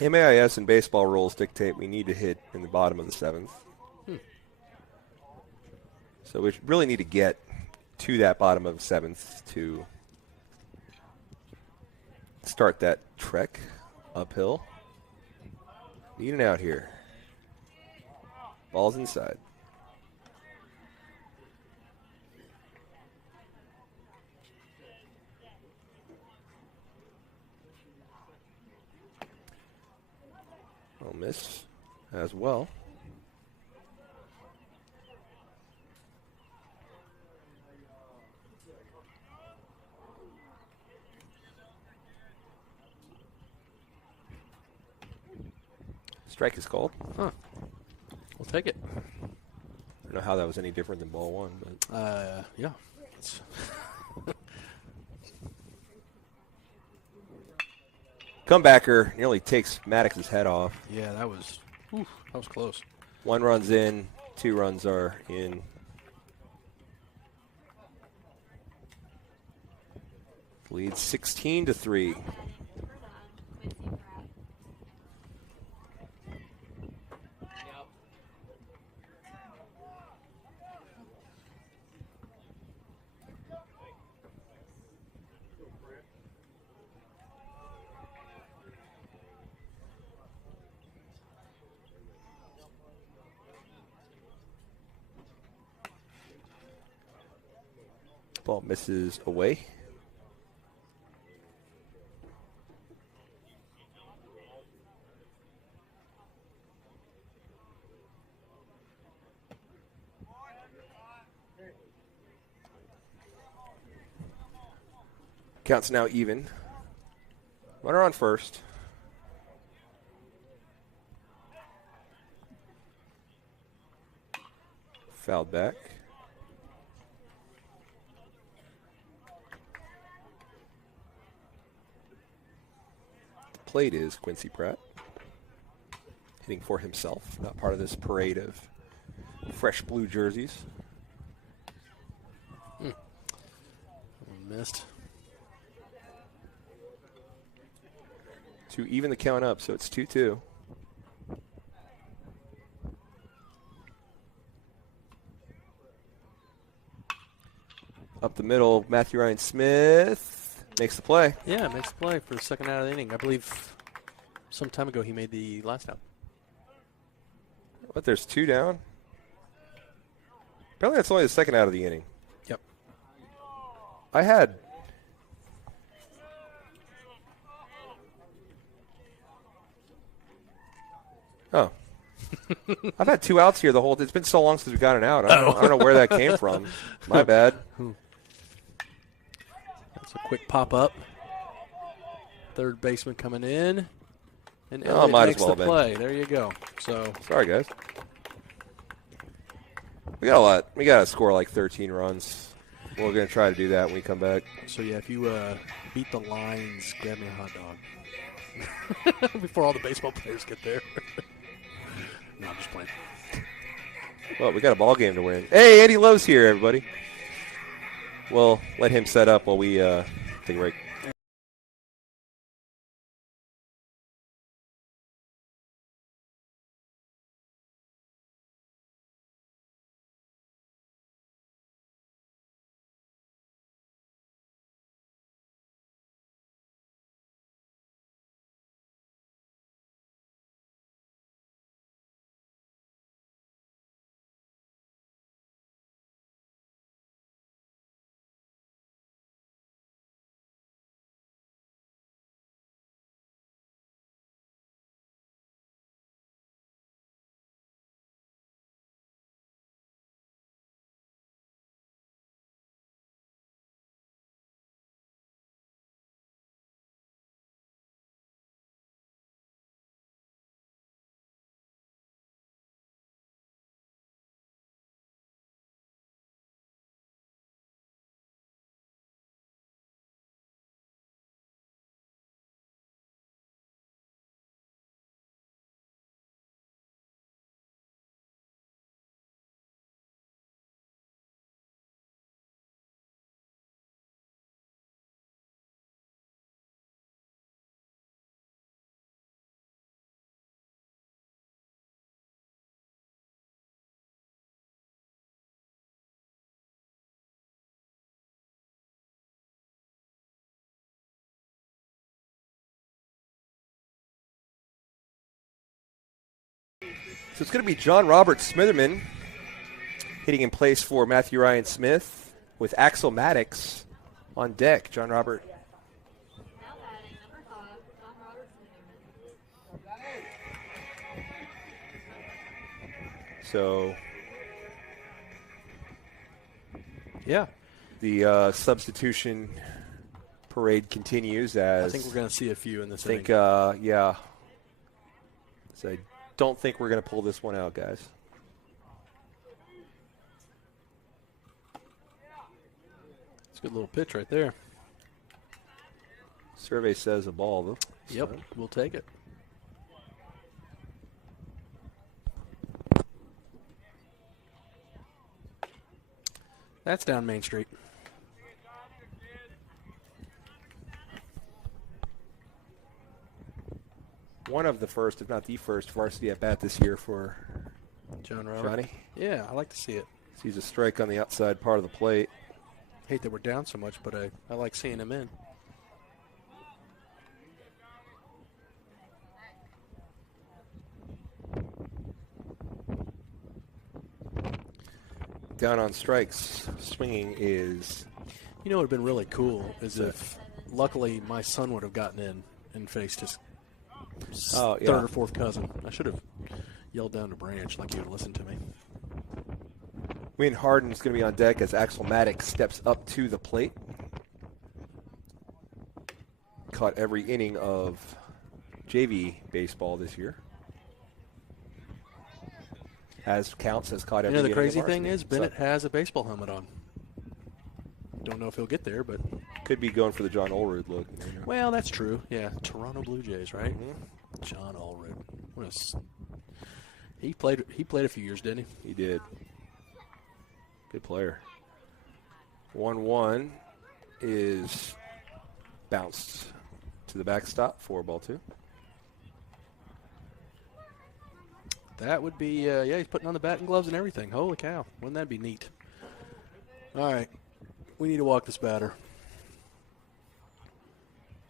MAIS and baseball rules dictate we need to hit in the bottom of the 7th. So we really need to get to that bottom of the 7th to start that trek uphill. Need an out here. Ball's inside. I'll miss as well. Strike is called. Huh. We'll take it. I don't know how that was any different than ball one, but Yeah. comebacker nearly takes Maddox's head off. Yeah, that was close. 1 run's in, 2 runs are in. Leads 16-3. Ball misses away. Count's now even. Runner on first. Fouled back. The plate is Quincy Pratt. Hitting for himself, not part of this parade of fresh blue jerseys. Missed. To even the count up, so it's 2-2. Up the middle, Matthew Ryan Smith makes the play. Yeah, makes the play for the second out of the inning. I believe some time ago he made the last out. But there's 2 down. Apparently that's only the second out of the inning. Yep. I had Oh. I've had 2 outs here the whole. It's been so long since we got an out. I don't know where that came from. My bad. That's a quick pop up. Third baseman coming in, and Oh, Elliott might as makes well the have been. play. There you go. So Sorry, guys. We got a lot. We got to score like 13 runs. We're going to try to do that when we come back. yeah, if you beat the lines, grab me a hot dog before all the baseball players get there. No, I'm just playing. Well, we got a ball game to win. Hey, Andy Lowe's here, everybody. We'll let him set up while we take a break. So it's going to be John Robert Smitherman hitting in place for Matthew Ryan Smith with Axel Maddox on deck. John Robert. Now batting number 5, John Robert Smitherman. So Yeah. the substitution parade continues as I think we're going to see a few in this I think, inning. yeah. So I don't think we're going to pull this one out, guys. It's a good little pitch right there. Survey says a ball, though. Yep, we'll take it. That's down Main Street. One of the first, if not the first, varsity at bat this year for John Robert. Johnny. Yeah, I like to see it. Sees a strike on the outside part of the plate. Hate that we're down so much, but I like seeing him in. Down on strikes. Swinging is You know what would have been really cool is if, luckily, my son would have gotten in and faced his third or fourth cousin. I should have yelled down to Branch like he would listen to me. Wayne Harden is going to be on deck as Axel Maddox steps up to the plate. Caught every inning of JV baseball this year. Has caught every You know, the inning of crazy varsity. thing is Bennett has a baseball helmet on. Don't know if he'll get there, but Could be going for the John Olrud look. well, that's true. Yeah, Toronto Blue Jays, right? John Allred. He played a few years, didn't he? He did. Good player. 1-1 is bounced to the backstop for ball 2. That would be, yeah, he's putting on the batting gloves and everything. Holy cow. Wouldn't that be neat? All right. We need to walk this batter.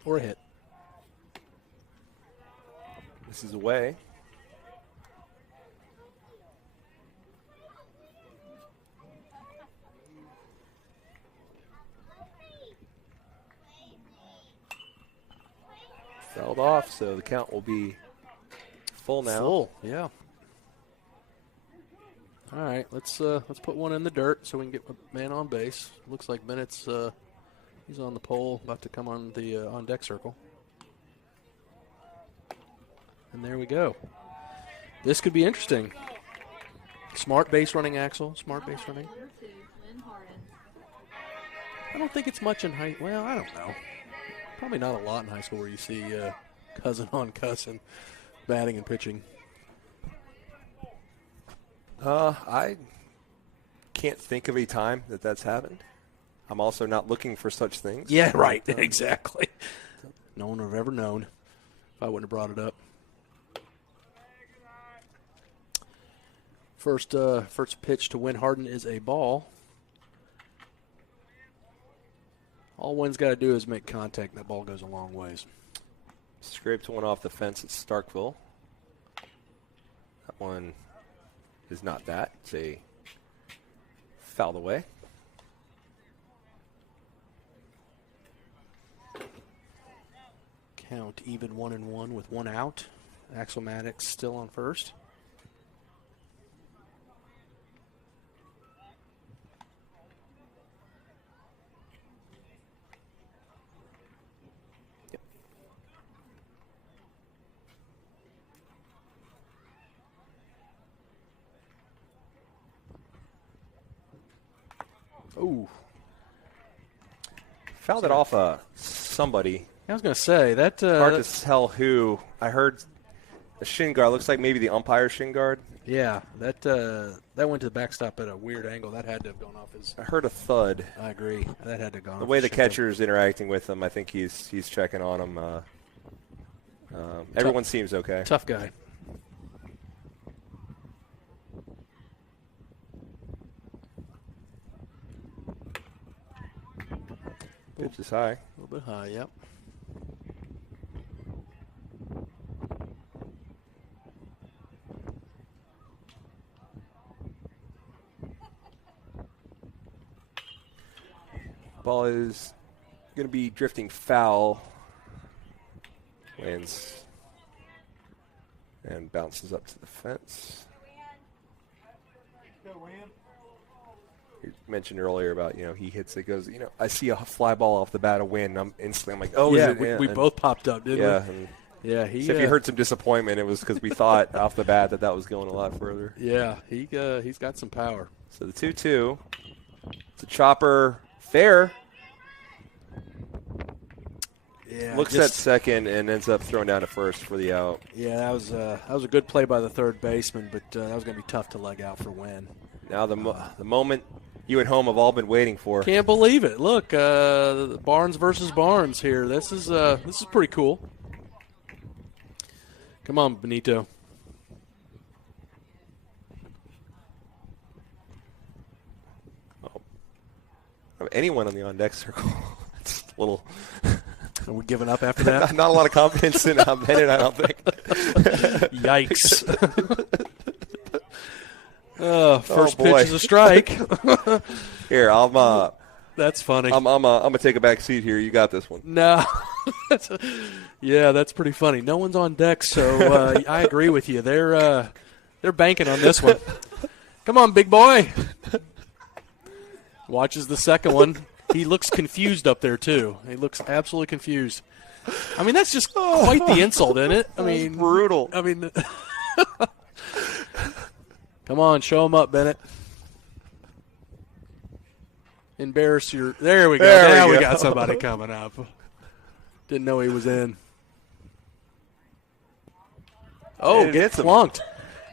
Or a hit. This is away. Fouled off, so the count will be full now. Full, yeah. All right, let's put one in the dirt so we can get a man on base. Looks like Bennett's he's on the pole, about to come on the on deck circle. And there we go. This could be interesting. Smart base running, Axel. Smart base running. Number 2, Lynn Harden. I don't think it's much in high. Well, I don't know. Probably not a lot in high school where you see cousin on cousin batting and pitching. I can't think of a time that that's happened. I'm also not looking for such things. Yeah, right. Exactly. No one would have ever known if I wouldn't have brought it up. First pitch to Win Harden is a ball. All Wynn's got to do is make contact, and that ball goes a long ways. Scraped one off the fence at Starkville. That one is not that. It's a fouled away. Count even 1-1 with one out. Axel Maddox still on first. Ooh. Fouled it off somebody. I was going to say that. Hard to tell who. I heard a shin guard. Looks like maybe the umpire shin guard. Yeah, that went to the backstop at a weird angle. That had to have gone off his. I heard a thud. I agree. That had to have gone. The off way his the shingle. catcher is interacting with him, I think he's checking on him. Everyone seems okay. Tough guy. Pitch is high. A little bit high, yep. Ball is going to be drifting foul. Lands and bounces up to the fence. You mentioned earlier about, he hits it, goes, I see a fly ball off the bat, a win. I'm like, oh, yeah, is it? we both popped up, didn't yeah, we? and Yeah, so if you heard some disappointment, it was because we thought off the bat that was going a lot further. Yeah, he's got some power. So the 2-2. It's a chopper fair. Yeah, Looks at second and ends up throwing down to first for the out. Yeah, that was a good play by the third baseman, but that was going to be tough to leg out for Wynn. Now the moment you at home have all been waiting for. Can't believe it. Look, Barnes versus Barnes here. This is pretty cool. Come on, Benito. Anyone on the on-deck circle. It's a little. Are we giving up after that? Not a lot of confidence in Bennett, I don't think. Yikes. First boy. pitch is a strike. Here, That's funny. I'm gonna take a back seat here. You got this one. No. Yeah, that's pretty funny. No one's on deck, so I agree with you. They're banking on this one. Come on, big boy. Watches the second one. He looks confused up there, too. He looks absolutely confused. I mean, that's just quite the insult, isn't it? I mean, brutal. I mean, come on, show him up, Bennett. Embarrass your. There we go. Now we got somebody coming up. Didn't know he was in. Oh, get plunked.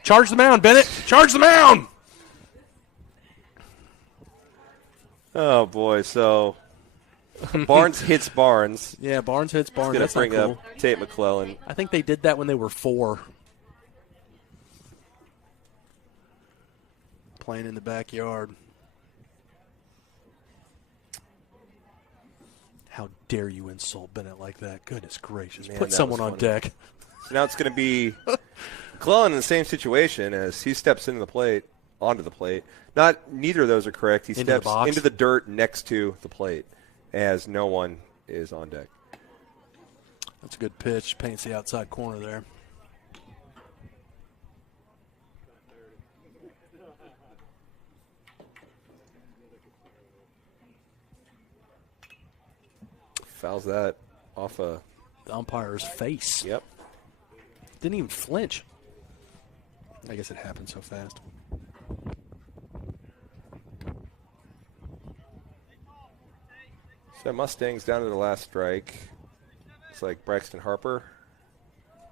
Charge the mound, Bennett. Charge the mound. Oh, boy. So Barnes hits Barnes. Yeah, Barnes hits Barnes. That's going to bring cool. up Tate McClellan. I think they did that when they were 4. Playing in the backyard. How dare you insult Bennett like that? Goodness gracious. Man, put someone on deck. So now it's going to be McClellan in the same situation as he steps onto the plate. Neither of those are correct. He steps into the dirt next to the plate as no one is on deck. That's a good pitch. Paints the outside corner there. Fouls that off the umpire's face. Yep. Didn't even flinch. I guess it happened so fast. So Mustangs down to the last strike. It's like Braxton Harper.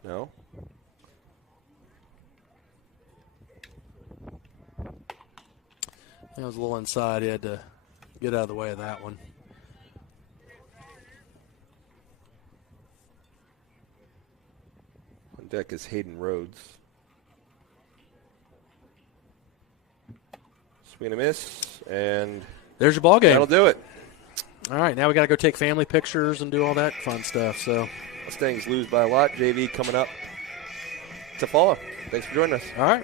No. That was a little inside. He had to get out of the way of that one. On deck is Hayden Rhodes. Swing and a miss, and there's your ball game. That'll do it. All right, now we got to go take family pictures and do all that fun stuff. So Mustangs lose by a lot. JV coming up to follow. Thanks for joining us. All right.